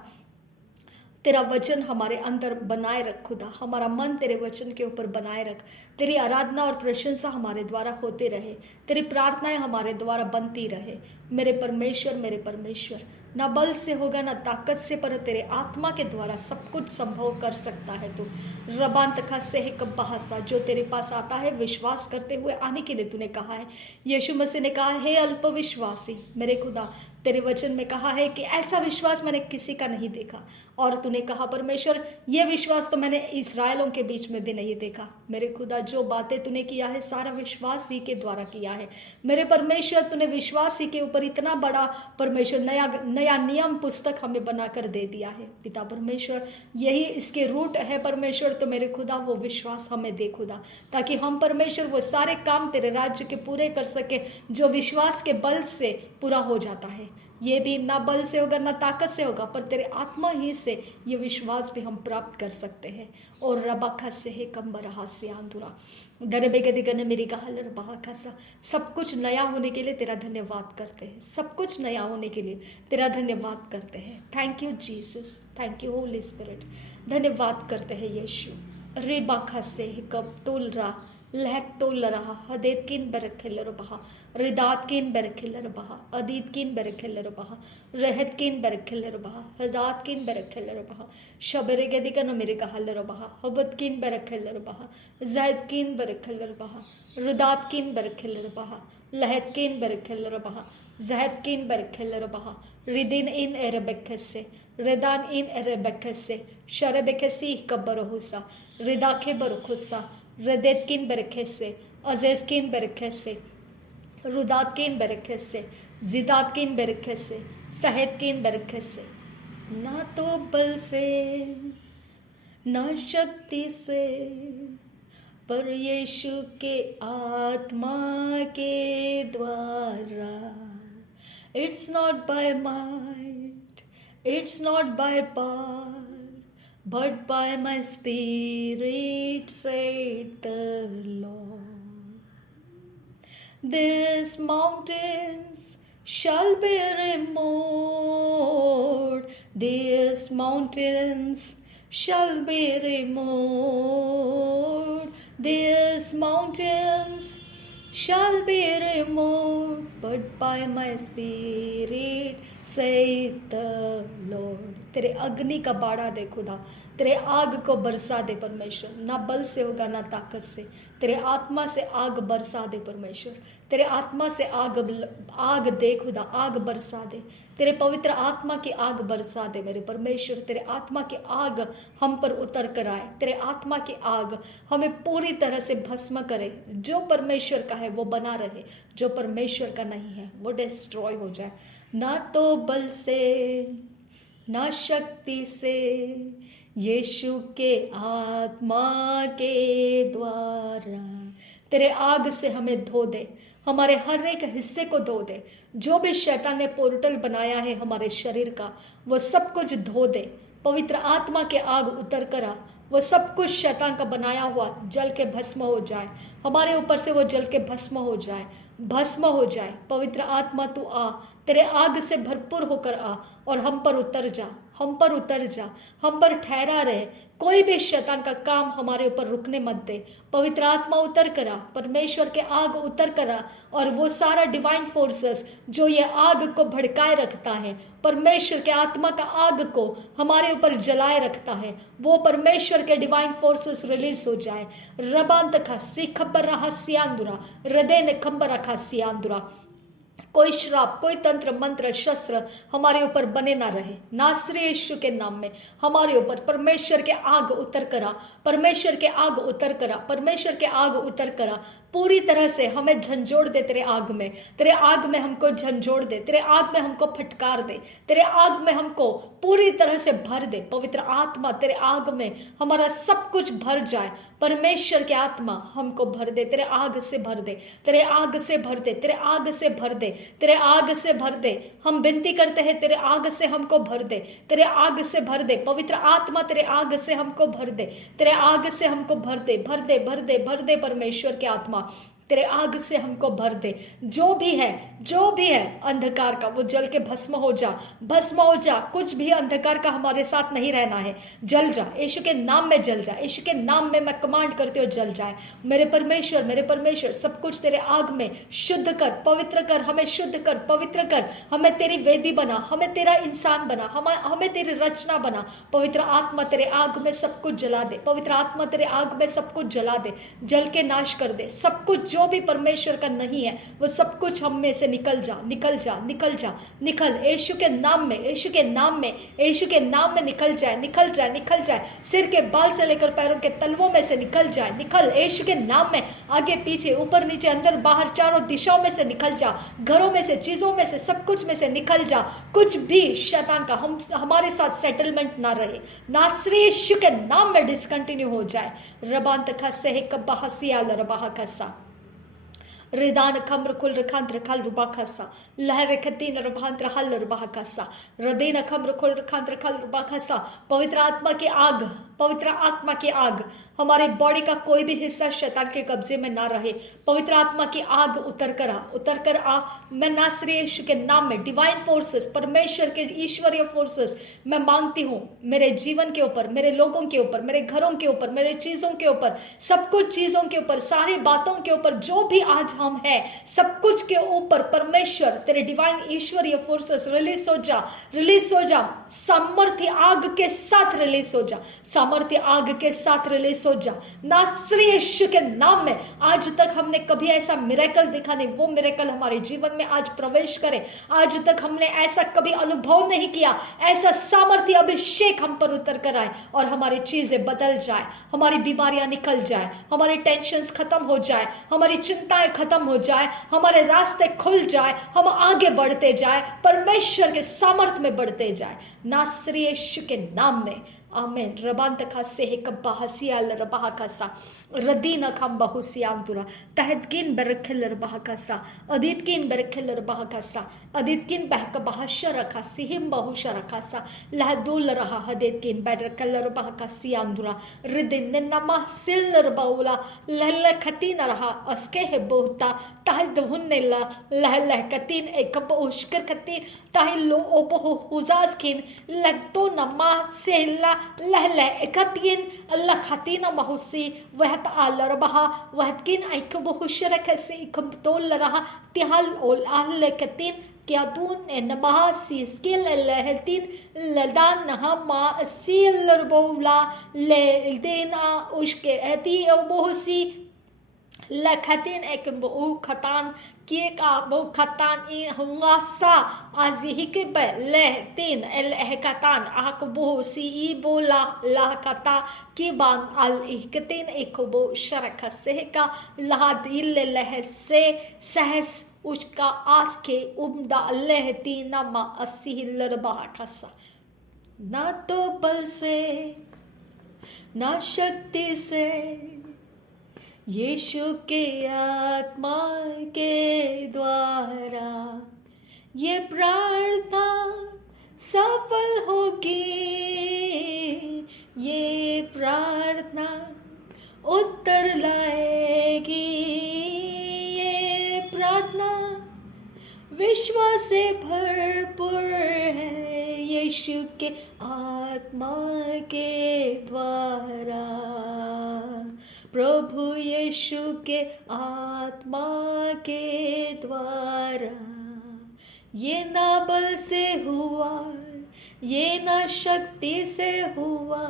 तेरा वचन हमारे अंदर बनाए रख खुदा, हमारा मन तेरे वचन के ऊपर बनाए रख। तेरी आराधना और प्रशंसा हमारे द्वारा होते रहे, तेरी प्रार्थनाएं हमारे द्वारा बनती रहे मेरे परमेश्वर। ना बल से होगा ना ताकत से, पर तेरे आत्मा के द्वारा सब कुछ संभव कर सकता है तू। रबान तखा से है कब्बा हसा जो तेरे पास आता है विश्वास करते हुए आने के लिए तूने कहा है। यीशु मसीह ने कहा हे अल्प विश्वासी मेरे खुदा, तेरे वचन में कहा है कि ऐसा विश्वास मैंने किसी का नहीं देखा, और तूने कहा परमेश्वर ये विश्वास तो मैंने इस्राएलों के बीच में भी नहीं देखा मेरे खुदा। जो बातें तूने किया है सारा विश्वास ही के द्वारा किया है मेरे परमेश्वर। तूने विश्वास ही के ऊपर इतना बड़ा परमेश्वर नया नियम पुस्तक हमें बनाकर दे दिया है पिता परमेश्वर। यही इसके रूट है परमेश्वर। तो मेरे खुदा वो विश्वास हमें दे खुदा, ताकि हम परमेश्वर वो सारे काम तेरे राज्य के पूरे कर सके जो विश्वास के बल से पूरा हो जाता है। ये भी ना बल से होगा ना ताकत से होगा, पर तेरे आत्मा ही से ये विश्वास भी हम प्राप्त कर सकते हैं। और रबाखा से है कम बरहा से आंदुरा दरे बेगदिगने मेरी गहल रबा खासा। सब कुछ नया होने के लिए तेरा धन्यवाद करते हैं। सब कुछ नया होने के लिए तेरा धन्यवाद करते हैं। Thank you Jesus, thank you Holi spirit. धन्यवाद करते हैं यीशु। रे बाखा से है कब तोल रहा लहक तोल रहा हदेत किन बरखेल रबहा रिदात किन बरखेल रबहा अदीत किन बरखेल रबहा रहत किन बरखेल रबहा हजात किन बरखेल रबहा शबरे गदिक न मेरे कहल रबहा हबत किन बरखेल रबहा जैद किन बरखेल रबहा रिदात किन बरखेल रबहा लहत किन बरखेल रबहा जहद किन बरखेल रबहा रिदिन इन एरबेकसे रिदान इन एरबेकसे शरबेकसी कबरहुसा रिदाखे बरखुसा रदेत किन बरखेसे अजेज किन बरखेसे रुदात किन बरखेसे जिदात किन बरखेसे सहेद किन बरखेसे। ना तो बल से ना शक्ति से, पर यीशु के आत्मा के द्वारा। It's not by might, it's not by power, but by my spirit, saith the Lord. These mountains shall be removed, these mountains shall be removed, these mountains shall be removed, but by my spirit, saith the Lord. तेरे अग्नि का बाड़ा दे खुदा, तेरे आग को बरसा दे परमेश्वर। ना बल से होगा ना ताकत से, तेरे आत्मा से आग बरसा दे परमेश्वर। तेरे आत्मा से आग दे खुदा, आग बरसा दे। तेरे पवित्र आत्मा की आग बरसा दे मेरे परमेश्वर। तेरे आत्मा की आग हम पर उतर कर आए। तेरे आत्मा की आग हमें पूरी तरह से भस्म करे। जो परमेश्वर का है वो बना रहे, जो परमेश्वर का नहीं है वो डिस्ट्रॉय हो जाए। ना तो बल से ना शक्ति से, यीशु के आत्मा के द्वारा। तेरे आग से हमें धो दे, हमारे हर एक हिस्से को धो दे। जो भी शैतान ने पोर्टल बनाया है हमारे शरीर का, वो सब कुछ धो दे। पवित्र आत्मा के आग उतर कर आ, वो सब कुछ शैतान का बनाया हुआ जल के भस्म हो जाए। हमारे ऊपर से वो जल के भस्म हो जाए, भस्म हो जाए। पवित्र आत्मा तू आ, तेरे आग से भरपूर होकर आ और हम पर उतर जा, हम पर उतर जा, हम पर ठहरा रहे। कोई भी शैतान का काम हमारे ऊपर रुकने मत दे। पवित्र आत्मा उतर करा, परमेश्वर के आग उतर करा, और वो सारा डिवाइन फोर्सेस जो ये आग को भड़काए रखता है, परमेश्वर के आत्मा का आग को हमारे ऊपर जलाए रखता है, वो परमेश्वर के डिवाइन फोर्सेस रिलीज हो जाए। रबांत खासी खबर रहस्यांदुरा हृदय ने खबर खासियांदुरा। कोई श्राप, कोई तंत्र मंत्र शस्त्र हमारे ऊपर बने ना रहे। नासरी यीशु के नाम में हमारे ऊपर परमेश्वर के आग उतर करा, परमेश्वर के आग उतर करा, परमेश्वर के आग उतर करा। पूरी तरह से हमें झंझोड़ दे तेरे आग में, तेरे आग में हमको झंझोड़ दे, तेरे आग में हमको फटकार दे, तेरे आग में हमको पूरी तरह से भर दे। पवित्र आत्मा तेरे आग में हमारा सब कुछ भर जाए। परमेश्वर के आत्मा हमको भर दे, तेरे आग से भर दे, तेरे आग से भर दे, तेरे आग से भर दे, तेरे आग से भर दे। हम विनती करते हैं तेरे आग से हमको भर दे, तेरे आग से भर दे। पवित्र आत्मा तेरे आग से हमको भर दे, तेरे आग से हमको भर दे, भर दे, भर दे, भर दे। परमेश्वर के आत्मा तेरे आग से हमको भर दे। जो भी है, जो भी है अंधकार का, वो जल के भस्म हो जा, भस्म हो जा। कुछ भी अंधकार का हमारे साथ नहीं रहना है। जल जा, यीशु के नाम में जल जा, यीशु के नाम में मैं कमांड करते हो जल जाए। मेरे परमेश्वर, मेरे परमेश्वर, सब कुछ तेरे आग में शुद्ध कर, पवित्र कर, हमें शुद्ध कर, पवित्र कर। हमें तेरी वेदी बना, हमें तेरा इंसान बना, हमें तेरी रचना बना। पवित्र आत्मा तेरे आग में सब कुछ जला दे, पवित्र आत्मा तेरे आग में सब कुछ जला दे, जल के नाश कर दे। सब कुछ जो जो भी परमेश्वर का नहीं है वो सब कुछ हम में से निकल जा, निकल जा, निकल जा, निकल यीशु के नाम में, यीशु के नाम में, यीशु के नाम में निकल जाए, निकल जाए, निकल जाए। सिर के बाल से लेकर पैरों के तलवों में से निकल जाए, निकल यीशु के नाम में। आगे पीछे ऊपर नीचे अंदर बाहर चारों दिशाओं में से निकल जा, घरों में से, चीजों में से, सब कुछ में से निकल जा। कुछ भी शैतान का हमारे साथ सेटलमेंट ना रहे, नासरी यीशु के नाम में डिसकंटिन्यू हो जाए। रबांत खसे है कब्बा हसियाल रबाह खसा रिदान खम्र कुल रखांत रखाल रुबा खसा लहर खतीन रभांत रहाल रुबा खसा रदीन खम्र कुल रखांत रखाल रुबा खसा। पवित्र आत्मा की आग, पवित्र आत्मा की आग हमारे बॉडी का कोई भी हिस्सा शैतान के कब्जे में ना रहे। पवित्र आत्मा की आग उतर कर आ, उतर कर आ। मैं नासरी यीशु के नाम में डिवाइन फोर्सेस, परमेश्वर के ईश्वरीय फोर्सेस मैं मांगती हूँ मेरे जीवन के ऊपर, मेरे लोगों के ऊपर, मेरे घरों के ऊपर, मेरे चीजों के ऊपर, सब कुछ चीजों के ऊपर, सारी बातों के ऊपर, जो भी आज हम हैं सब कुछ के ऊपर परमेश्वर तेरे डिवाइन ईश्वरीय फोर्सेस रिलीज हो जा, रिलीज हो जा। सामर्थ्य आग के साथ रिलीज हो जा, सामर्थ्य आग के साथ रिलीज हो जा नासरी यीशु के नाम में। आज तक हमने कभी ऐसा मिरेकल देखा नहीं, वो मिरेकल हमारे जीवन में आज प्रवेश करे। आज तक हमने ऐसा कभी अनुभव नहीं किया, ऐसा सामर्थ्य अभिषेक हम पर उतर कर आए और हमारी चीजें बदल जाए, हमारी बीमारियां निकल जाए, हमारी टेंशन्स खत्म हो जाए, हमारी चिंताएं खत्म हो जाए, हमारे रास्ते खुल जाए, हम आगे बढ़ते जाए, परमेश्वर के सामर्थ्य में बढ़ते जाए नासरी यीशु के नाम में। आमेन। रबांत खासे है कब्बा हसियाल रबाह खासा रदीन खम बहुसियांतुरा तहदकिन बरखल रबाह खासा अदितकिन बरखल रबाह खासा अदितकिन बहक बहशर खासी हिम बहुशर खासा लहदुल रहा हदितकिन बरखल रबाह खासियांतुरा रिदिन नमा सिल रबाउला लहल खतीन रहा अस्के है बहुता तहद हुन्ने लहल कतीन एक बहुशकर कतीन ताहिलो ओबो हुजाजकिन लगतो नमा सेला लहल एकतिन अल्लाह खतीना महुसी वहत आलर बहा वहतकिन ऐक बहुशरक से इकमतोल रहा तिहाल ओल अहल कतीन क्या दून नमहा सी स्किल लहतिन लदान नहा मा सील रबोला ले देना उसके एती बहुसी लखतीन एक बहु खतान किए का बहु खतान इ हुआसा आज हिकब लहतीन एलehkatan ahak बहु सी ई बोला ला कता की बान अल इहकतीन एक बहु शरक सहका लहा दिल लह से सहस उसका आस के उम्दा लहतीन मा असीलर बाखसा। ना तो बल से ना शक्ति से यीशु के आत्मा के द्वारा ये प्रार्थना सफल होगी, ये प्रार्थना उत्तर लाएगी, ये प्रार्थना विश्वास से भरपूर है यीशु के आत्मा के द्वारा। प्रभु यीशु के आत्मा के द्वारा ये ना बल से हुआ, ये ना शक्ति से हुआ,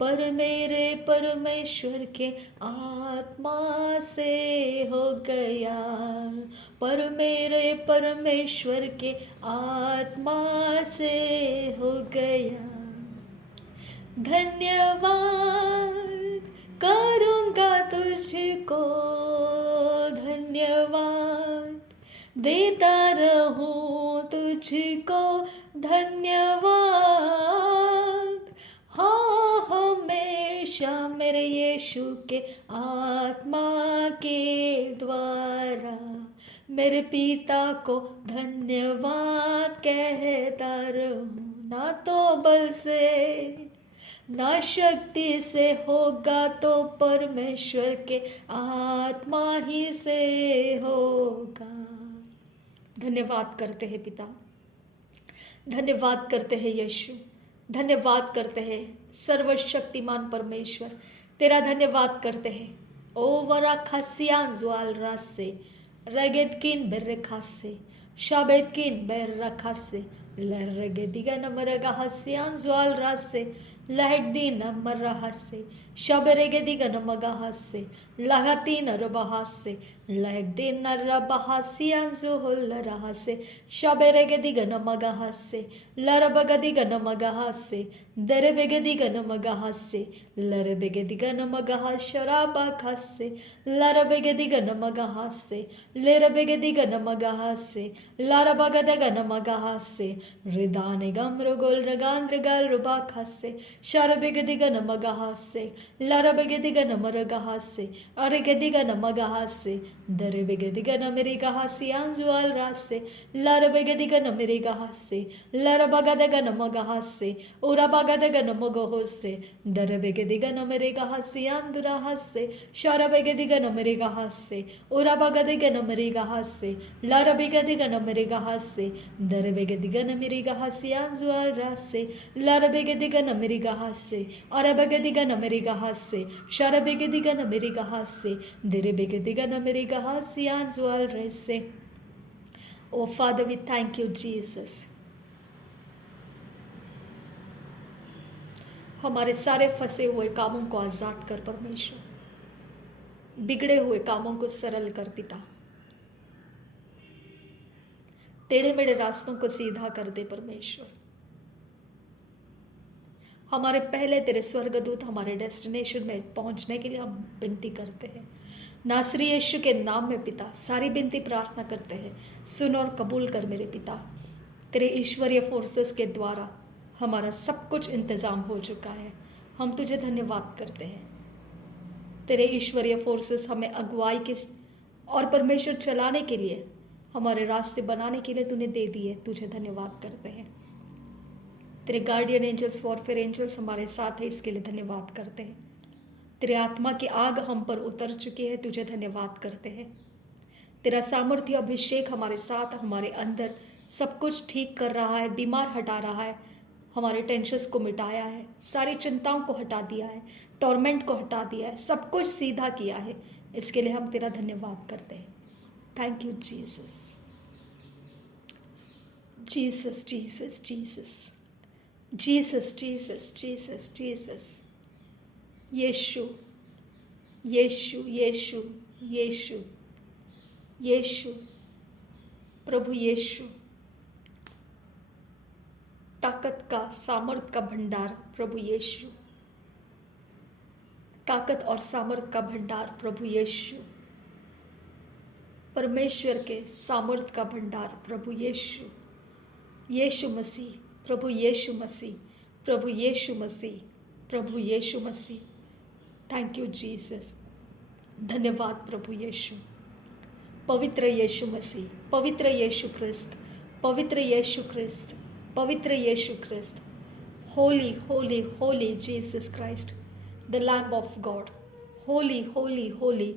पर मेरे परमेश्वर के आत्मा से हो गया, पर मेरे परमेश्वर के आत्मा से हो गया। धन्यवाद करूँगा तुझको, धन्यवाद देता रहूं तुझको, धन्यवाद हाँ हमेशा मेरे यीशु के आत्मा के द्वारा मेरे पिता को धन्यवाद कहता रहूं। ना तो बल से ना शक्ति से होगा, तो परमेश्वर के आत्मा ही से होगा। धन्यवाद करते हैं पिता, धन्यवाद करते हैं यीशु, धन्यवाद करते हैं सर्वशक्तिमान परमेश्वर, तेरा धन्यवाद करते हैं। ओ वरा खसियान ज्वाल रास से रगेद किन बेर खासे शाबेद किन बेर खासे लरगे दिगा नमरगा हसियान ज्वाल रास से लहगदीन मर्रहसे शबरेगदिगन मगहसे लहतीन रबहसे लहगदीन रबहसियन जुहुल रहसे शबरेगदिगन मगहसे लरबगदिगन मगहसे दरबेगदिगन मगहसे लरबेगदिगन Magah शराबखसे लरबेगदिगन मगहसे लेरबेगदिगन मगहसे लरबगदगन मगहसे रिदाने गमरुगुल रगान रगल रुबाखसे शरबेगदिगन मगहसे लरबेगदिगन मरगहसे अरेगदिगन मगहसे दरबेगदिगन मेरिगहसे अंजुअल रासे लरबेगदिगन मेरिगहसे लरबगदगन मगहसे उरबगदगन मगहसे दरबेगदिगन मेरिगहसे अंदुरहसे शरबेगदिगन मेरिगहसे उरबगदिगन मेरिगहसे लरबेगदिगन मेरिगहसे दरबेगदिगन मेरिगहसे अंजुअल रासे लरबेगदिगन मेरिगहसे अरबगदिगन मेरिगहसे शरबेगदिगन मेरिगहसे दरबेगदिगन मेरिगहसे अंजुअल रासे. Oh Father, we thank you, Jesus. हमारे सारे फंसे हुए कामों को आजाद कर परमेश्वर, बिगड़े हुए कामों को सरल कर पिता, टेढ़े मेढ़े रास्तों को सीधा कर दे परमेश्वर. हमारे पहले तेरे स्वर्गदूत हमारे डेस्टिनेशन में पहुंचने के लिए हम विनती करते हैं. नासरी यीशु के नाम में पिता सारी विनती प्रार्थना करते हैं. सुन और कबूल कर मेरे पिता. तेरे ईश्वरीय फोर्सेस के द्वारा हमारा सब कुछ इंतज़ाम हो चुका है. हम तुझे धन्यवाद करते हैं. तेरे ईश्वरीय फोर्सेस हमें अगुवाई के और परमेश्वर चलाने के लिए, हमारे रास्ते बनाने के लिए तूने दे दिए. तुझे धन्यवाद करते हैं. तेरे गार्डियन एंजल्स, वॉरफेयर एंजल्स हमारे साथ है, इसके लिए धन्यवाद करते हैं. तेरे आत्मा की आग हम पर उतर चुकी है. तुझे धन्यवाद करते हैं. तेरा सामर्थ्य अभिषेक हमारे साथ, हमारे अंदर सब कुछ ठीक कर रहा है, बीमार हटा रहा है, हमारे टेंशन्स को मिटाया है, सारी चिंताओं को हटा दिया है, टॉर्मेंट को हटा दिया है, सब कुछ सीधा किया है. इसके लिए हम तेरा धन्यवाद करते हैं. Thank you Jesus, Jesus, Jesus, Jesus, Jesus, Jesus, Jesus, Jesus. Yeshu, Yeshu, Yeshu, Yeshu, Yeshu, प्रभु यीशु. ताकत का, सामर्थ का भंडार प्रभु यीशु. ताकत और सामर्थ का भंडार प्रभु यीशु. परमेश्वर के सामर्थ का भंडार प्रभु यीशु. यीशु मसीह, प्रभु यीशु मसीह, प्रभु यीशु मसीह, प्रभु Yeshu Masih. Thank you Jesus. धन्यवाद प्रभु यीशु. पवित्र यीशु मसीह, पवित्र यीशु ख्रिस्त, पवित्र यीशु ख्रिस्त, पवित्र Yeshu Khrist. Holy, holy, holy Jesus Christ, the lamb of God. Holy, holy, holy,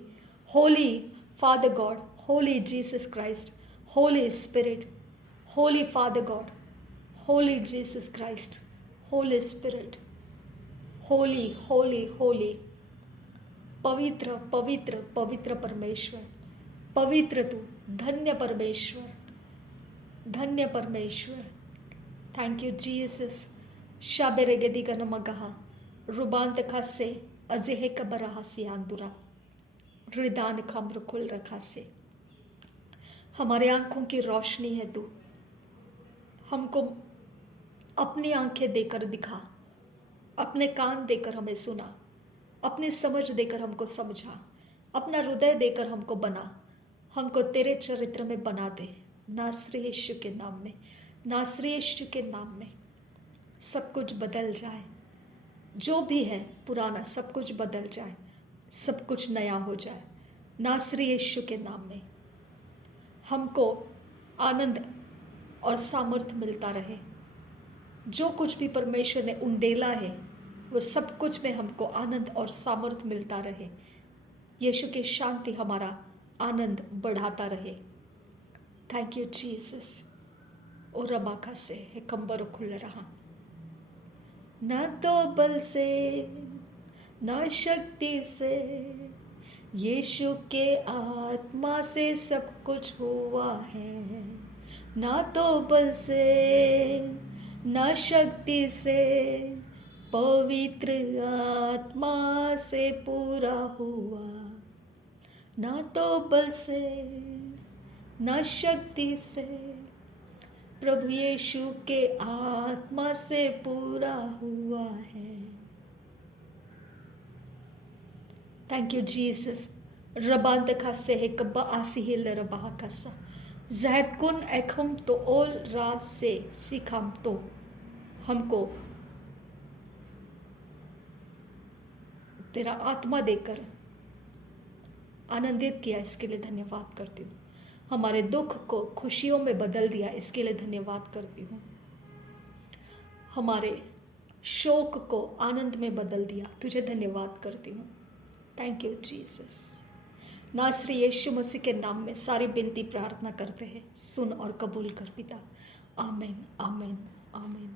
holy father God, holy Jesus Christ, holy spirit, holy father God, holy Jesus Christ, holy spirit, holy, holy, holy. पवित्र, पवित्र, पवित्र परमेश्वर, पवित्र तू, धन्य परमेश्वर, धन्य परमेश्वर. Thank you Jesus. शाबेरेगेदिगन मगहा रुबांत खासे अजेहे कबरहा सियांदुरा हृदान खम्रकुल रखा से. हमारे आंखों की रोशनी है तू. हमको अपनी आंखें देकर दिखा, अपने कान देकर हमें सुना, अपनी समझ देकर हमको समझा, अपना हृदय देकर हमको बना, हमको तेरे चरित्र में बना दे. नासरी यीशु के नाम में, नासरी यीशु के नाम में सब कुछ बदल जाए. जो भी है पुराना सब कुछ बदल जाए, सब कुछ नया हो जाए. नासरी यीशु के नाम में हमको आनंद और सामर्थ्य मिलता रहे. जो कुछ भी परमेश्वर ने उंडेला है वो सब कुछ में हमको आनंद और सामर्थ्य मिलता रहे. यीशु की शांति हमारा आनंद बढ़ाता रहे. Thank you Jesus. और रबाखा से कंबर खुल रहा. न तो बल से न शक्ति से, यीशु के आत्मा से सब कुछ हुआ है. ना तो बल से न शक्ति से, पवित्र आत्मा से पूरा हुआ, ना तो बल से ना शक्ति से, प्रभु यीशु के आत्मा से पूरा हुआ है। Thank you Jesus. रबांत खासे है कब्बा आसी हिल रबा कसा जैतकुन एखम तो ओल राज से सिखम तो हमको तेरा आत्मा देकर आनंदित किया, इसके लिए धन्यवाद करती हूँ। हमारे दुख को खुशियों में बदल दिया, इसके लिए धन्यवाद करती हूँ। हमारे शोक को आनंद में बदल दिया, तुझे धन्यवाद करती हूँ। Thank you Jesus. नासरी यीशु मसीह के नाम में सारी विनती प्रार्थना करते हैं, सुन और कबूल कर पिता। आमीन आमीन आमीन।